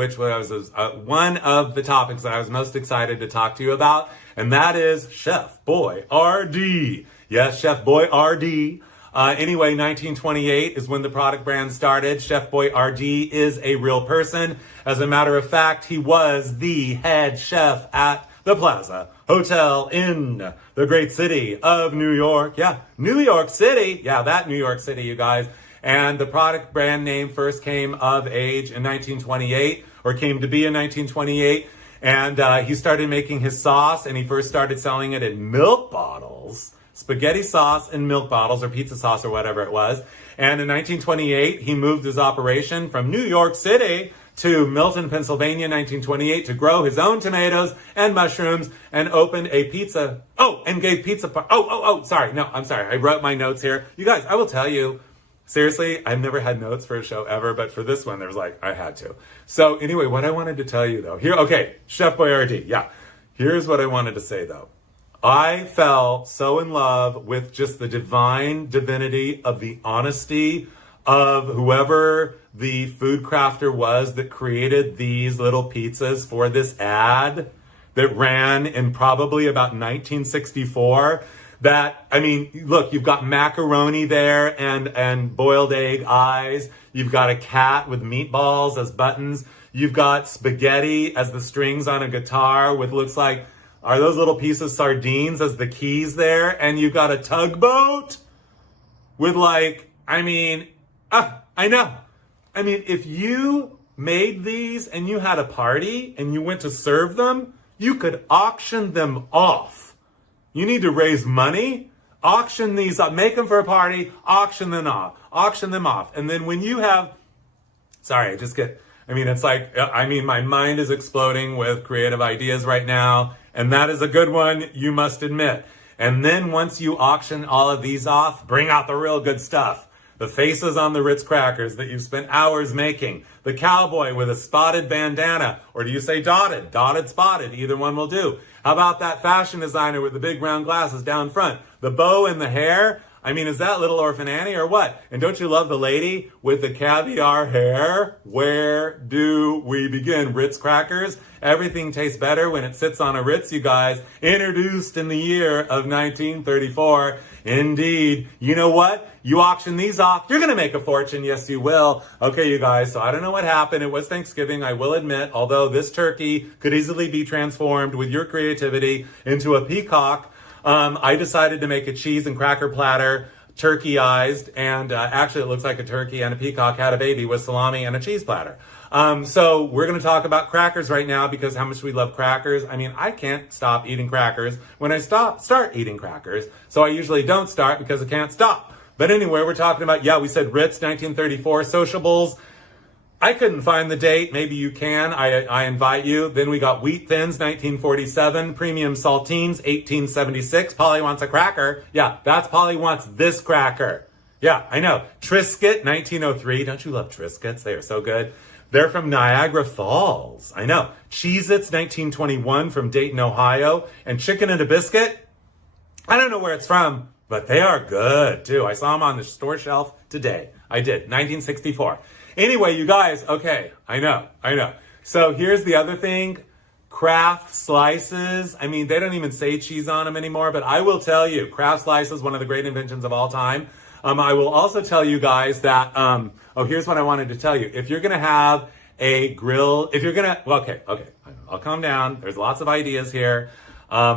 topics that I was most excited to talk to you about, and that is Chef Boyardee. Yes, Chef Boyardee. Anyway, 1928 is when the product brand started. Chef Boyardee is a real person. As a matter of fact, he was the head chef at the Plaza Hotel in the great city of New York. Yeah, New York City. Yeah, that New York City, you guys. And the product brand name first came of age in 1928, or came to be in 1928. And he started making his sauce, and he first started selling it in milk bottles. Spaghetti sauce in milk bottles, or pizza sauce, or whatever it was. And in 1928, he moved his operation from New York City to Milton, Pennsylvania, 1928, to grow his own tomatoes and mushrooms and opened a pizza. Oh, and gave pizza. Sorry. No, I'm sorry. I wrote my notes here. You guys, I will tell you, seriously, I've never had notes for a show ever, but for this one, there was like, I had to. So anyway, what I wanted to tell you though, here, okay, Chef Boyardee. Yeah. Here's what I wanted to say though. I fell so in love with just the divine divinity of the honesty of whoever the food crafter was that created these little pizzas for this ad that ran in probably about 1964. That, I mean, look, you've got macaroni there and boiled egg eyes. You've got a cat with meatballs as buttons. You've got spaghetti as the strings on a guitar with looks like, are those little pieces of sardines as the keys there? And you've got a tugboat with like, I mean, I know. I mean, if you made these and you had a party and you went to serve them, you could auction them off. You need to raise money, auction these up, make them for a party, auction them off. And then when you have, sorry, it's like, my mind is exploding with creative ideas right now. And that is a good one, you must admit. And then once you auction all of these off, bring out the real good stuff. The faces on the Ritz crackers that you spent hours making. The cowboy with a spotted bandana. Or do you say dotted? Dotted, spotted. Either one will do. How about that fashion designer with the big round glasses down front? The bow and the hair? I mean, is that Little Orphan Annie or what? And don't you love the lady with the caviar hair? Where do we begin? Ritz crackers? Everything tastes better when it sits on a Ritz, you guys. Introduced in the year of 1934. Indeed. You know what? You auction these off, you're going to make a fortune. Yes, you will. Okay, you guys, so I don't know what happened. It was Thanksgiving, I will admit, although this turkey could easily be transformed with your creativity into a peacock. I decided to make a cheese and cracker platter, turkeyized, and actually it looks like a turkey and a peacock had a baby with salami and a cheese platter. So we're going to talk about crackers right now because how much we love crackers. I mean, I can't stop eating crackers when I start eating crackers. So I usually don't start because I can't stop. But anyway, we're talking about, we said Ritz, 1934, Sociables. I couldn't find the date. Maybe you can. I invite you. Then we got Wheat Thins, 1947. Premium Saltines, 1876. Polly wants a cracker. Yeah, that's Polly wants this cracker. Yeah, I know. Triscuit, 1903. Don't you love Triscuits? They are so good. They're from Niagara Falls. I know. Cheez-Its, 1921 from Dayton, Ohio. And Chicken and a Biscuit. I don't know where it's from, but they are good too. I saw them on the store shelf today. I did. 1964. Anyway, you guys, okay, I know. So here's the other thing. Kraft slices. I mean, they don't even say cheese on them anymore, but I will tell you, Kraft slices, one of the great inventions of all time. I will also tell you guys that, here's what I wanted to tell you. If you're going to have a grill, okay, I'll calm down. There's lots of ideas here.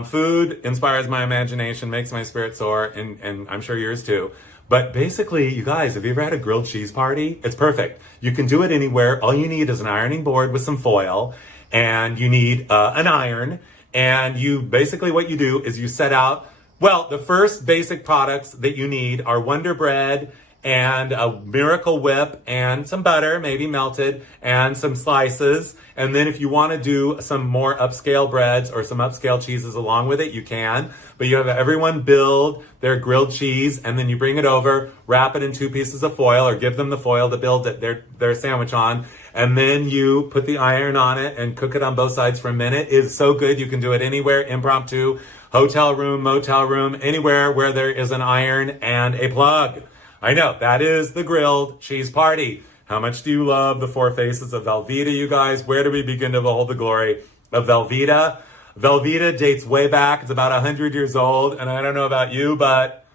Food inspires my imagination, makes my spirit soar, and I'm sure yours too. But basically, you guys, have you ever had a grilled cheese party? It's perfect. You can do it anywhere. All you need is an ironing board with some foil, and you need an iron. And what you do is you set out, the first basic products that you need are Wonder Bread and a Miracle Whip and some butter, maybe melted, and some slices. And then if you want to do some more upscale breads or some upscale cheeses along with it, you can. But you have everyone build their grilled cheese, and then you bring it over, wrap it in 2 pieces of foil, or give them the foil to build their sandwich on. And then you put the iron on it and cook it on both sides for a minute. It's so good. You can do it anywhere, impromptu, hotel room, motel room, anywhere where there is an iron and a plug. I know, that is the grilled cheese party. How much do you love the 4 faces of Velveeta, you guys? Where do we begin to behold the glory of Velveeta? Velveeta dates way back. It's about 100 years old. And I don't know about you, but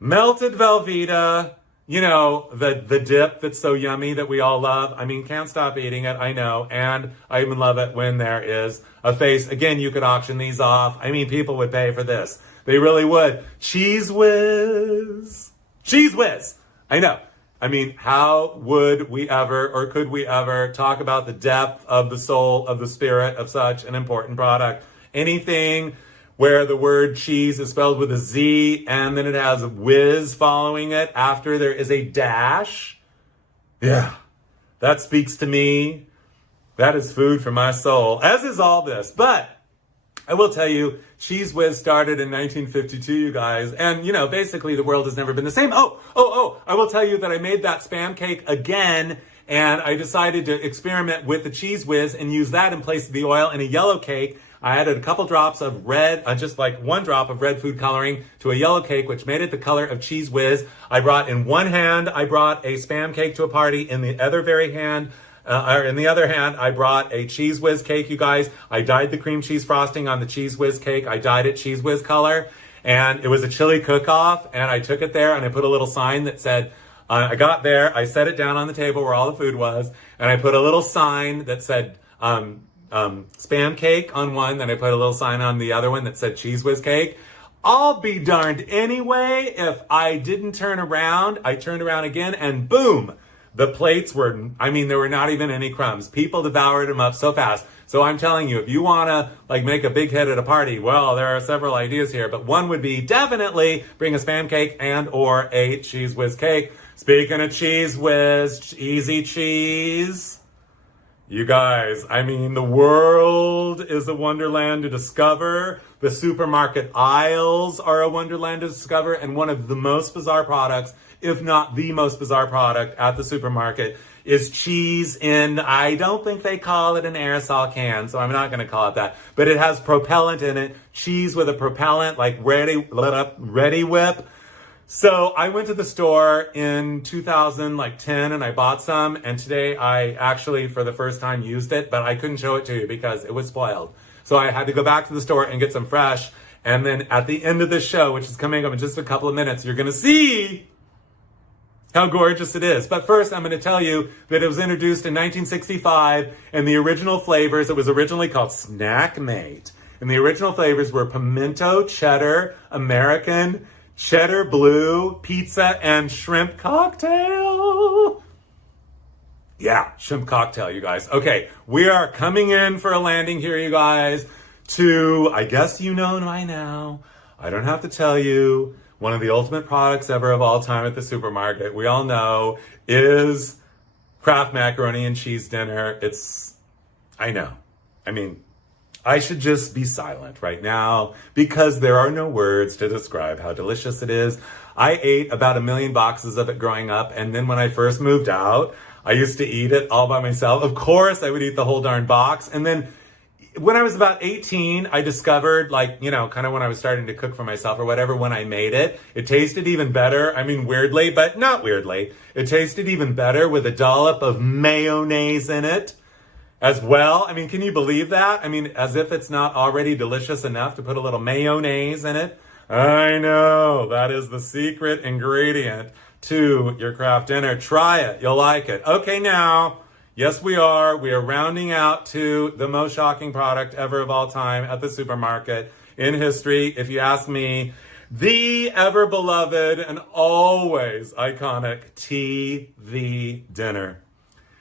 melted Velveeta, the dip that's so yummy that we all love. I mean, can't stop eating it, I know. And I even love it when there is a face. Again, you could auction these off. I mean, people would pay for this. They really would. Cheese whiz. Cheese whiz. I know. I mean, how would we ever, or could we ever, talk about the depth of the soul, of the spirit of such an important product? Anything where the word cheese is spelled with a Z and then it has whiz following it after there is a dash. Yeah, that speaks to me. That is food for my soul, as is all this. But I will tell you, Cheese Whiz started in 1952, you guys. And, basically the world has never been the same. I will tell you that I made that Spam cake again, and I decided to experiment with the Cheese Whiz and use that in place of the oil in a yellow cake. I added a couple drops of red, just like 1 drop of red food coloring to a yellow cake, which made it the color of Cheese Whiz. I brought in one hand, I brought a Spam cake to a party. In the other hand, I brought a Cheese Whiz cake, you guys. I dyed the cream cheese frosting on the Cheese Whiz cake. I dyed it Cheese Whiz color. And it was a chili cook-off. And I took it there and I put a little sign that said, I got there, I set it down on the table where all the food was. And I put a little sign that said, Spam cake on one. Then I put a little sign on the other one that said Cheese Whiz cake. I'll be darned anyway. If I didn't turn around, I turned around again and boom. The plates were, there were not even any crumbs. People devoured them up so fast. So I'm telling you, if you want to make a big hit at a party, well, there are several ideas here, but one would be definitely bring a Spam cake and or a Cheese Whiz cake. Speaking of Cheese Whiz, easy cheese. You guys, the world is a wonderland to discover. The supermarket aisles are a wonderland to discover. And one of the most bizarre products, if not the most bizarre product at the supermarket, is cheese in, I don't think they call it an aerosol can, so I'm not going to call it that. But it has propellant in it. Cheese with a propellant, like Ready Whip. So I went to the store in 2010 and I bought some. And today I actually, for the first time, used it, but I couldn't show it to you because it was spoiled. So I had to go back to the store and get some fresh. And then at the end of this show, which is coming up in just a couple of minutes, you're going to see how gorgeous it is. But first, I'm going to tell you that it was introduced in 1965, and the original flavors, it was originally called Snack Mate. And the original flavors were pimento, cheddar, American, cheddar blue, pizza, and shrimp cocktail. Yeah, shrimp cocktail, you guys. Okay, we are coming in for a landing here, you guys, to, I guess you know by now, I don't have to tell you, one of the ultimate products ever of all time at the supermarket, we all know, is Kraft macaroni and cheese dinner. I know. I should just be silent right now because there are no words to describe how delicious it is. I ate about 1 million boxes of it growing up, and then when I first moved out, I used to eat it all by myself. Of course, I would eat the whole darn box, and then when I was about 18, I discovered, kind of when I was starting to cook for myself or whatever, when I made it, it tasted even better. Weirdly, but not weirdly. It tasted even better with a dollop of mayonnaise in it as well. Can you believe that? As if it's not already delicious enough to put a little mayonnaise in it. I know, that is the secret ingredient to your craft dinner. Try it, you'll like it. Okay, now, yes we are rounding out to the most shocking product ever of all time at the supermarket in history, if you ask me. The ever beloved and always iconic TV dinner.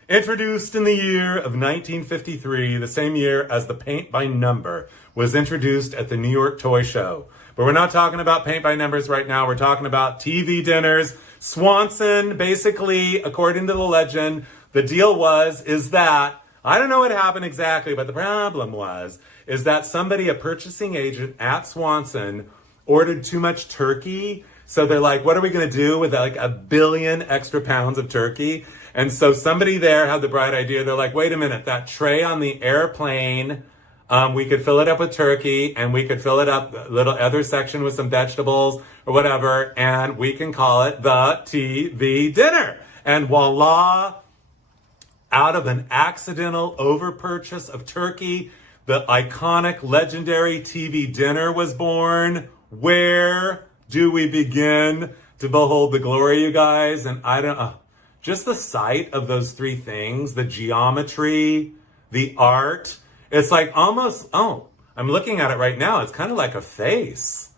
Introduced in the year of 1953, the same year as the paint by number was introduced at the New York Toy Show. But we're not talking about paint by numbers right now. We're talking about TV dinners. Swanson, basically, according to the legend, the deal is that, I don't know what happened exactly, but the problem is that somebody, a purchasing agent at Swanson, ordered too much turkey. So they're like, what are we going to do with like 1 billion extra pounds of turkey? And so somebody there had the bright idea. They're like, wait a minute, that tray on the airplane, we could fill it up with turkey, and we could fill it up, a little other section with some vegetables or whatever, and we can call it the TV dinner. And voila, out of an accidental overpurchase of turkey, the iconic, legendary TV dinner was born. Where do we begin to behold the glory, you guys? And I don't just the sight of those three things, the geometry, the art, it's like almost, I'm looking at it right now. It's kind of like a face.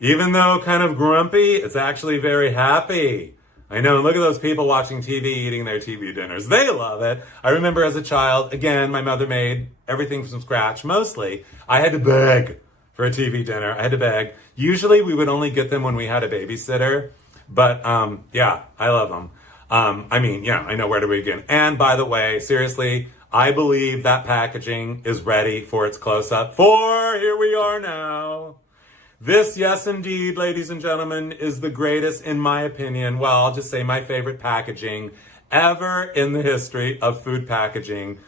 Even though kind of grumpy, it's actually very happy. I know, look at those people watching TV, eating their TV dinners. They love it. I remember as a child, again, my mother made everything from scratch, mostly. I had to beg for a TV dinner. I had to beg. Usually we would only get them when we had a babysitter. But yeah, I love them. I know where to begin. And by the way, seriously, I believe that packaging is ready for its close-up. For here we are now. This, yes indeed, ladies and gentlemen, is the greatest, in my opinion, well, I'll just say my favorite packaging ever in the history of food packaging.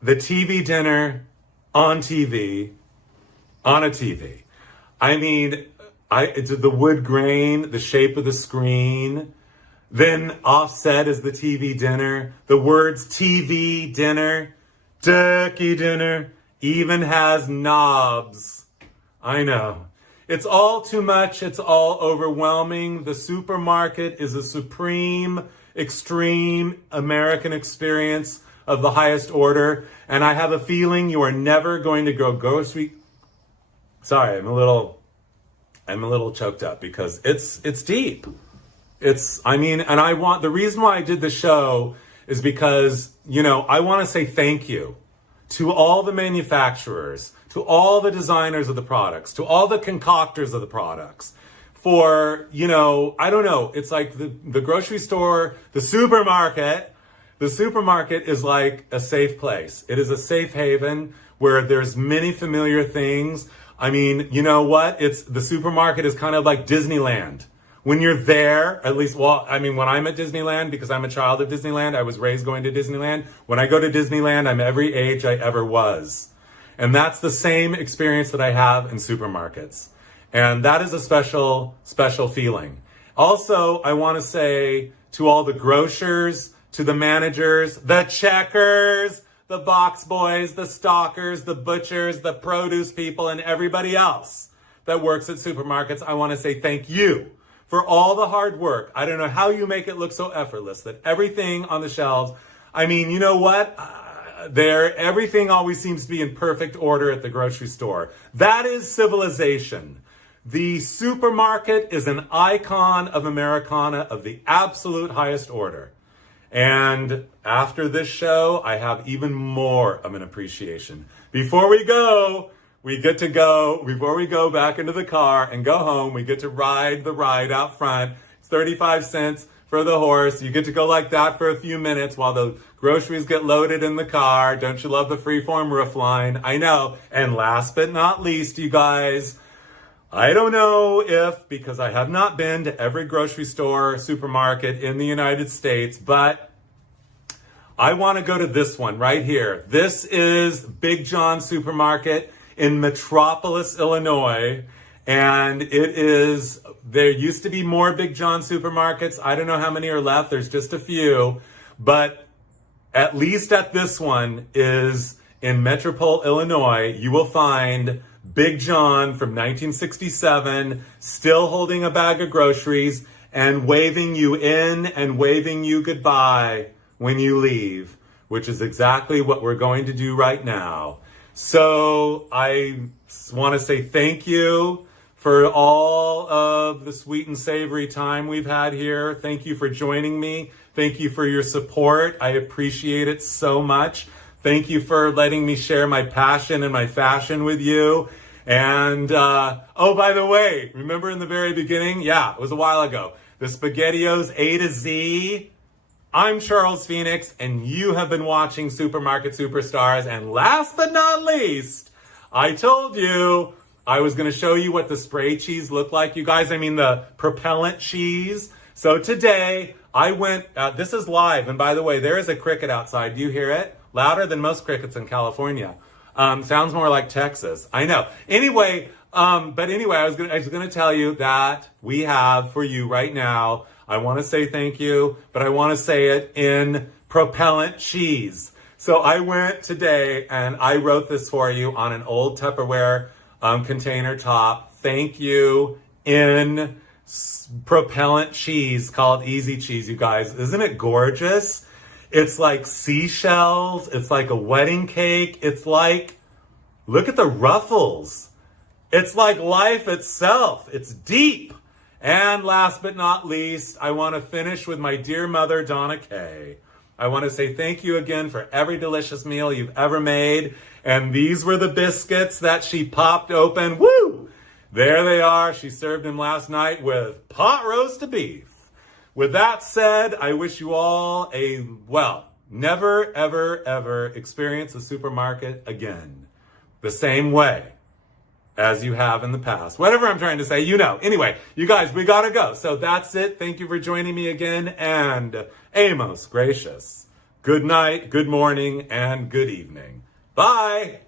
The TV dinner on TV, on a TV. I mean, it's the wood grain, the shape of the screen. Then offset is the TV dinner. The words TV dinner, turkey dinner, even has knobs. I know. It's all too much. It's all overwhelming. The supermarket is a supreme, extreme American experience of the highest order. And I have a feeling you are never going to go grocery. Sorry, I'm a little choked up because it's deep. The reason why I did the show is because, I want to say thank you to all the manufacturers, to all the designers of the products, to all the concoctors of the products for, I don't know, it's like the grocery store, the supermarket is like a safe place. It is a safe haven where there's many familiar things. I mean, you know what? The supermarket is kind of like Disneyland. When you're there, at least, when I'm at Disneyland, because I'm a child of Disneyland, I was raised going to Disneyland. When I go to Disneyland, I'm every age I ever was. And that's the same experience that I have in supermarkets. And that is a special, special feeling. Also, I want to say to all the grocers, to the managers, the checkers, the box boys, the stockers, the butchers, the produce people, and everybody else that works at supermarkets, I want to say thank you for all the hard work. I don't know how you make it look so effortless, that everything on the shelves, you know what? Everything always seems to be in perfect order at the grocery store. That is civilization. The supermarket is an icon of Americana of the absolute highest order. And after this show, I have even more of an appreciation. Before we go back into the car and go home, we get to ride the ride out front. It's 35 cents for the horse. You get to go like that for a few minutes while the groceries get loaded in the car. Don't you love the freeform roof line? I know. And last but not least, you guys, I don't know because I have not been to every grocery store, supermarket in the United States, but I want to go to this one right here. This is Big John Supermarket in Metropolis, Illinois. And there used to be more Big John supermarkets. I don't know how many are left. There's just a few. But at least at this one is in Metropole, Illinois, you will find Big John from 1967, still holding a bag of groceries and waving you in and waving you goodbye when you leave, which is exactly what we're going to do right now. So I want to say thank you for all of the sweet and savory time we've had here. Thank you for joining me. Thank you for your support. I appreciate it so much. Thank you for letting me share my passion and my fashion with you. And, oh, by the way, remember in the very beginning? Yeah, it was a while ago. The SpaghettiOs A to Z. I'm Charles Phoenix, and you have been watching Supermarket Superstars. And last but not least, I told you I was going to show you what the spray cheese looked like. You guys, I mean the propellant cheese. So today, I went, this is live. And by the way, there is a cricket outside. Do you hear it? Louder than most crickets in California. Sounds more like Texas. I know. Anyway, I was gonna tell you that we have for you right now. I want to say thank you, but I want to say it in propellant cheese. So I went today and I wrote this for you on an old Tupperware container top. Thank you in propellant cheese called Easy Cheese, you guys. Isn't it gorgeous? It's like seashells. It's like a wedding cake. It's like, look at the ruffles. It's like life itself. It's deep. And last but not least, I want to finish with my dear mother, Donna Kay. I want to say thank you again for every delicious meal you've ever made. And these were the biscuits that she popped open. Woo! There they are. She served them last night with pot roast of beef. With that said, I wish you all never, ever, ever experience a supermarket again the same way as you have in the past. Whatever I'm trying to say, you know. Anyway, you guys, we gotta go. So that's it. Thank you for joining me again, and Amos gracious. Good night, good morning, and good evening. Bye!